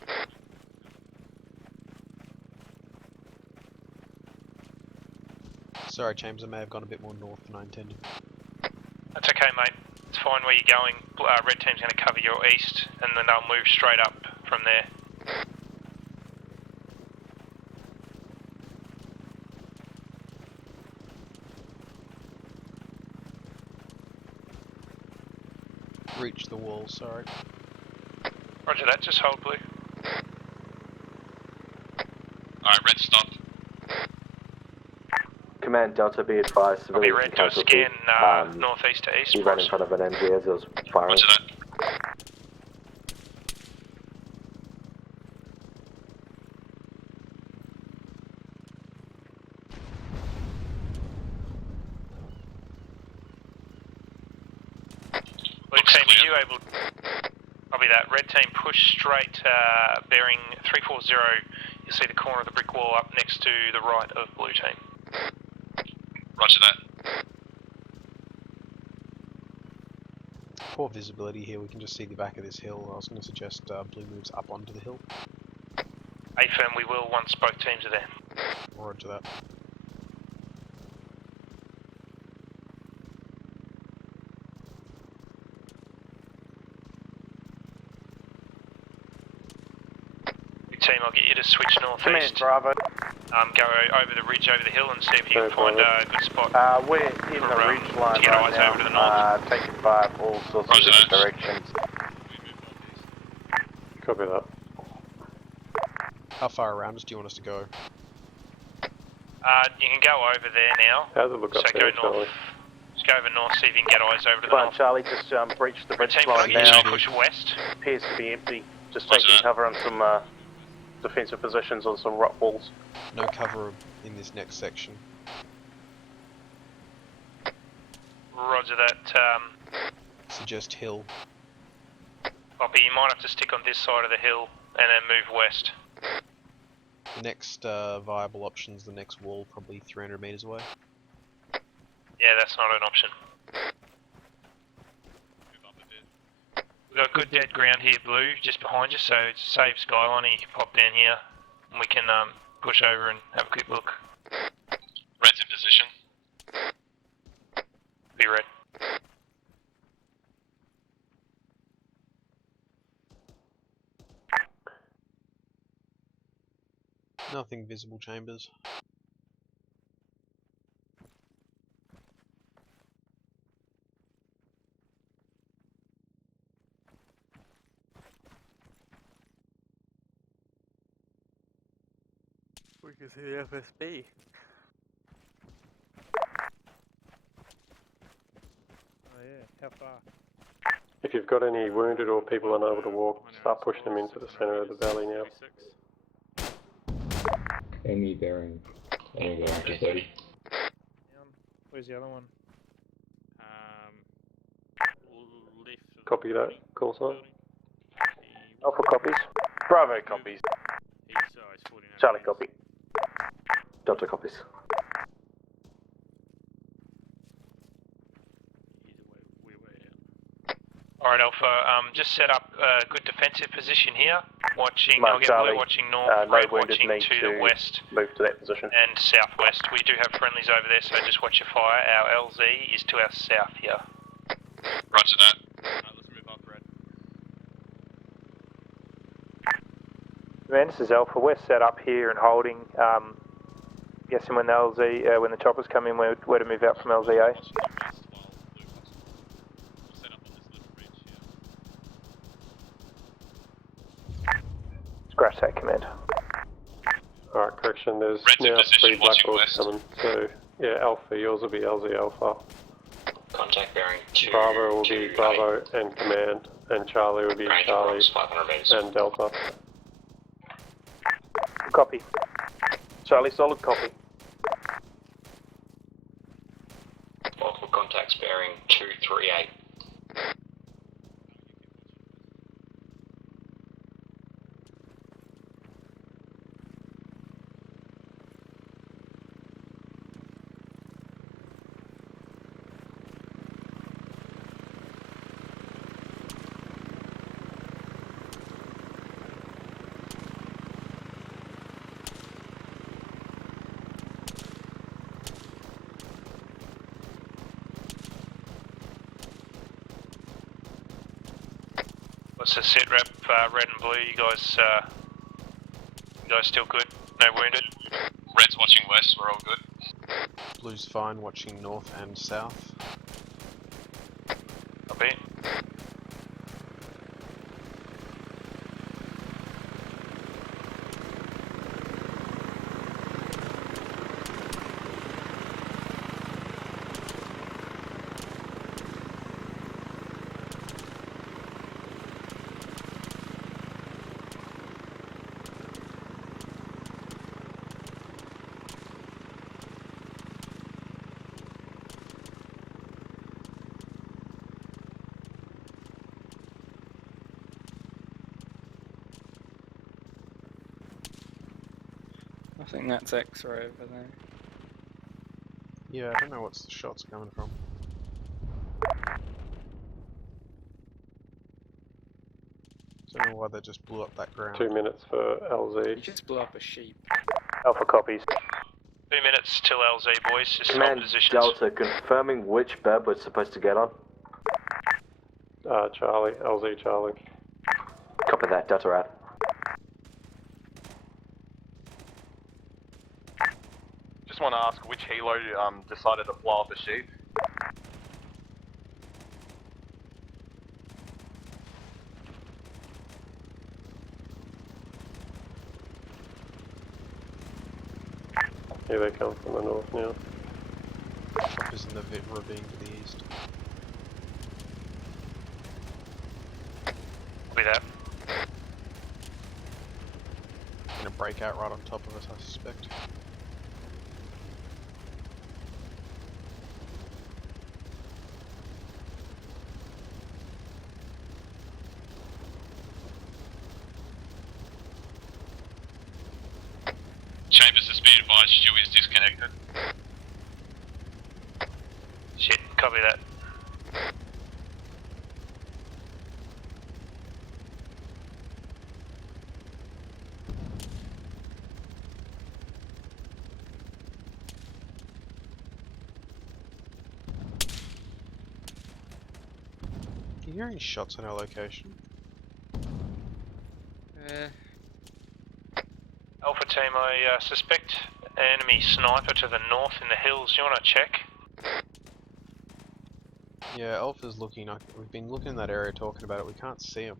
Sorry, James, I may have gone a bit more north than I intended. That's okay, mate. It's fine where you're going. Red team's going to cover your east, and then they'll move straight up from there. Reach the wall, sorry. Roger that, just hold blue. Alright, Red stopped. Command Delta, be advised. I'll be Civilians Red, do a and scan casualties. northeast to east. He ran in front of an MG as it was firing. Roger that. Blue team, are you able... I'll be that. Red team, push straight, bearing 340. You'll see the corner of the brick wall up next to the right of blue team. Roger that. Poor visibility here, we can just see the back of this hill. I was going to suggest blue moves up onto the hill. A-firm, we will once both teams are there. Roger that. Team, I'll get you to switch northeast. Command, Bravo. Go over the ridge, over the hill, and see if you can find a good spot. We're in the ridge line to get right eyes over to the north. now. Taking fire all sorts of different directions. Copy that. How far around us do you want us to go? You can go over there now. How's it look up So there, go north. Charlie? Just go over north, see if you can get eyes over to the Come on, north. Charlie, just breach the Red ridge team, can I line get you now. to push west? Appears to be empty. Just taking cover on some defensive positions on some rock walls. No cover in this next section. Roger that. Suggest hill. Copy, you might have to stick on this side of the hill and then move west. The next viable option's the next wall, probably 300 meters away. Yeah, that's not an option. We've got good dead ground here, blue, just behind you, so it's a safe skyline. You can pop down here and we can push over and have a quick look. Red's in position. Be red. Nothing visible, Chambers. We can see the FSB. Oh yeah, how far? If you've got any wounded or people unable to walk, start pushing them into the centre of the valley now. Enemy bearing. Enemy bearing 230. Where's the other one? Left. Copy that, call sign. Alpha copies. Bravo copies. Charlie copy. Delta copies. Alright, Alpha, just set up a good defensive position here. Watching, Mark I'll get Charlie. blue watching north, No red wounded watching need to the west move to that position. and southwest. We do have friendlies over there, so just watch your fire. Our LZ is to our south here. Roger that. Let's move up, red. Man, this is Alpha. We're set up here and holding. Guessing when the LZ, when the choppers come in, we're to move out from LZA. Scratch that command. Alright, correction, there's Red's in now position, 3 Black watching Hawks west. coming. So, yeah, Alpha, yours will be LZ Alpha. Contact bearing 2. Bravo will be Bravo and Command, and Charlie will be Charlie 500 meters. and Delta. Copy. Charlie, solid copy. Multiple contacts bearing 238. What's the sit rep, red and blue? You guys still good? No wounded? Red's watching west, we're all good. Blue's fine, watching north and south. Copy. I think that's X-ray over there. Yeah, I don't know what's the shots coming from. Don't know why they just blew up that ground. 2 minutes for LZ. You just blew up a sheep. Alpha copies. 2 minutes till LZ, boys. Just hold Command positions. Delta, confirming which bed we're supposed to get on. Charlie, LZ Charlie. Copy that, Delta out. Just want to ask which helo decided to blow up a sheep. Here they come from the north now. Choppers in the ravine to the east. Copy that. Gonna break out right on top of us, I suspect. Chambers has been advised Stu is disconnected. Shit, copy that. Can you hear any shots on our location? Alpha team, I suspect enemy sniper to the north in the hills. You want to check? Yeah, Alpha's looking. We've been looking in that area talking about it. We can't see him.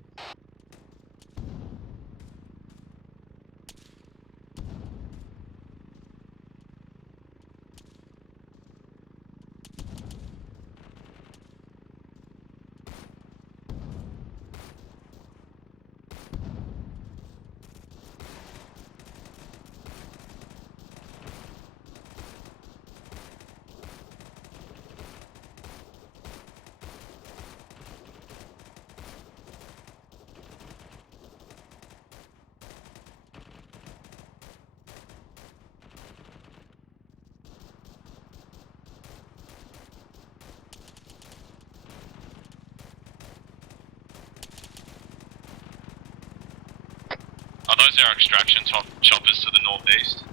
our extraction choppers to the northeast.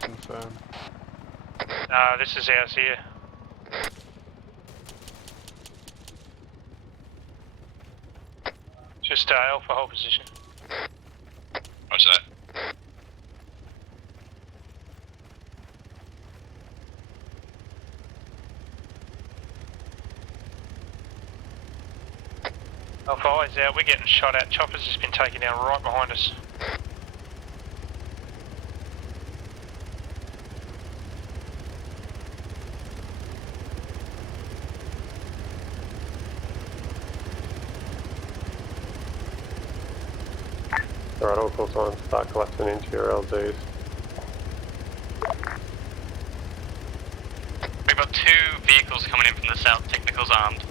Confirm. This is ours here. Just Alpha, hold position. What's that? Alpha eyes out, we're getting shot at. Chopper's just been taken down right behind us. Alright, all call signs, start collapsing into your LZs. We've got 2 vehicles coming in from the south, technicals armed.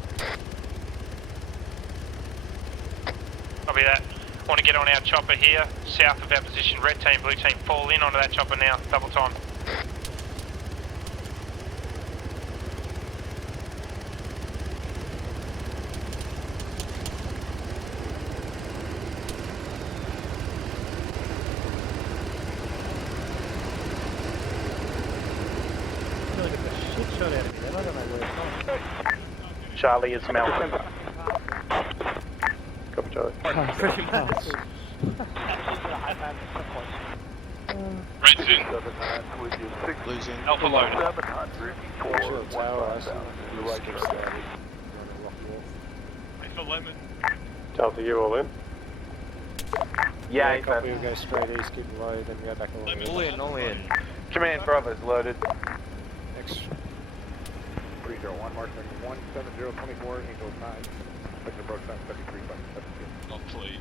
Copy that. Want to get on our chopper here, south of our position. Red team, blue team, fall in onto that chopper now. Double time. Charlie is Melbourne. Copy, Charlie. Pretty much. Red's in. Blue's in. Alpha loaded. Wait for Lemon. Delta, you all in? Yeah, Copy, we'll go straight east, keep it low, then go back along. all in, all in. Command Bravo's loaded. Extra. 301, Mark 17024, Angel 9. Victor Brooks, 73, 17. Oh, please.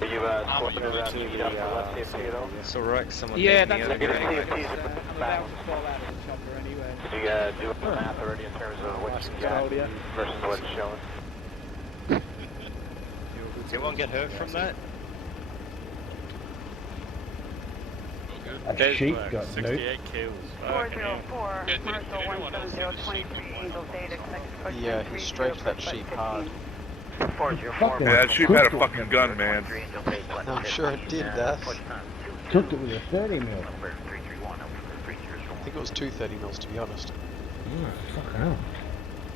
You spoken to that meet up for left CFT. It's alright, someone Yeah, take me that's over. okay. I'm about to fall out of the chopper anyway. You do the math already in terms of what you got versus what's showing. Did anyone get hurt from that? A sheep got 68 kills. 404, Marshall 17023, Angel Data, Yeah, he strafed that sheep hard. Yeah, that sheep had a fucking gun, man. I'm sure it did, that. Took it with a 30 mil. I think it was 2 30 mils, to be honest. Fuck hell.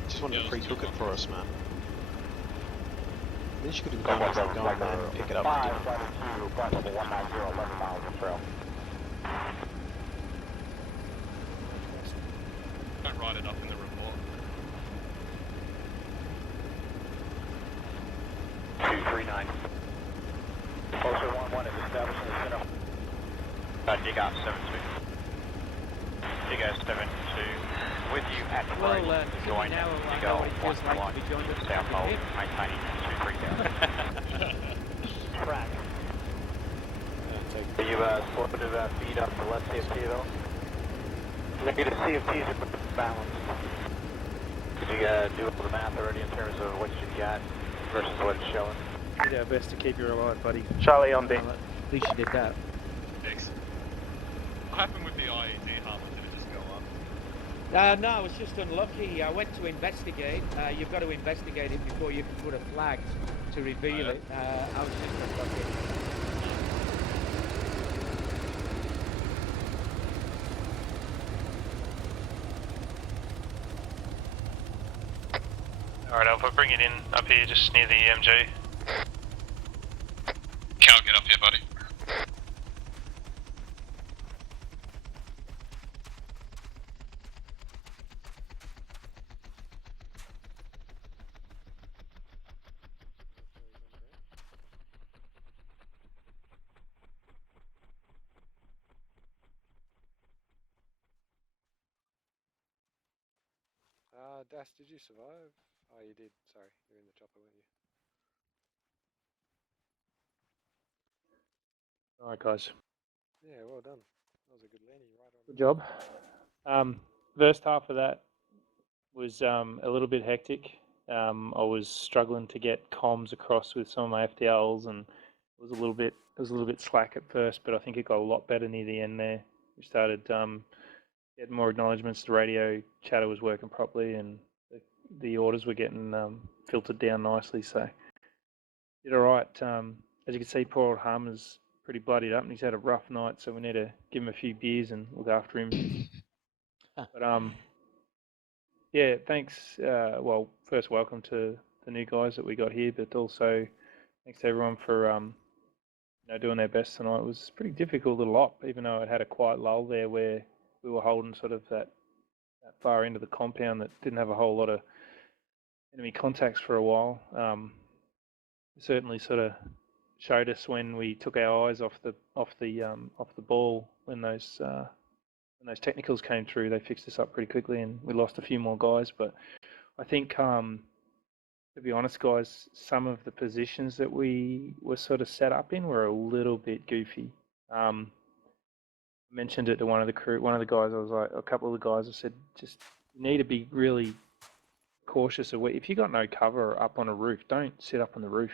Just wanted to pre-cook it for us, man. At least you could have gone as I'm going, man, and pick it up for dinner. Don't write it up in the report. 239. Also 1-1 is establishing the center. Dig out 72. Dig out 72. With you at the break. Join Dig out 1-1. South hold. Maintaining 2-3 down. Track. Are you spotted feed up the left CFT though? Negative CFTs are balanced. Did you do the math already in terms of what you got versus what it's showing? Did our best to keep you alive, buddy. Charlie on deck. At least you did that. Thanks. What happened with the IED, Harlan? Did it just go up? No, I was just unlucky. I went to investigate. You've got to investigate it before you can put a flag to reveal it. I was just unlucky. Alright, Alpha, bring it in up here just near the MG. Cal, get up here, buddy. Das, did you survive? Oh, you did. Sorry, you're in the chopper, weren't you? Alright, guys. Yeah, well done. That was a good landing, Good job. First half of that was a little bit hectic. I was struggling to get comms across with some of my FTLs, and was a little bit slack at first, but I think it got a lot better near the end there. We started getting more acknowledgements. The radio chatter was working properly, and the orders were getting filtered down nicely. So did all right. As you can see, poor old Harmer's pretty bloodied up, and he's had a rough night. So we need to give him a few beers and look after him. But yeah, thanks. Well, first, welcome to the new guys that we got here, but also thanks to everyone for doing their best tonight. It was a pretty difficult little op, even though it had a quiet lull there where we were holding sort of that far end of the compound that didn't have a whole lot of enemy contacts for a while. It certainly sort of showed us when we took our eyes off the ball when those technicals came through. They fixed us up pretty quickly, and we lost a few more guys. But I think, to be honest, guys, some of the positions that we were sort of set up in were a little bit goofy. I mentioned it to one of the guys. I was like, a couple of the guys, I said, just you need to be really cautious of if you got no cover up on a roof, don't sit up on the roof.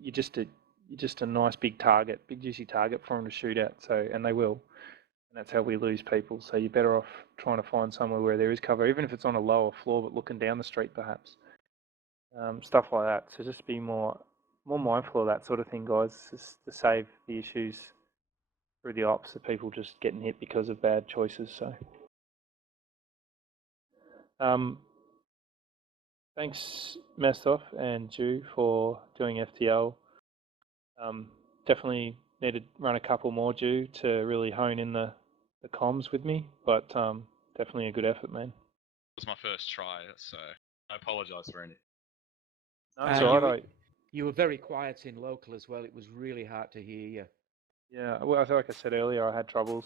You're just a nice big target, big juicy target for them to shoot at. So, and they will, and that's how we lose people. So you're better off trying to find somewhere where there is cover, even if it's on a lower floor, but looking down the street perhaps. Stuff like that. So just be more mindful of that sort of thing, guys, just to save the issues through the ops of people just getting hit because of bad choices. So, thanks Mestov and Jew for doing FTL. Definitely need to run a couple more, Jew, to really hone in the comms with me. But definitely a good effort, man. It was my first try, so I apologise for any. No, it's all right. You were very quiet in local as well. It was really hard to hear you. Yeah, well, like I said earlier, I had troubles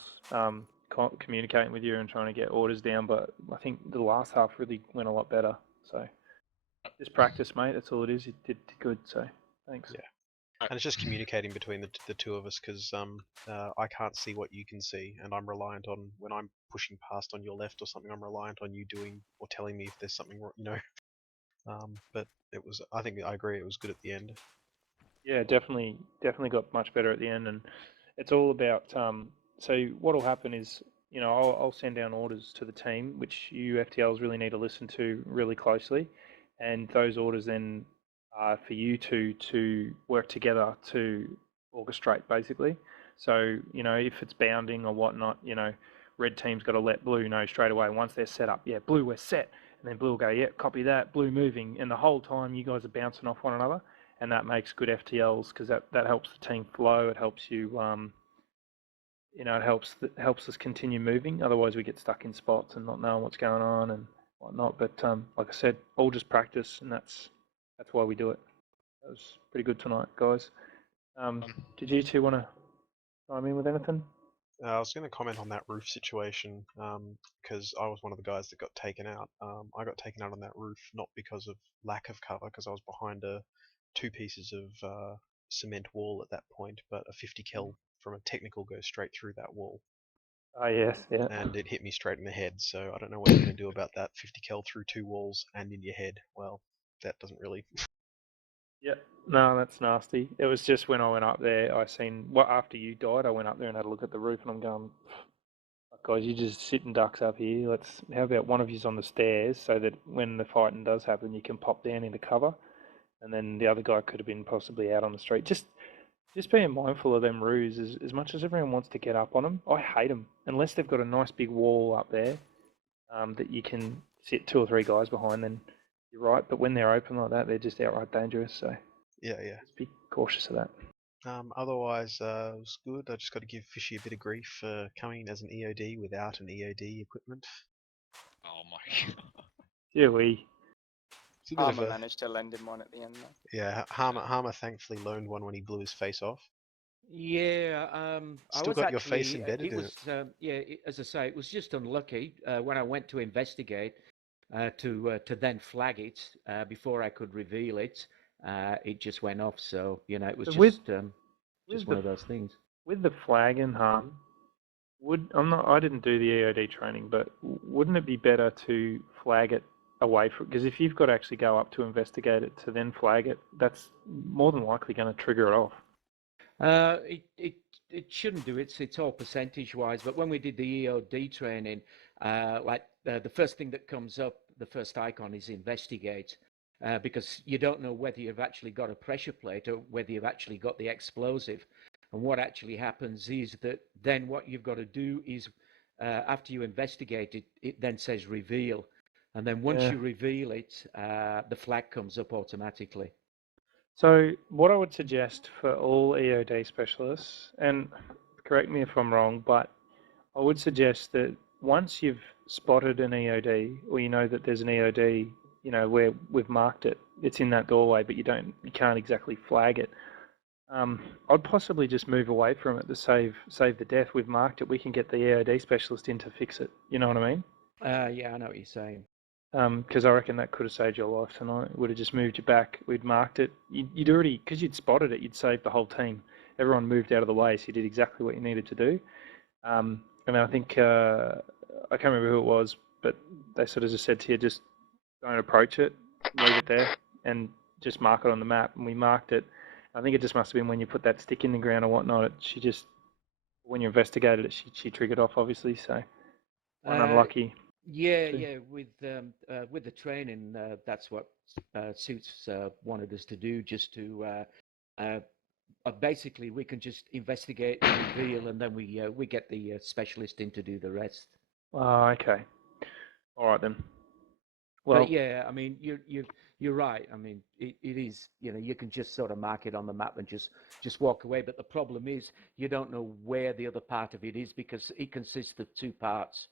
communicating with you and trying to get orders down, but I think the last half really went a lot better. So just practice, mate. That's all it is. You did good, so thanks. Yeah, and it's just communicating between the two of us, because I can't see what you can see, and I'm reliant on, when I'm pushing past on your left or something, I'm reliant on you doing or telling me if there's something wrong, but it was, I think I agree, it was good at the end. Yeah, definitely got much better at the end, and it's all about. So what will happen is, I'll send down orders to the team, which you FTLs really need to listen to really closely, and those orders then are for you to work together to orchestrate, basically. So if it's bounding or whatnot, red team's got to let blue know straight away once they're set up. Yeah, blue, we're set, and then blue will go, yeah, copy that, blue moving, and the whole time you guys are bouncing off one another. And that makes good FTLs because that helps the team flow. It helps you, it helps us continue moving. Otherwise, we get stuck in spots and not knowing what's going on and whatnot. But like I said, all just practice, and that's why we do it. That was pretty good tonight, guys. Did you two want to chime in with anything? I was going to comment on that roof situation, because I was one of the guys that got taken out. I got taken out on that roof not because of lack of cover, because I was behind two pieces of cement wall at that point, but a 50 cal from a technical goes straight through that wall. Oh yes, yeah. And it hit me straight in the head, so I don't know what you're going to do about that. 50 cal through two walls and in your head. Well, that doesn't really... Yep. No, that's nasty. It was just when I went up there, after you died, I went up there and had a look at the roof, and I'm going, guys, you just sitting ducks up here. How about one of you's on the stairs so that when the fighting does happen, you can pop down into cover. And then the other guy could have been possibly out on the street. Just being mindful of them roos. As much as everyone wants to get up on them, I hate them. Unless they've got a nice big wall up there that you can sit 2 or 3 guys behind, then you're right. But when they're open like that, they're just outright dangerous. So yeah. Just be cautious of that. Otherwise, it was good. I just got to give Fishy a bit of grief for coming as an EOD without an EOD equipment. Oh my god. Yeah, Harmer managed to lend him one at the end though. Yeah, Harmer thankfully loaned one when he blew his face off. Yeah, Still got your face embedded in it. As I say, it was just unlucky when I went to investigate to then flag it before I could reveal it. It just went off. So it was just one of those things. With the flagging, I didn't do the EOD training, but wouldn't it be better to flag it away from, because if you've got to actually go up to investigate it to then flag it, that's more than likely going to trigger it off. It shouldn't do. It's all percentage wise. But when we did the EOD training, the first thing that comes up, the first icon is investigate, because you don't know whether you've actually got a pressure plate or whether you've actually got the explosive. And what actually happens is that then what you've got to do is, after you investigate it, it then says reveal. And then once you reveal it, the flag comes up automatically. So what I would suggest for all EOD specialists, and correct me if I'm wrong, but I would suggest that once you've spotted an EOD, or you know that there's an EOD, you know, where we've marked it, it's in that doorway, but you can't exactly flag it. I'd possibly just move away from it to save the death. We've marked it. We can get the EOD specialist in to fix it. You know what I mean? Yeah, I know what you're saying. Because I reckon that could have saved your life tonight. It would have just moved you back. We'd marked it. You'd already, because you'd spotted it, you'd saved the whole team. Everyone moved out of the way, so you did exactly what you needed to do. And I think, I can't remember who it was, but they sort of just said to you, just don't approach it, leave it there, and just mark it on the map. And we marked it. I think it just must have been when you put that stick in the ground or whatnot. She just, when you investigated it, she triggered off, obviously. So unlucky. Yeah. With the training, that's what Suits wanted us to do, just to basically we can just investigate and reveal, and then we get the specialist in to do the rest. Oh, okay. All right then. Well, but yeah, I mean, you're right. I mean, it is, you know, you can just sort of mark it on the map and just walk away. But the problem is you don't know where the other part of it is, because it consists of two parts.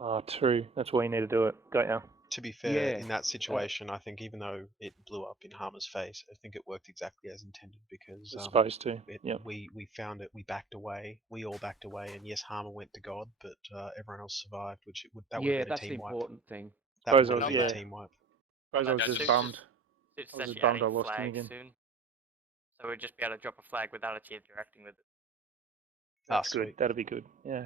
Oh, true. That's why you need to do it. Got ya. To be fair, in that situation, I think even though it blew up in Harmer's face, I think it worked exactly as intended, because it's supposed to. We found it. We backed away. We all backed away, and yes, Harmer went to God, but everyone else survived, which that would have been a team wipe. Yeah, that's the important thing. That would have been a team wipe. I was just bummed. It's I was actually bummed I adding lost him flags again. soon. So we'll just be able to drop a flag without actually interacting with it. That's good. That'd be good. Yeah.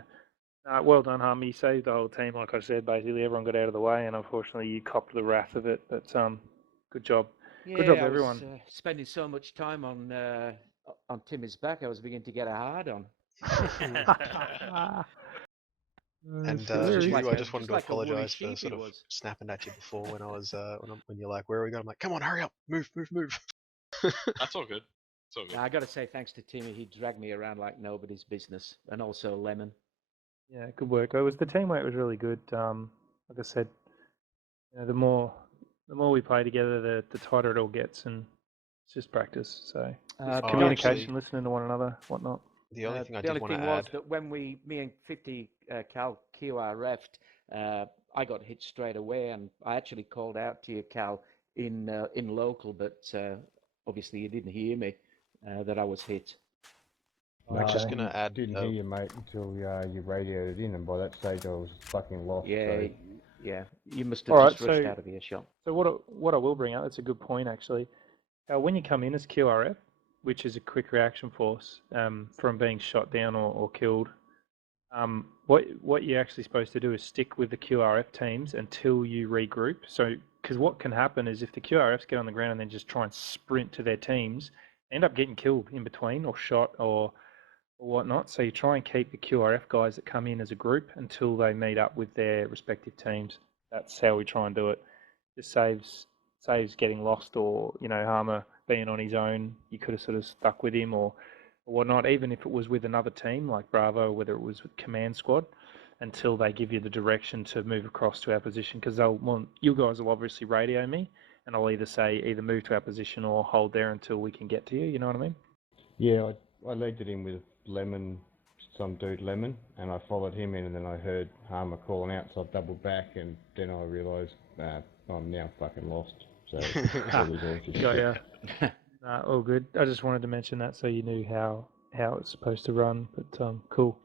Well done, Harm. You saved the whole team, like I said. Basically, everyone got out of the way, and unfortunately, you copped the wrath of it. But good job. Yeah, good job, I everyone. was spending so much time on Timmy's back, I was beginning to get a hard on. And I just wanted to apologise for sort of snapping at you before when I was when you're like, "Where are we going?" I'm like, "Come on, hurry up, move." That's all good. It's all good. I got to say thanks to Timmy. He dragged me around like nobody's business, and also Lemon. Yeah, good work. It was the teamwork was really good. Like I said, you know, the more we play together, the tighter it all gets, and it's just practice. So communication, listening to one another, whatnot. The only thing I did want to was add that when me and 50 Cal QRF'd, I got hit straight away, and I actually called out to you, Cal, in local, but obviously you didn't hear me that I was hit. I'm just gonna add. Didn't hear you, mate, until you radioed in, and by that stage I was fucking lost. Yeah, so. yeah. You must have just rushed out of earshot. So what I will bring up, that's a good point actually. When you come in as QRF, which is a quick reaction force from being shot down or killed, what you're actually supposed to do is stick with the QRF teams until you regroup. So, because what can happen is if the QRFs get on the ground and then just try and sprint to their teams, they end up getting killed in between or shot or whatnot. So you try and keep the QRF guys that come in as a group until they meet up with their respective teams. That's how we try and do it. Just saves getting lost, or Harmer being on his own. You could have sort of stuck with him or whatnot, even if it was with another team like Bravo, or whether it was with Command Squad, until they give you the direction to move across to our position. Because you guys will obviously radio me, and I'll either move to our position or hold there until we can get to you. You know what I mean? Yeah, I legged it in with Lemon, some dude Lemon, and I followed him in, and then I heard Harmer calling out, so I doubled back, and then I realised I'm now fucking lost. So got ya. All good. I just wanted to mention that so you knew how it's supposed to run. But cool.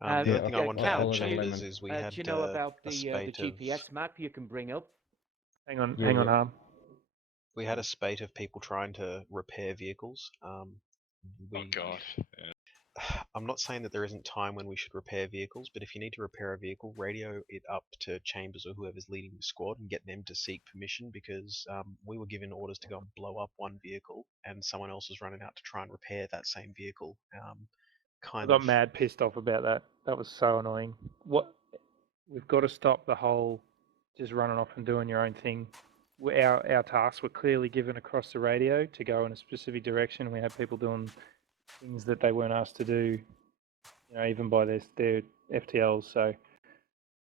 The other thing I wanted to add, Chambers, is we had do you know about the spate GPS map you can bring up? Hang on, Harm. We had a spate of people trying to repair vehicles. Oh god. Yeah. I'm not saying that there isn't time when we should repair vehicles, but if you need to repair a vehicle, radio it up to Chambers or whoever's leading the squad and get them to seek permission, because we were given orders to go and blow up one vehicle, and someone else was running out to try and repair that same vehicle. I got mad pissed off about that. That was so annoying. We've got to stop the whole just running off and doing your own thing. Our tasks were clearly given across the radio to go in a specific direction. We had people doing things that they weren't asked to do, even by their FTLs. So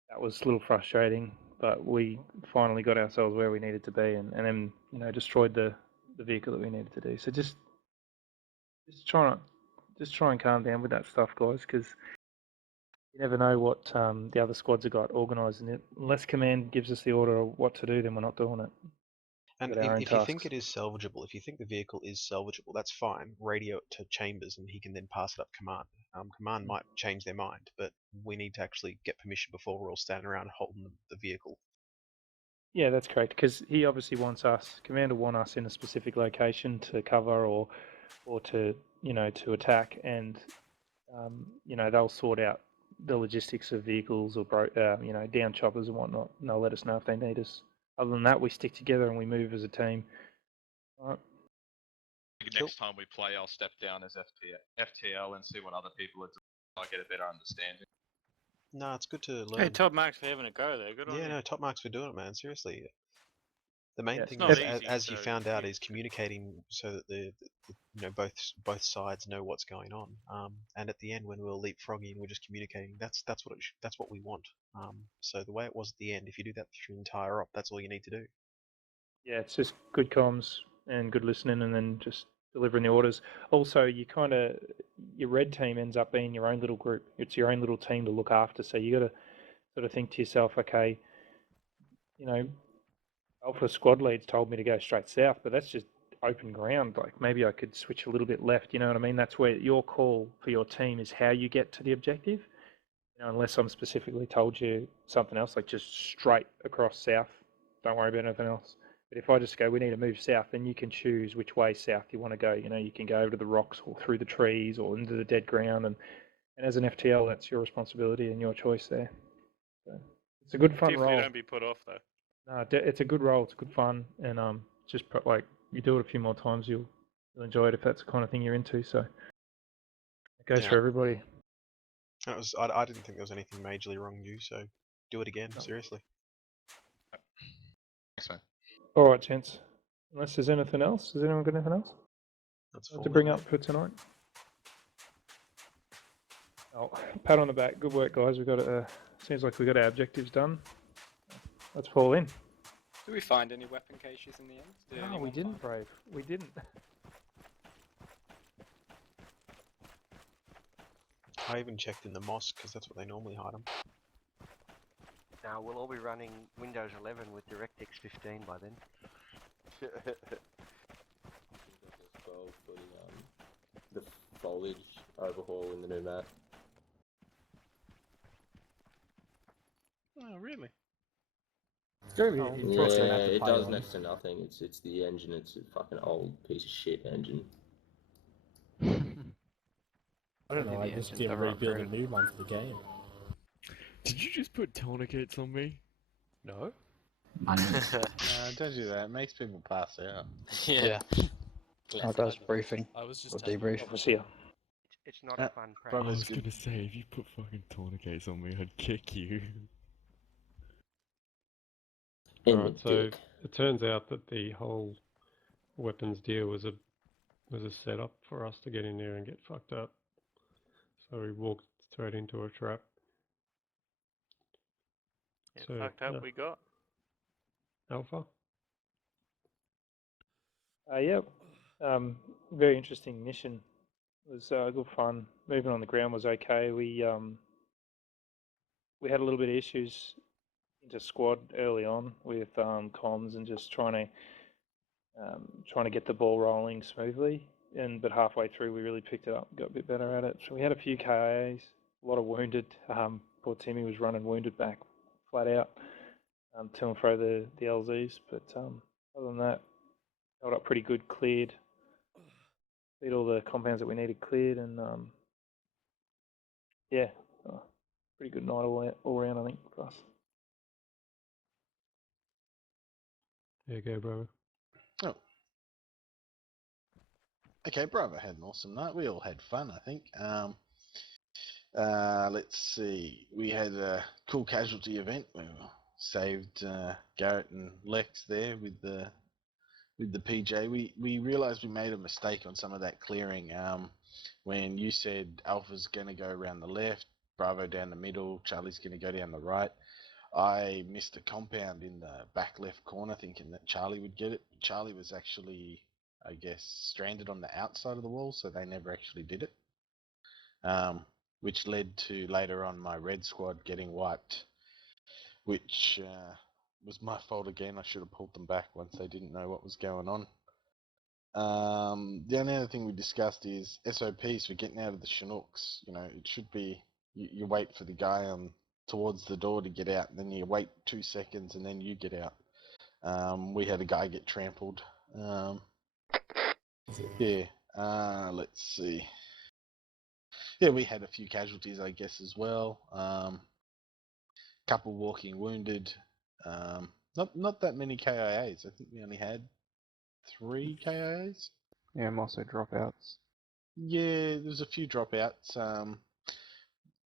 that was a little frustrating, but we finally got ourselves where we needed to be, and then destroyed the vehicle that we needed to do. So just try and calm down with that stuff, guys, because you never know what the other squads have got organised in it. Unless command gives us the order of what to do, then we're not doing it. And if you think it is salvageable, if you think the vehicle is salvageable, that's fine. Radio it to Chambers, and he can then pass it up command. Command might change their mind, but we need to actually get permission before we're all standing around holding the vehicle. Yeah, that's correct. Because he obviously wants us. Commander want us in a specific location to cover or to to attack, and they'll sort out the logistics of vehicles or down choppers and whatnot, and they'll let us know if they need us. Other than that, we stick together and we move as a team. All right. Next time we play, I'll step down as FTL and see what other people are doing. I'll get a better understanding. No, it's good to learn. Hey, top marks for having a go there. Good on you. Yeah, no, top marks for doing it, man. Seriously. The main thing is, as you found out, is communicating so that the both sides know what's going on. And at the end, when we're leapfrogging and we're just communicating, that's what we want. So the way it was at the end, if you do that through the entire op, that's all you need to do. Yeah, it's just good comms and good listening, and then just delivering the orders. Also, your red team ends up being your own little group. It's your own little team to look after. So you got to sort of think to yourself, okay, Alpha squad leads told me to go straight south, but that's just open ground. Like maybe I could switch a little bit left. You know what I mean? That's where your call for your team is how you get to the objective. Unless I'm specifically told you something else, like just straight across south. Don't worry about anything else. But if I just go, we need to move south, then you can choose which way south you want to go. You can go over to the rocks or through the trees or into the dead ground. And as an FTL, that's your responsibility and your choice there. So it's a good fun Definitely role. Don't be put off though. No, it's a good role. It's good fun, and just like you do it a few more times, you'll enjoy it if that's the kind of thing you're into. So it goes for everybody. I didn't think there was anything majorly wrong with you, so do it again. Seriously. Thanks, man. All right, gents. Unless there's anything else, has anyone got anything else to bring up for tonight? Oh, pat on the back. Good work, guys. We've got seems like we got our objectives done. Let's fall in. Did we find any weapon caches in the end? No, we didn't, Brave. We didn't. I even checked in the mosque because that's what they normally hide them. Now we'll all be running Windows 11 with DirectX 15 by then. The foliage overhaul in the new map. Oh, really? Yeah, it does next to nothing. It's the engine. It's a fucking old piece of shit engine. I don't know. I just didn't rebuild a new one for the game. Did you just put tourniquets on me? No. Don't do that. It makes people pass out. Yeah. Oh, that's briefing. I was just or debrief. It's not a fun I practice. was gonna say, if you put fucking tourniquets on me, I'd kick you. Alright, so it turns out that the whole weapons deal was a setup for us to get in there and get fucked up. So we walked straight into a trap. So, fucked up we got. Alpha? Yep. Very interesting mission. It was good fun. Moving on the ground was okay. We had a little bit of issues into squad early on with comms and just trying to get the ball rolling smoothly. But halfway through, we really picked it up, got a bit better at it. So we had a few KAs, a lot of wounded. Poor Timmy was running wounded back, flat out, to and fro the LZs. But other than that, held up pretty good, cleared all the compounds that we needed cleared, and yeah, pretty good night all around, I think, for us. There you go, brother. Oh. Okay, Bravo had an awesome night. We all had fun, I think. Let's see. We had a cool casualty event. We saved Garrett and Lex there with the PJ. We realised we made a mistake on some of that clearing. When you said Alpha's going to go around the left, Bravo down the middle, Charlie's going to go down the right. I missed a compound in the back left corner thinking that Charlie would get it. Charlie was actually, I guess, stranded on the outside of the wall, so they never actually did it. Which led to later on my red squad getting wiped, which was my fault again. I should have pulled them back once they didn't know what was going on. The only other thing we discussed is SOPs for getting out of the Chinooks. You know, it should be you wait for the guy on towards the door to get out, and then you wait 2 seconds, and then you get out. We had a guy get trampled. Yeah. Let's see. Yeah, we had a few casualties, I guess, as well. Couple walking wounded. Not that many KIAs. I think we only had 3 KIAs. Yeah, and also dropouts. Yeah, there's a few dropouts.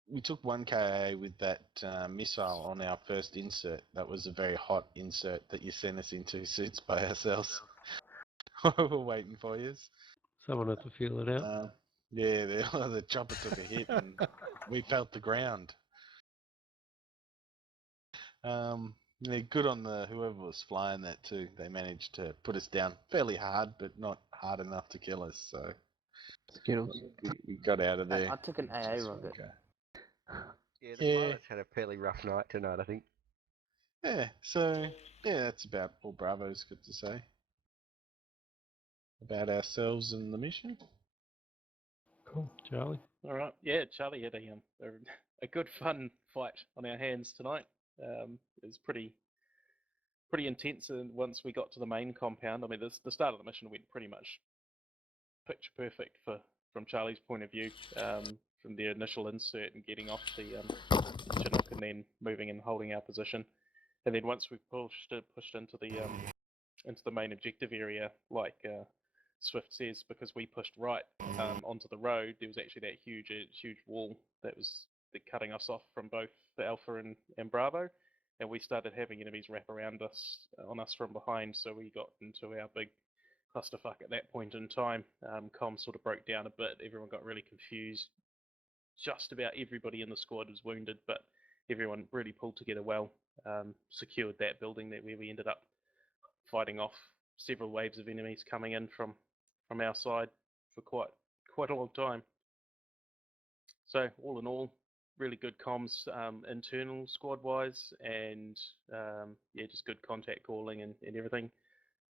We took 1 KIA with that missile on our first insert. That was a very hot insert that you sent us into suits by ourselves. We're waiting for you. Someone had to feel it out. Yeah, the chopper took a hit and we felt the ground. Yeah, good on whoever was flying that too. They managed to put us down fairly hard, but not hard enough to kill us. So Skittles. We got out of there. I took an AA rocket. Okay. Yeah, the pilots had a fairly rough night tonight, I think. Yeah, so yeah, that's about all Bravo's got to say about ourselves and the mission. Cool, Charlie. All right, yeah, Charlie had a good fun fight on our hands tonight. It was pretty intense, and once we got to the main compound, I mean, the start of the mission went pretty much picture perfect from Charlie's point of view, from the initial insert and getting off the Chinook and then moving and holding our position, and then once we pushed into the main objective area, like Swift says, because we pushed right onto the road, there was actually that huge wall that was cutting us off from both the Alpha and Bravo, and we started having enemies wrap around us on us from behind, so we got into our big clusterfuck at that point in time. Comms sort of broke down a bit, everyone got really confused. Just about everybody in the squad was wounded, but everyone really pulled together well, secured that building where we ended up fighting off several waves of enemies coming in from our side for quite a long time. So all in all, really good comms internal squad-wise, and yeah, just good contact calling and everything.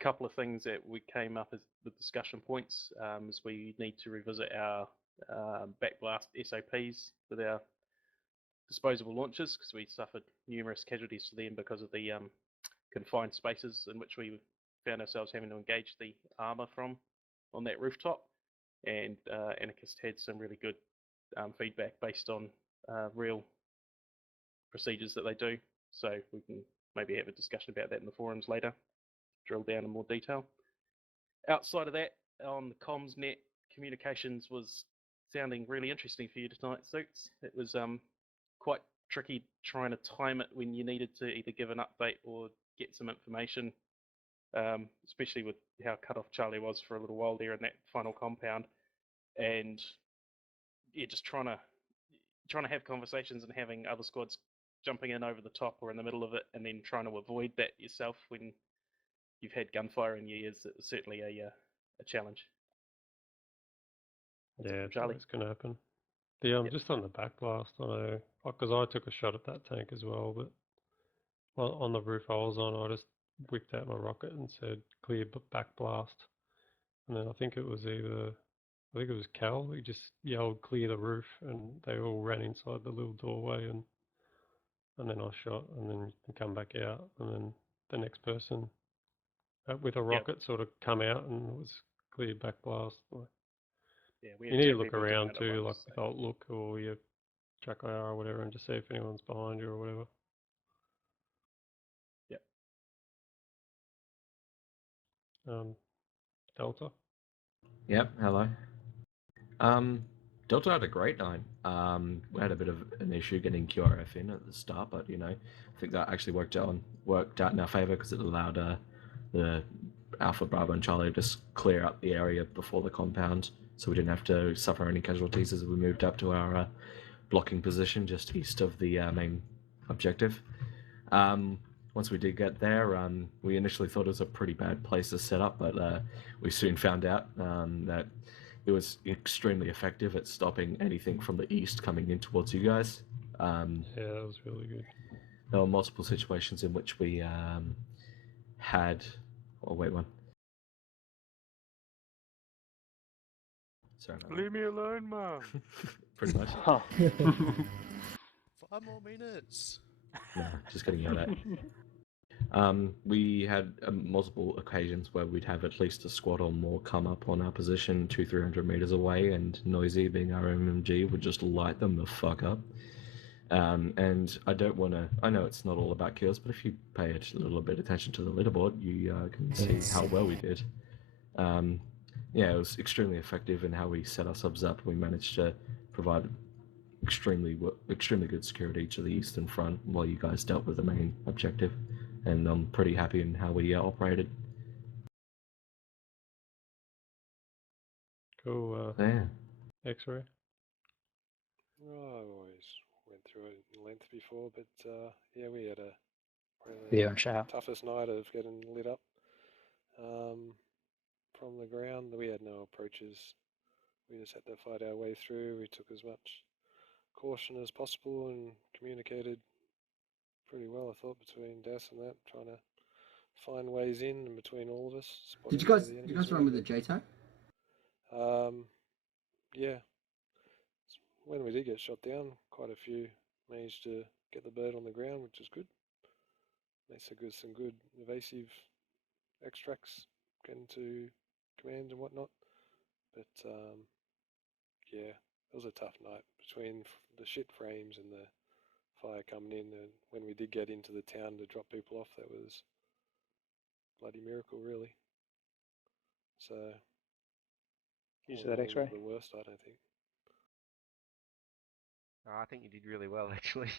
A couple of things that we came up as the discussion points is we need to revisit our backblast SOPs with our disposable launchers, because we suffered numerous casualties to them because of the confined spaces in which we found ourselves having to engage the armor from on that rooftop, and Anarchist had some really good feedback based on real procedures that they do, so we can maybe have a discussion about that in the forums later, drill down in more detail. Outside of that, on the comms net, communications was sounding really interesting for you tonight, Suits. It was quite tricky trying to time it when you needed to either give an update or get some information, especially with how cut off Charlie was for a little while there in that final compound, and yeah, just trying to have conversations and having other squads jumping in over the top or in the middle of it, and then trying to avoid that yourself when you've had gunfire in your ears. It was certainly a challenge. Yeah, it's always going to happen. The just on the backblast, I know, because I took a shot at that tank as well, but on the roof I was on, I just whipped out my rocket and said clear backblast, and then I think it was Cal. He just yelled clear the roof, and they all ran inside the little doorway, and then I shot, and then come back out, and then the next person with a rocket sort of come out and it was clear backblast. Yeah, you need to look around too, like with alt look, or you check IR or whatever and just see if anyone's behind you or whatever. Yep. Delta. Yep, hello. Delta had a great night. We had a bit of an issue getting QRF in at the start, but you know, I think that actually worked out in our favour because it allowed the Alpha, Bravo, and Charlie to just clear up the area before the compound, so we didn't have to suffer any casualties as we moved up to our blocking position just east of the main objective. Once we did get there, we initially thought it was a pretty bad place to set up, but we soon found out that it was extremely effective at stopping anything from the east coming in towards you guys. Yeah, that was really good. There were multiple situations in which we had... Oh, wait one. Sorry about Leave me alone, Mum. Pretty much. 5 more minutes. No, just getting yelled at. We had multiple occasions where we'd have at least a squad or more come up on our position 200-300 meters away, and Noisy, being our MMG, would just light them the fuck up. And I don't want to... I know it's not all about kills, but if you pay a little bit of attention to the leaderboard, you can see how well we did. Yeah, it was extremely effective in how we set our subs up. We managed to provide extremely good security to the eastern front while you guys dealt with the main objective, and I'm pretty happy in how we operated. Cool. Yeah. X-ray. Oh, I've always went through it in length before, but yeah, we had a Video and shower. toughest night of getting lit up from the ground. We had no approaches. We just had to fight our way through. We took as much caution as possible and communicated pretty well, I thought, between Das and that, trying to find ways in and between all of us. Did you guys run with the JTAC? Yeah. When we did get shot down, quite a few managed to get the bird on the ground, which is good. They said some good evasive extracts getting to command and whatnot. But yeah, it was a tough night between the shit frames and the fire coming in. And when we did get into the town to drop people off, that was a bloody miracle, really. So, use that X-ray. The worst, I don't think. I think you did really well, actually.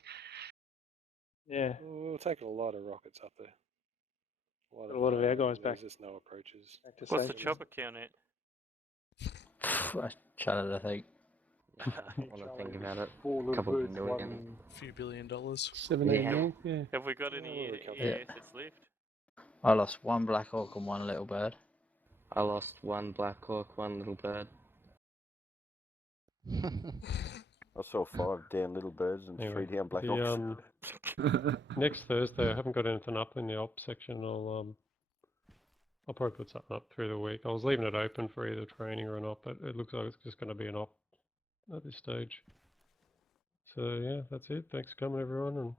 Yeah. We were taking a lot of rockets up there. A lot of our guys back. There's just no approaches. What's the chopper count at? I shut it, I think. I want to think about it. A couple of million. A few $1 billion. 7-8 mil, yeah. Have we got any assets left? I lost 1 Black Hawk and 1 Little Bird. I lost 1 Black Hawk, 1 Little Bird. I saw 5 down Little Birds and 3 down Black Hawks. Next Thursday, I haven't got anything up in the ops section. I'll probably put something up through the week. I was leaving it open for either training or an op, but it looks like it's just going to be an op at this stage. So yeah, that's it. Thanks for coming, everyone, and